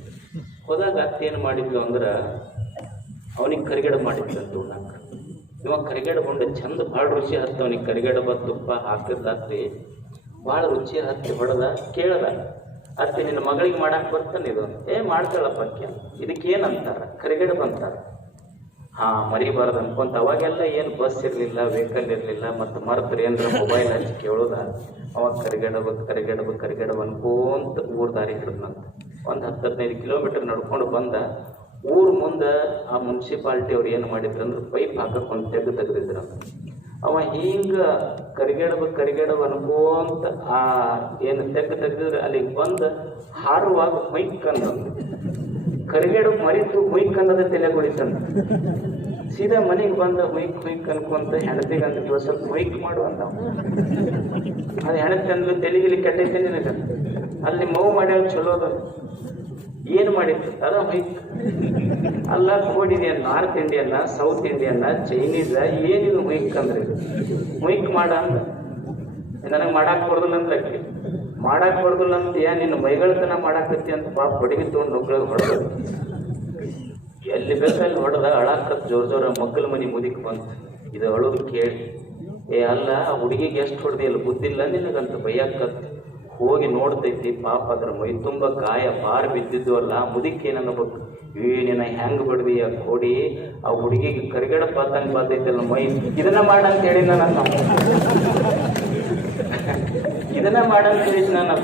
ಹೋದಾಗ ಅತ್ತೆ ಏನು ಮಾಡಿದ್ಲು ಅಂದ್ರೆ, ಅವನಿಗೆ ಕರಿಗಡ ಮಾಡಿದ್ಲಂತ ಉಣ್ಣಾಕ. ಇವಾಗ ಕರಿಗಡ ಬಂದು ಚಂದ ಭಾಳ ರುಚಿ ಹತ್ತು. ಅವನಿಗೆ ಕರಿಗಡಬ ತುಪ್ಪ ಹಾಕಿದ್ಲಾತ್ರಿ, ಭಾಳ ರುಚಿ ಹತ್ತಿ ಹೊಡೆದ. ಕೇಳದ, ಅತ್ತೆ ನಿನ್ನ ಮಗಳಿಗೆ ಮಾಡಕ್ಕೆ ಬರ್ತಾನೆ ಇದು? ಮಾಡ್ತಾಳಪ್ಪ ಅಕ್ಕಿ. ಇದಕ್ಕೇನಂತಾರ? ಕರಿಗಡಬ ಅಂತಾರ. ಮರಿಬಾರ್ದು ಅನ್ಕೊಂತ. ಅವಾಗೆಲ್ಲ ಏನು ಬಸ್ ಇರಲಿಲ್ಲ, ವೆಹಿಕಲ್ ಇರಲಿಲ್ಲ, ಮತ್ತು ಮರೆತ್ರೆ ಏನಾರ ಮೊಬೈಲ್ ಹಚ್ಚಿ ಕೇಳೋದ. ಅವಾಗ ಕರಿಗಡಬ ಅನ್ಕೊಂತ ಊರು ದಾರಿ ಹಿಡಿದ್ನಂತ. ಒಂದು 10-15 ಕಿಲೋಮೀಟರ್ ನಡ್ಕೊಂಡು ಬಂದ. ಊರು ಮುಂದೆ ಆ ಮುನ್ಸಿಪಾಲ್ಟಿ ಅವ್ರು ಏನು ಮಾಡಿದ್ರು ಅಂದ್ರೆ, ಪೈಪ್ ಹಾಕಕ್ಕೆ ಒಂದು ತೆಗೆದಿದ್ರು. ಅವ ಹಿಂಗೆ ಕರಿಗಡಬ ಅನ್ಕೊಂತ ಏನು ತೆಗೆದಿದ್ರೆ ಅಲ್ಲಿಗೆ ಬಂದು ಹಾರುವಾಗ ಹೊಯ್ಕಂದ. ಕರಿಗಡಬ ಮರಿತು ಹೊಯ್ಕನ್ನದ ತಲೆಗೊಳಿತಂದ. ಸೀದಾ ಮನೆಗೆ ಬಂದ ಹೊಯ್ಕ್ ಅನ್ಕೊಂತ ಹೆಣತಿಗಂತ, ಇವ ಸ್ವಲ್ಪ ಹೊಯ್ಕ್ ಮಾಡು ಅಂದ. ಅದು ಹೆಣತಿ ಅಂದ್ಲು, ತೆಲಿಗಿಲಿ ಕೆಟ್ಟೈತೆ ನಿನಗ, ಅಲ್ಲಿ ಮಗು ಮಾಡ್ಯಾವ ಚಲೋ ಅದ. ಏನು ಮಾಡಿತ್ತು? ಅದ ಹೊಯ್ಕ್. ಅಲ್ಲ ಕೋಡಿದೆಯನ್ನ, ನಾರ್ತ್ ಇಂಡಿಯನ್ನ, ಸೌತ್ ಇಂಡಿಯನ್ನ, ಚೈನೀಸ, ಏನಿದು ಹೊಯ್ಕ್ ಅಂದ್ರೆ? ಹೊಯ್ಕ್ ಮಾಡ ಅಂದ. ನನಗೆ ಮಾಡಾಕ್ ಬರೋದಿಲ್ಲ ಅಂದ್ರೆ ಅಕ್ಕಿ ಮಾಡಾಕ್ ಬರೋದಿಲ್ಲ ಅಂತ ನಿನ್ನ ಮೈಗಳತನ ಮಾಡಾಕತ್ತಿ ಅಂತ ಪಾಪ ಬಡಿಗೆ ತೊಗೊಂಡು ನುಗ್ಗಳಿಗೆ ಹೊಡೆದ. ಎಲ್ಲಿ ಬೇಕಲ್ಲಿ ಹೊಡೆದ. ಅಳಾಕತ್ ಜೋರ ಮಗ್ಗಲ ಮನೆ ಮುದಿಕ್ ಬಂತು. ಇದು ಅಳೋದು ಕೇಳಿ, ಅಲ್ಲ ಆ ಹುಡುಗಿಗೆ ಎಷ್ಟು ಹೊಡೆದಿಲ್ಲ, ಬುದ್ಧಿಲ್ಲ ನಿನಗಂತ ಬೈಯಾಕತ್. ಹೋಗಿ ನೋಡ್ತೈತಿ, ಪಾಪ ಅದ್ರ ಮೈ ತುಂಬ ಗಾಯ, ಬಾರ್ ಬಿದ್ದಿದ್ದು ಅಲ್ಲ. ಮುದಿಕ್ ಏನನ್ನಬೇಕು, ನಿನ್ನ ಹೆಂಗ್ ಬಡ್ದಿ ಆ ಕೋಡಿ, ಆ ಹುಡುಗಿಗೆ ಕರಿಗಡ ಪಾತಂಗ್ ಬಾತೈತಲ್ಲ ಮೈ. ಇದನ್ನ ಮಾಡಂತ ಹೇಳಿ ನಾನು, ಇದನ್ನ ಮಾಡಂತ ಹೇಳಿದ್ ನಾನು.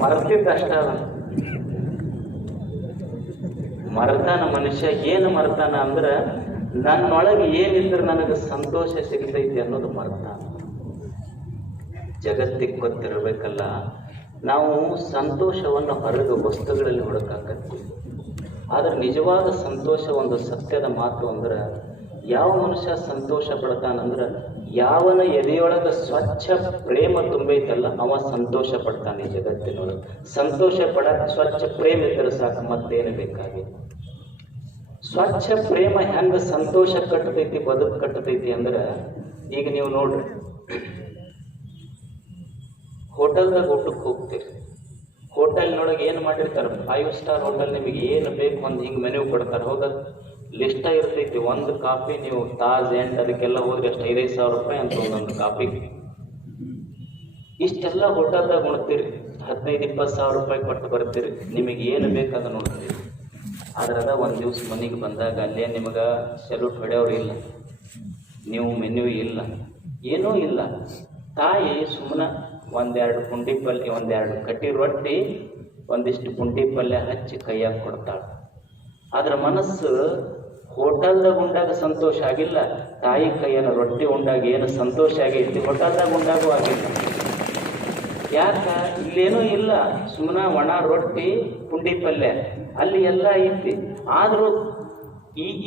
ಮರ್ತಿದ್ದ ಅಷ್ಟ ಅದ. ಮರ್ತಾನ ಮನುಷ್ಯ. ಏನು ಮರ್ತಾನ ಅಂದ್ರೆ, ನನ್ನೊಳಗೆ ಏನಿದ್ರೆ ನನಗೆ ಸಂತೋಷ ಸಿಗ್ತೈತಿ ಅನ್ನೋದು ಮರ್ತಾನ. ಜಗತ್ತಿಗೆ ಗೊತ್ತಿರಬೇಕಲ್ಲ, ನಾವು ಸಂತೋಷವನ್ನು ಹೊರಗೆ ವಸ್ತುಗಳಲ್ಲಿ ಹುಡುಕಾಕತ್ತೀವಿ. ಆದರೆ ನಿಜವಾದ ಸಂತೋಷ, ಒಂದು ಸತ್ಯದ ಮಾತು ಅಂದ್ರೆ, ಯಾವ ಮನುಷ್ಯ ಸಂತೋಷ ಪಡ್ತಾನಂದ್ರೆ, ಯಾವನ ಎದೆಯೊಳಗೆ ಸ್ವಚ್ಛ ಪ್ರೇಮ ತುಂಬೈತಲ್ಲ ಅವ ಸಂತೋಷ ಪಡ್ತಾನೆ ಜಗತ್ತಿನೊಳಗೆ. ಸಂತೋಷ ಪಡಕ್ಕೆ ಸ್ವಚ್ಛ ಪ್ರೇಮ ಇದ್ದರೆ ಸಾಕು, ಮತ್ತೇನು ಬೇಕಾಗಿಲ್ಲ. ಸ್ವಚ್ಛ ಪ್ರೇಮ ಹೆಂಗೆ ಸಂತೋಷ ಕಟ್ಟತೈತಿ, ಬದುಕು ಕಟ್ಟತೈತಿ ಅಂದ್ರೆ, ಈಗ ನೀವು ನೋಡ್ರಿ, ಹೋಟೆಲ್ದಾಗ ಊಟಕ್ಕೆ ಹೋಗ್ತೀರಿ. ಹೋಟೆಲ್ನೊಳಗೆ ಏನು ಮಾಡಿರ್ತಾರೆ, 5 ಸ್ಟಾರ್ ಹೋಟೆಲ್, ನಿಮಗೆ ಏನು ಬೇಕು ಒಂದು ಹಿಂಗೆ ಮೆನ್ಯೂ ಕೊಡ್ತಾರೆ. ಹೋಗೋದು ಲಿಸ್ಟ ಇರ್ತೈತಿ. ಒಂದು ಕಾಫಿ ನೀವು ತಾಜ್ ಎಂಟ್ ಅದಕ್ಕೆಲ್ಲ ಹೋದ್ರೆ ಎಷ್ಟು 5,000 ರೂಪಾಯಿ ಅಂತ ಒಂದೊಂದು ಕಾಫಿಗೆ. ಇಷ್ಟೆಲ್ಲ ಹೋಟೆಲ್ದಾಗ ಉಣ್ತೀರಿ, 15-20 ಸಾವಿರ ರೂಪಾಯಿ ಕೊಟ್ಟು ಬರ್ತೀರಿ. ನಿಮಗೆ ಏನು ಬೇಕಾದ ನೋಡ್ತೀರಿ. ಆದ್ರದ ಒಂದು ದಿವ್ಸ ಮನೆಗೆ ಬಂದಾಗ ಅಲ್ಲೇ ನಿಮಗೆ ಸೆಲ್ಯೂಟ್ ಹೊಡೆಯೋರು ಇಲ್ಲ, ನೀವು ಮೆನ್ಯೂ ಇಲ್ಲ, ಏನೂ ಇಲ್ಲ. ತಾಯಿ ಸುಮ್ಮನೆ 1-2 ಪುಂಡಿ ಪಲ್ಯ, 1-2 ಕಟ್ಟಿ ರೊಟ್ಟಿ, ಒಂದಿಷ್ಟು ಪುಂಡಿ ಪಲ್ಯ ಹಚ್ಚಿ ಕೈಯಾಗ ಕೊಡ್ತಾಳೆ. ಅದರ ಮನಸ್ಸು ಹೋಟೆಲ್ದಾಗ ಉಂಡಾಗ ಸಂತೋಷ ಆಗಿಲ್ಲ, ತಾಯಿ ಕೈಯನ್ನು ರೊಟ್ಟಿ ಉಂಡಾಗ ಏನು ಸಂತೋಷ ಆಗೈತಿ ಹೋಟೆಲ್ದಾಗ ಉಂಡಾಗೂ ಆಗಿಲ್ಲ. ಯಾಕ? ಇಲ್ಲೇನೂ ಇಲ್ಲ, ಸುಮ್ಮನೆ ಒಣ ರೊಟ್ಟಿ ಪುಂಡಿ ಪಲ್ಯ, ಅಲ್ಲಿ ಎಲ್ಲ ಐತಿ. ಆದರೂ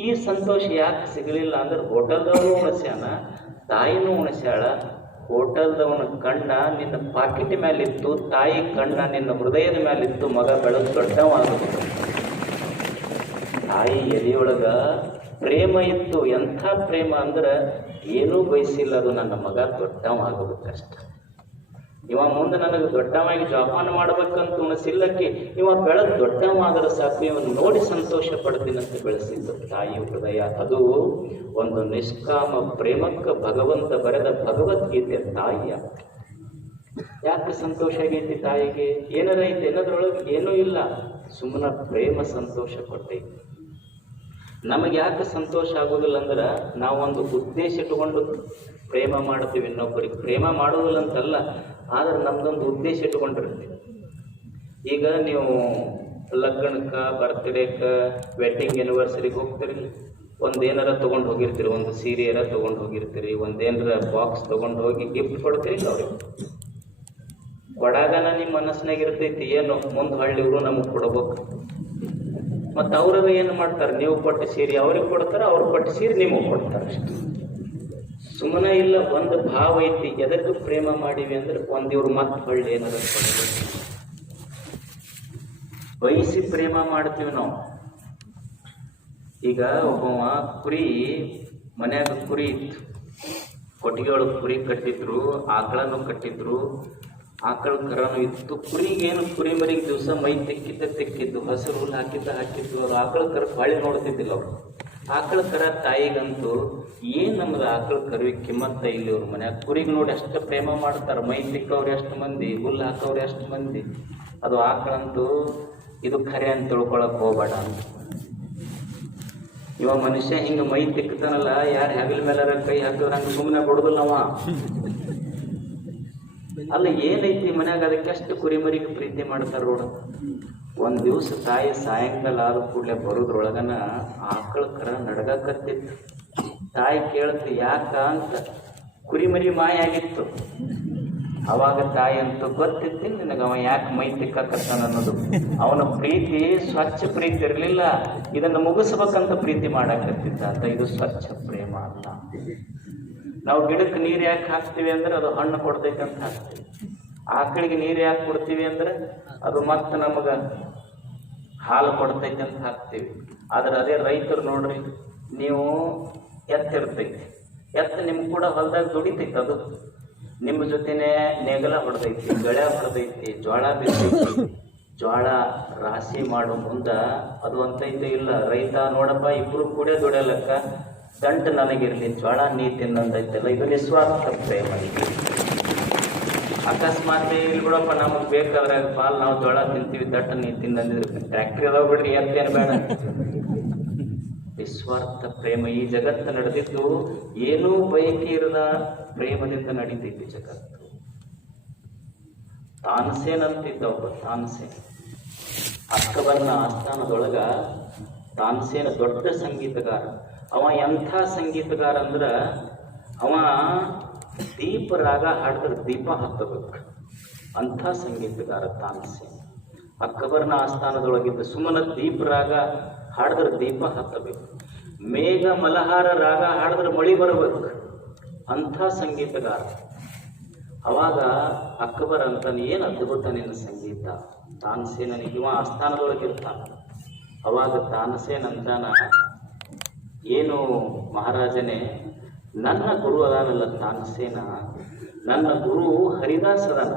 ಈ ಸಂತೋಷ ಯಾಕೆ ಸಿಗಲಿಲ್ಲ ಅಂದ್ರೆ, ಹೋಟೆಲ್ದವನು ಉಣಸ್ಯಾನ, ತಾಯಿನೂ ಉಣಸ್ಯಾಳ. ಹೋಟೆಲ್ದವನ ಕಣ್ಣ ನಿನ್ನ ಪಾಕೆಟ್ ಮೇಲಿತ್ತು, ತಾಯಿ ಕಣ್ಣ ನಿನ್ನ ಹೃದಯದ ಮೇಲಿತ್ತು. ಮಗ ಬೆಳೆದು ದೊಡ್ಡವಾಗಬೇಕು. ತಾಯಿ ಎದೆಯೊಳಗ ಪ್ರೇಮ ಇತ್ತು. ಎಂಥ ಪ್ರೇಮ ಅಂದ್ರೆ, ಏನೂ ಬಯಸಿಲ್ಲ, ಅದು ನನ್ನ ಮಗ ದೊಡ್ಡವಾಗಬೇಕಷ್ಟ. ಇವ ಮುಂದೆ ನನಗೆ ದೊಡ್ಡವಾಗಿ ಜೋಪಾನ ಮಾಡ್ಬೇಕಂತ ಉಣಸಿಲ್ಲಕ್ಕೆ, ಇವ ಬೆಳೆದು ದೊಡ್ಡವಾದರೆ ಸಾಕು, ಇವನು ನೋಡಿ ಸಂತೋಷ ಪಡ್ತೀನಂತ ಬೆಳೆಸಿದ್ದು ತಾಯಿ ಹೃದಯ. ಅದು ಒಂದು ನಿಷ್ಕಾಮ ಪ್ರೇಮಕ್ಕೆ ಭಗವಂತ ಬರೆದ ಭಗವದ್ಗೀತೆ ತಾಯಿಯ. ಯಾಕೆ ಸಂತೋಷ ಆಗೈತಿ ತಾಯಿಗೆ? ಏನಾರ ಐತಿ ಏನದ್ರೊಳಗೆ? ಏನೂ ಇಲ್ಲ, ಸುಮ್ಮನೆ ಪ್ರೇಮ ಸಂತೋಷ ಕೊಟ್ಟೈತಿ. ನಮಗೆ ಯಾಕೆ ಸಂತೋಷ ಆಗೋದಿಲ್ಲ ಅಂದ್ರೆ, ನಾವೊಂದು ಉದ್ದೇಶ ಇಟ್ಕೊಂಡು ಪ್ರೇಮ ಮಾಡ್ತೀವಿ ಇನ್ನೊಬ್ಬರಿಗೆ. ಪ್ರೇಮ ಮಾಡೋದಿಲ್ಲ ಅಂತಲ್ಲ, ಆದ್ರೆ ನಮ್ದೊಂದು ಉದ್ದೇಶ ಇಟ್ಕೊಂಡಿರ್ತೀವಿ. ಈಗ ನೀವು ಲಗ್ನಕ್ಕೆ, ಬರ್ತ್ಡೇಕ್ಕೆ, ವೆಡ್ಡಿಂಗ್ ಆ್ಯನಿವರ್ಸರಿಗೆ ಹೋಗ್ತೀರಿ, ಒಂದೇನಾರ ತೊಗೊಂಡು ಹೋಗಿರ್ತೀರಿ, ಒಂದು ಸೀರೆಯಾರ ತೊಗೊಂಡು ಹೋಗಿರ್ತೀರಿ, ಒಂದೇನಾರ ಬಾಕ್ಸ್ ತೊಗೊಂಡು ಹೋಗಿ ಗಿಫ್ಟ್ ಕೊಡ್ತೀರಿ ಅವ್ರಿಗೆ. ಕೊಡಾಗನ ನಿಮ್ಮ ಮನಸ್ಸಿನಾಗ ಇರ್ತೈತಿ, ಏನು ಮುಂದೆ ಹಳ್ಳಿ ಇವರು ನಮಗೆ ಕೊಡ್ಬೇಕು. ಮತ್ತು ಅವ್ರದ ಏನು ಮಾಡ್ತಾರೆ, ನೀವು ಕೊಟ್ಟು ಸೀರೆ ಅವ್ರಿಗೆ ಕೊಡ್ತಾರೆ, ಅವ್ರು ಕೊಟ್ಟು ಸೀರೆ ನಿಮಗೆ ಕೊಡ್ತಾರೆ ಅಷ್ಟು. ಸುಮ್ಮನೆ ಇಲ್ಲ, ಒಂದು ಭಾವ ಐತಿ. ಎದಕ್ಕೆ ಪ್ರೇಮ ಮಾಡೀವಿ ಅಂದ್ರೆ ಒಂದಿವ್ರು ಮತ್ತೆ ಹೊಳ್ಳಿ ಏನಾದ್ರು ಕೊಡಬೇಕು. ಬಯಸಿ ಪ್ರೇಮ ಮಾಡ್ತೀವಿ ನಾವು. ಈಗ ಒಬ್ಬವ ಕುರಿ ಮನ್ಯಾಗ ಕುರಿ ಇತ್ತು, ಕೊಟ್ಟಿಗೆ ಒಳಗೆ ಕುರಿ ಕಟ್ಟಿದ್ರು, ಆಕಳನ್ನು ಕಟ್ಟಿದ್ರು, ಆಕಳ ಕರನು ಇತ್ತು. ಕುರಿಗೇನು ಕುರಿ ಮರಿಗೆ ದಿವಸ ಮೈ ತೆಕ್ಕಿದ್ದು, ಹಸಿರು ಹುಲ್ಲು ಹಾಕಿದ್ದು. ಅದು ಆಕಳ ಕರ ಬಾಳಿ ನೋಡ್ತಿದ್ದಿಲ್ಲ ಅವರು. ಆಕಳ ಕರ ತಾಯಿಗಂತೂ ಏನು ನಮ್ದು ಆಕಳ ಕರುವಿಗೆ ಕಿಮ್ಮತ್ತ ಇಲ್ಲಿ ಅವ್ರ ಮನ್ಯಾಗ. ಕುರಿಗೆ ನೋಡಿ ಅಷ್ಟು ಪ್ರೇಮ ಮಾಡ್ತಾರೆ. ಮೈ ತಿಕ್ಕವ್ರು ಎಷ್ಟು ಮಂದಿ, ಹುಲ್ಲು ಹಾಕೋರು ಎಷ್ಟು ಮಂದಿ. ಅದು ಆಕಳಂತೂ ಇದು ಖರೆ ಅಂತ ತಿಳ್ಕೊಳಕ್ ಹೋಗ್ಬೇಡ ಅಂತ. ಇವ ಮನುಷ್ಯ ಹಿಂಗೆ ಮೈ ತಿಕ್ಕತಾನಲ್ಲ, ಯಾರು ಹೆಗಲ ಮೇಲೆ ಕೈ ಹಾಕಿದ್ರೆ ಹಂಗೆ ಸುಮ್ಮನೆ ಬಿಡುದಿಲ್ಲ ಅವ. ಅಲ್ಲ ಏನೈತಿ ಮನ್ಯಾಗ, ಅದಕ್ಕೆ ಅಷ್ಟು ಕುರಿಮರಿಗೆ ಪ್ರೀತಿ ಮಾಡ್ತಾರ ನೋಡ. ಒಂದು ದಿವಸ ತಾಯಿ ಸಾಯಂಕಾಲ ಆದ ಕೂಡಲೇ ಬರೋದ್ರೊಳಗನ ಆಕಳ ಕರ ನಡ್ಗಕತ್ತಿತ್ತು. ತಾಯಿ ಕೇಳ್ತು ಯಾಕ ಅಂತ. ಕುರಿಮರಿ ಮಾಯ ಆಗಿತ್ತು. ಅವಾಗ ತಾಯಿ ಅಂತೂ ಗೊತ್ತಿತ್ತು ನಿನಗೆ ಅವ ಯಾಕೆ ಮೈ ತಿಕ್ಕಾಕತ್ತಾನ ಅನ್ನೋದು. ಅವನ ಪ್ರೀತಿ ಸ್ವಚ್ಛ ಪ್ರೀತಿ ಇರಲಿಲ್ಲ, ಇದನ್ನು ಮುಗಿಸ್ಬೇಕಂತ ಪ್ರೀತಿ ಮಾಡಾಕತ್ತಿದ್ದ ಅಂತ. ಇದು ಸ್ವಚ್ಛ ಪ್ರೇಮ ಅಲ್ಲ. ನಾವು ಗಿಡಕ್ಕೆ ನೀರು ಯಾಕೆ ಹಾಕ್ತೀವಿ ಅಂದ್ರೆ ಅದು ಹಣ್ಣು ಕೊಡ್ತೈತೆ ಅಂತ ಹಾಕ್ತೀವಿ. ಆಕಳಿಗೆ ನೀರು ಯಾಕೆ ಕೊಡ್ತೀವಿ ಅಂದ್ರೆ ಅದು ಮತ್ತೆ ನಮಗೆ ಹಾಲು ಕೊಡ್ತೈತೆ ಅಂತ ಹಾಕ್ತೀವಿ. ಆದ್ರೆ ಅದೇ ರೈತರು ನೋಡ್ರಿ, ನೀವು ಎತ್ತಿರ್ತೈತಿ, ಎತ್ತು ನಿಮ್ಗೆ ಕೂಡ ಹೊಲದಾಗ ದುಡಿತೈತೆ. ಅದು ನಿಮ್ಮ ಜೊತೆನೇ ನೇಗಲ ಹೊಡೆದೈತಿ, ಗಳೆ ಹೊಡೆದೈತಿ, ಜೋಳ ಬಿದ್ದೈತಿ. ಜೋಳ ರಾಶಿ ಮಾಡೋ ಮುಂದೆ ಅದು ಅಂತೈತೆ ಇಲ್ಲ, ರೈತ ನೋಡಪ್ಪ ಇಬ್ಬರು ಕೂಡ ದುಡಿಯಲಕ್ಕ, ದಂಟು ನನಗಿರಲಿ, ಜೋಳ ನೀ ತಿನ್ನಂದೈತಲ್ಲ. ಇದು ನಿಸ್ವಾರ್ಥ ಪ್ರೇಮ. ಅಕಸ್ಮಾತ್ ಇಲ್ಲಿ ಬಿಡಪ್ಪ ನಮಗೆ ಬೇಕಾದ್ರೆ ಪಾಲ್ ನಾವು ಜೋಳ ತಿಂತೀವಿ, ದಟ್ಟು ನೀ ತಿನ್ನಂದಿದ್ರೆ ಟ್ಯಾಕ್ಟ್ರಿ ಅದಾವ ಬಿಡ್ರಿ, ಎತ್ತೇನು ಬೇಡ. ನಿಸ್ವಾರ್ಥ ಪ್ರೇಮ. ಈ ಜಗತ್ತು ನಡೆದಿದ್ದು ಏನೂ ಬಯಕೆ ಇರದ ಪ್ರೇಮದಿಂದ ನಡೀತೈತಿ ಜಗತ್ತು. ತಾನ್ಸೇನ್ ಅಂತಿದ್ದ ಒಬ್ಬ, ತಾನ್ಸೇನ್. ಅಕ್ಬರ್ನ ಆಸ್ಥಾನದೊಳಗ ತಾನ್ಸೇನ ದೊಡ್ಡ ಸಂಗೀತಗಾರ. ಅವ ಎಂಥ ಸಂಗೀತಗಾರ ಅಂದ್ರೆ ಅವ ದೀಪ ರಾಗ ಹಾಡಿದ್ರೆ ದೀಪ ಹತ್ತಬೇಕು ಅಂಥ ಸಂಗೀತಗಾರ ತಾನ್ಸೇನ್. ಅಕ್ಬರ್ನ ಆಸ್ಥಾನದೊಳಗಿದ್ದ ಸುಮ್ಮನ ದೀಪ ರಾಗ ಹಾಡಿದ್ರೆ ದೀಪ ಹತ್ತಬೇಕು. ಮೇಘ ಮಲಹಾರ ರಾಗ ಹಾಡಿದ್ರೆ ಮಳಿ ಬರಬೇಕು ಅಂಥ ಸಂಗೀತಗಾರ. ಅವಾಗ ಅಕ್ಬರ್ ಅಂತಾನೆ, ಏನು ಅದ್ಭುತ ನಿನ್ನ ಸಂಗೀತ. ತಾನ್ಸೇನಿಗೆ ಇವ ಆಸ್ಥಾನದೊಳಗಿರ್ತಾನ. ಅವಾಗ ತಾನ್ಸೇನ್ ಅಂತಾನ, ಏನು ಮಹಾರಾಜನೇ, ನನ್ನ ಗುರು ಅದಾನಲ್ಲ ತಾನ್ಸೇನ, ನನ್ನ ಗುರು ಹರಿದಾಸ್ ಅದಾನ.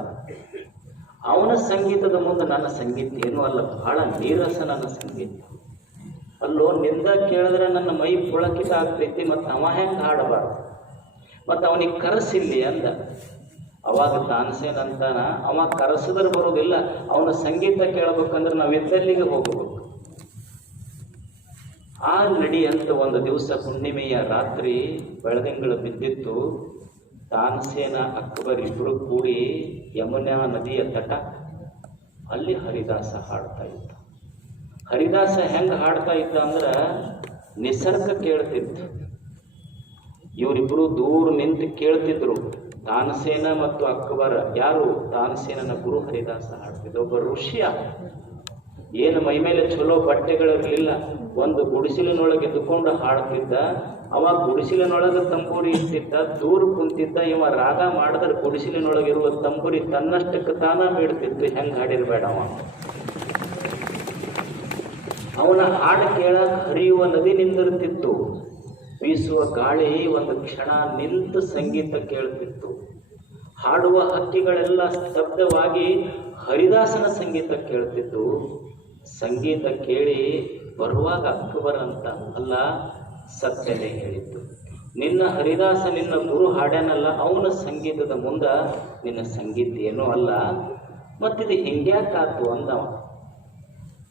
ಅವನ ಸಂಗೀತದ ಮುಂದೆ ನನ್ನ ಸಂಗೀತ ಏನೂ ಅಲ್ಲ, ಬಹಳ ನೀರಸ ನನ್ನ ಸಂಗೀತ. ಅಲ್ಲೋ ನಿಂದ ಕೇಳಿದ್ರೆ ನನ್ನ ಮೈ ಪುಳಕಿತ ಆಗ್ತೈತಿ, ಮತ್ತು ಅವ ಹೆಂಗೆ ಹಾಡಬಾರ್ದು, ಮತ್ತು ಅವನಿಗೆ ಕರೆಸಿಲ್ಲಿ ಅಂದ. ಅವಾಗ ತಾನ್ಸೇನ್ ಅಂತಾನ, ಅವ ಕರೆಸಿದ್ರೆ ಬರೋದಿಲ್ಲ, ಅವನ ಸಂಗೀತ ಕೇಳಬೇಕಂದ್ರೆ ನಾವು ಇದ್ದಲ್ಲಿಗೆ ಹೋಗಬೇಕು. ಆ ನಡಿ ಅಂತ ಒಂದು ದಿವಸ ಹುಣ್ಣಿಮೆಯ ರಾತ್ರಿ ಬೆಳದಿಂಗಳು ಬಿದ್ದಿತ್ತು. ತಾನ್ಸೇನ ಅಕ್ಬರ್ ಇಬ್ಬರು ಕೂಡಿ ಯಮುನಾ ನದಿಯ ತಟ ಅಲ್ಲಿ ಹರಿದಾಸ ಹಾಡ್ತಾ ಇದ್ದ. ಹರಿದಾಸ ಹೆಂಗೆ ಹಾಡ್ತಾ ಇದ್ದ ಅಂದ್ರೆ ನಿಸರ್ಗ ಕೇಳ್ತಿತ್ತು. ಇವರಿಬ್ಬರು ದೂರ ನಿಂತು ಕೇಳ್ತಿದ್ರು. ತಾನ್ಸೇನ ಮತ್ತು ಅಕ್ಬರ್. ಯಾರು? ತಾನ್ಸೇನನ ಗುರು ಹರಿದಾಸ ಹಾಡ್ತಿದ್ದ. ಒಬ್ಬ ಋಷಿಯ, ಏನು ಮೈ ಮೇಲೆ ಚಲೋ ಬಟ್ಟೆಗಳಿರಲಿಲ್ಲ, ಒಂದು ಗುಡಿಸಿಲಿನೊಳಗೆ ಎದ್ದುಕೊಂಡು ಹಾಡ್ತಿದ್ದ. ಅವ ಗುಡಿಸಿಲಿನೊಳಗೆ ತಂಬೂರಿ ಇಟ್ಟಿದ್ದ, ದೂರ ಕುಂತಿದ್ದ. ಇವ ರಾಗ ಮಾಡಿದ್ರೆ ಗುಡಿಸಿಲಿನೊಳಗಿರುವ ತಂಬೂರಿ ತನ್ನಷ್ಟಕ್ಕೆ ತಾನ ಬೀಡ್ತಿತ್ತು. ಹೆಂಗೆ ಹಾಡಿರ್ಬೇಡ ಅವ. ಅವನ ಹಾಡು ಕೇಳಕ್ಕೆ ಹರಿಯುವ ನದಿ ನಿಂದಿರ್ತಿತ್ತು. ಬೀಸುವ ಗಾಳಿ ಒಂದು ಕ್ಷಣ ನಿಂತು ಸಂಗೀತ ಕೇಳ್ತಿತ್ತು. ಹಾಡುವ ಹಕ್ಕಿಗಳೆಲ್ಲ ಸ್ತಬ್ಧವಾಗಿ ಹರಿದಾಸನ ಸಂಗೀತ ಕೇಳ್ತಿತ್ತು. ಸಂಗೀತ ಕೇಳಿ ಬರುವಾಗ ಅಕ್ಬರ್ ಅಂತ, ಅಲ್ಲ ಸತ್ಯನೇ ಹೇಳಿದ್ದು, ನಿನ್ನ ಹರಿದಾಸ ನಿನ್ನ ಗುರು ಹಾಡ್ಯಾನಲ್ಲ, ಅವನ ಸಂಗೀತದ ಮುಂದೆ ನಿನ್ನ ಸಂಗೀತ ಏನೂ ಅಲ್ಲ, ಮತ್ತಿದು ಹಿಂಗ್ಯಾಕಾತು ಅಂದವ.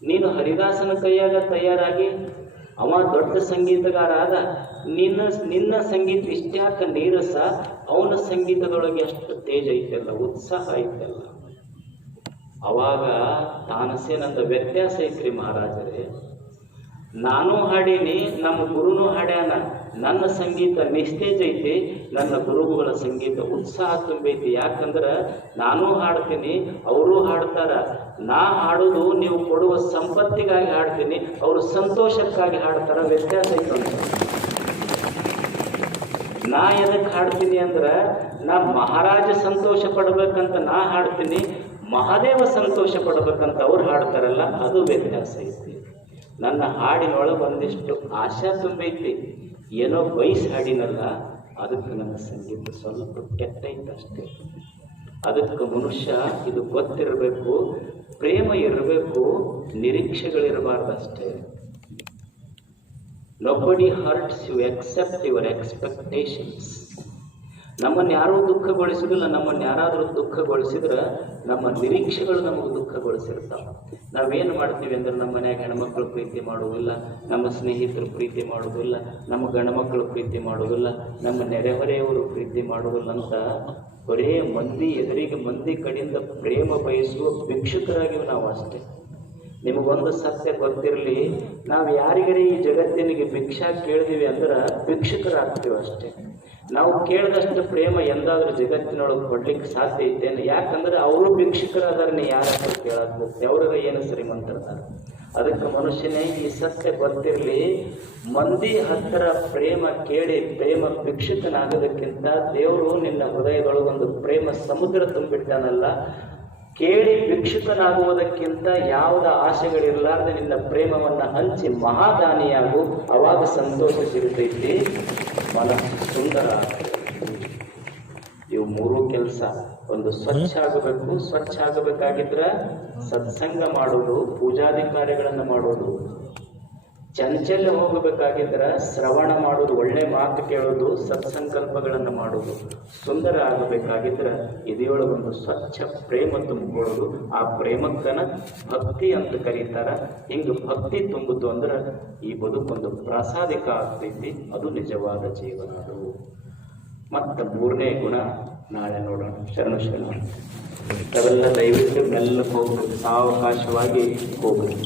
ನೀನು ಹರಿದಾಸನ ಕೈಯಾಗ ತಯಾರಾಗಿ ಅವ ದೊಡ್ಡ ಸಂಗೀತಗಾರ ಆದ, ನಿನ್ನ ಸಂಗೀತ ಇಷ್ಟ್ಯಾಕ ನೀರಸ, ಅವನ ಸಂಗೀತದೊಳಗೆ ಎಷ್ಟು ತೇಜ ಐತೆಲ್ಲ, ಉತ್ಸಾಹ ಐತೆಲ್ಲ. ಅವಾಗ ತಾನಸೇನಂದ ವ್ಯತ್ಯಾಸ ಐತ್ರಿ ಮಹಾರಾಜರೇ, ನಾನು ಹಾಡೀನಿ, ನಮ್ಮ ಗುರುನೂ ಹಾಡ್ಯಾನ, ನನ್ನ ಸಂಗೀತ ನಿಸ್ತೇಜ್ ಐತಿ, ನನ್ನ ಗುರುಗಳ ಸಂಗೀತ ಉತ್ಸಾಹ ತುಂಬೈತಿ. ಯಾಕಂದ್ರೆ ನಾನೂ ಹಾಡ್ತೀನಿ, ಅವರೂ ಹಾಡ್ತಾರ. ನಾ ಹಾಡೋದು ನೀವು ಕೊಡುವ ಸಂಪತ್ತಿಗಾಗಿ ಹಾಡ್ತೀನಿ, ಅವರು ಸಂತೋಷಕ್ಕಾಗಿ ಹಾಡ್ತಾರ. ವ್ಯತ್ಯಾಸ ಐತೆ. ನಾ ಎದಕ್ಕೆ ಹಾಡ್ತೀನಿ ಅಂದ್ರೆ ನಾ ಮಹಾರಾಜ ಸಂತೋಷ ಪಡ್ಬೇಕಂತ ನಾ ಹಾಡ್ತೀನಿ, ಮಹಾದೇವ ಸಂತೋಷ ಪಡ್ಬೇಕಂತ ಅವ್ರು ಹಾಡ್ತಾರಲ್ಲ, ಅದು ವ್ಯತ್ಯಾಸ ಐತಿ. ನನ್ನ ಹಾಡಿನೊಳಗೆ ಒಂದಿಷ್ಟು ಆಶಾ ತುಂಬೈತಿ. ಏನೋ ವಯಸ್ಸು ಹಾಡಿನಲ್ಲ, ಅದಕ್ಕೆ ನನ್ನ ಸಂಗೀತ ಸ್ವಲ್ಪ ಕೆಟ್ಟೈತೆ ಅಷ್ಟೇ. ಅದಕ್ಕೆ ಮನುಷ್ಯ ಇದು ಗೊತ್ತಿರಬೇಕು, ಪ್ರೇಮ ಇರಬೇಕು, ನಿರೀಕ್ಷೆಗಳಿರಬಾರ್ದು ಅಷ್ಟೇ. Nobody hurts you except your expectations. ನಮ್ಮನ್ನು ಯಾರೂ ದುಃಖಗೊಳಿಸಿದಿಲ್ಲ. ನಮ್ಮನ್ನು ಯಾರಾದರೂ ದುಃಖಗೊಳಿಸಿದ್ರೆ ನಮ್ಮ ನಿರೀಕ್ಷೆಗಳು ನಮಗೆ ದುಃಖಗೊಳಿಸಿರ್ತಾವೆ. ನಾವೇನು ಮಾಡ್ತೀವಿ ಅಂದ್ರೆ ನಮ್ಮ ಮನ್ಯಾಗ ಹೆಣ್ಮಕ್ಳು ಪ್ರೀತಿ ಮಾಡುವುದಿಲ್ಲ, ನಮ್ಮ ಸ್ನೇಹಿತರು ಪ್ರೀತಿ ಮಾಡುವುದಿಲ್ಲ, ನಮ್ಮ ಗಂಡ್ಮಕ್ಳು ಪ್ರೀತಿ ಮಾಡುವುದಿಲ್ಲ, ನಮ್ಮ ನೆರೆಹೊರೆಯವರು ಪ್ರೀತಿ ಮಾಡುವುದಿಲ್ಲ ಅಂತ ಬರೇ ಮಂದಿ ಎದುರಿಗೆ ಮಂದಿ ಕಡೆಯಿಂದ ಪ್ರೇಮ ಬಯಸುವ ಭಿಕ್ಷುಕರಾಗಿವೆ ನಾವು ಅಷ್ಟೇ. ನಿಮಗೊಂದು ಸತ್ಯ ಗೊತ್ತಿರಲಿ, ನಾವು ಯಾರಿಗರೇ ಈ ಜಗತ್ತಿನಿಗೆ ಭಿಕ್ಷಾ ಕೇಳಿದೀವಿ ಅಂದ್ರೆ ಭಿಕ್ಷುಕರಾಗ್ತೀವಿ ಅಷ್ಟೇ. ನಾವು ಕೇಳಿದಷ್ಟು ಪ್ರೇಮ ಎಂದಾದ್ರೂ ಜಗತ್ತಿನೊಳಗೆ ಕೊಡ್ಲಿಕ್ಕೆ ಸಾಧ್ಯ ಐತೇನೆ? ಯಾಕಂದ್ರೆ ಅವರು ಭಿಕ್ಷುಕರಾದ್ರೆ ಯಾರು ಕೇಳಾಗುತ್ತೆ? ಅವ್ರಾಗ ಏನು ಶ್ರೀಮಂತರದಾರ? ಅದಕ್ಕೆ ಮನುಷ್ಯನೇ ಈ ಸತ್ಯ ಗೊತ್ತಿರಲಿ, ಮಂದಿ ಹತ್ತಿರ ಪ್ರೇಮ ಕೇಳಿ ಪ್ರೇಮ ಭಿಕ್ಷುಕನಾಗೋದಕ್ಕಿಂತ ದೇವರು ನಿನ್ನ ಹೃದಯದೊಳಗೊಂದು ಪ್ರೇಮ ಸಮುದ್ರ ತುಂಬಿಟ್ಟಾನಲ್ಲ, ಕೇಳಿ ಭಿಕ್ಷುಕನಾಗುವುದಕ್ಕಿಂತ ಯಾವುದ ಆಸೆಗಳಿರಲಾರ್ದೆ ನಿನ್ನ ಪ್ರೇಮವನ್ನು ಹಂಚಿ ಮಹಾದಾನಿಯಾಗು. ಅವಾಗ ಸಂತೋಷ ಸಿಗುತ್ತೈತಿ, ಮನಸ್ಸು ಸುಂದರ. ಇವು ಮೂರೂ ಕೆಲಸ. ಒಂದು ಸ್ವಚ್ಛ ಆಗಬೇಕು. ಸ್ವಚ್ಛ ಆಗಬೇಕಾಗಿದ್ರೆ ಸತ್ಸಂಗ ಮಾಡೋದು, ಪೂಜಾದಿ ಕಾರ್ಯಗಳನ್ನು ಮಾಡೋದು. ಚಂಚಲ್ಯ ಹೋಗಬೇಕಾಗಿದ್ರೆ ಶ್ರವಣ ಮಾಡೋದು, ಒಳ್ಳೆ ಮಾತು ಕೇಳೋದು, ಸತ್ಸಂಕಲ್ಪಗಳನ್ನು ಮಾಡೋದು. ಸುಂದರ ಆಗಬೇಕಾಗಿದ್ರೆ ಇದೆಯೊಳಗೊಂದು ಸ್ವಚ್ಛ ಪ್ರೇಮ ತುಂಬಿಕೊಳ್ಳೋದು. ಆ ಪ್ರೇಮಕ್ಕನ ಭಕ್ತಿ ಅಂತ ಕರೀತಾರ. ಹಿಂಗೆ ಭಕ್ತಿ ತುಂಬುದು ಅಂದ್ರೆ ಈ ಬದುಕೊಂದು ಪ್ರಾಸಾದಿಕ ಆಗ್ತೈತಿ. ಅದು ನಿಜವಾದ ಜೀವನ. ಅದು ಮತ್ತು ಮೂರನೇ ಗುಣ ನಾಳೆ ನೋಡೋಣ. ಶರಣ ಅವೆಲ್ಲ ದಯವಿಟ್ಟು ಮೆಲ್ಲಕ್ಕೆ ಹೋಗ್ಬೇಕು, ಸಾವಕಾಶವಾಗಿ ಹೋಗ್ಬೇಕು.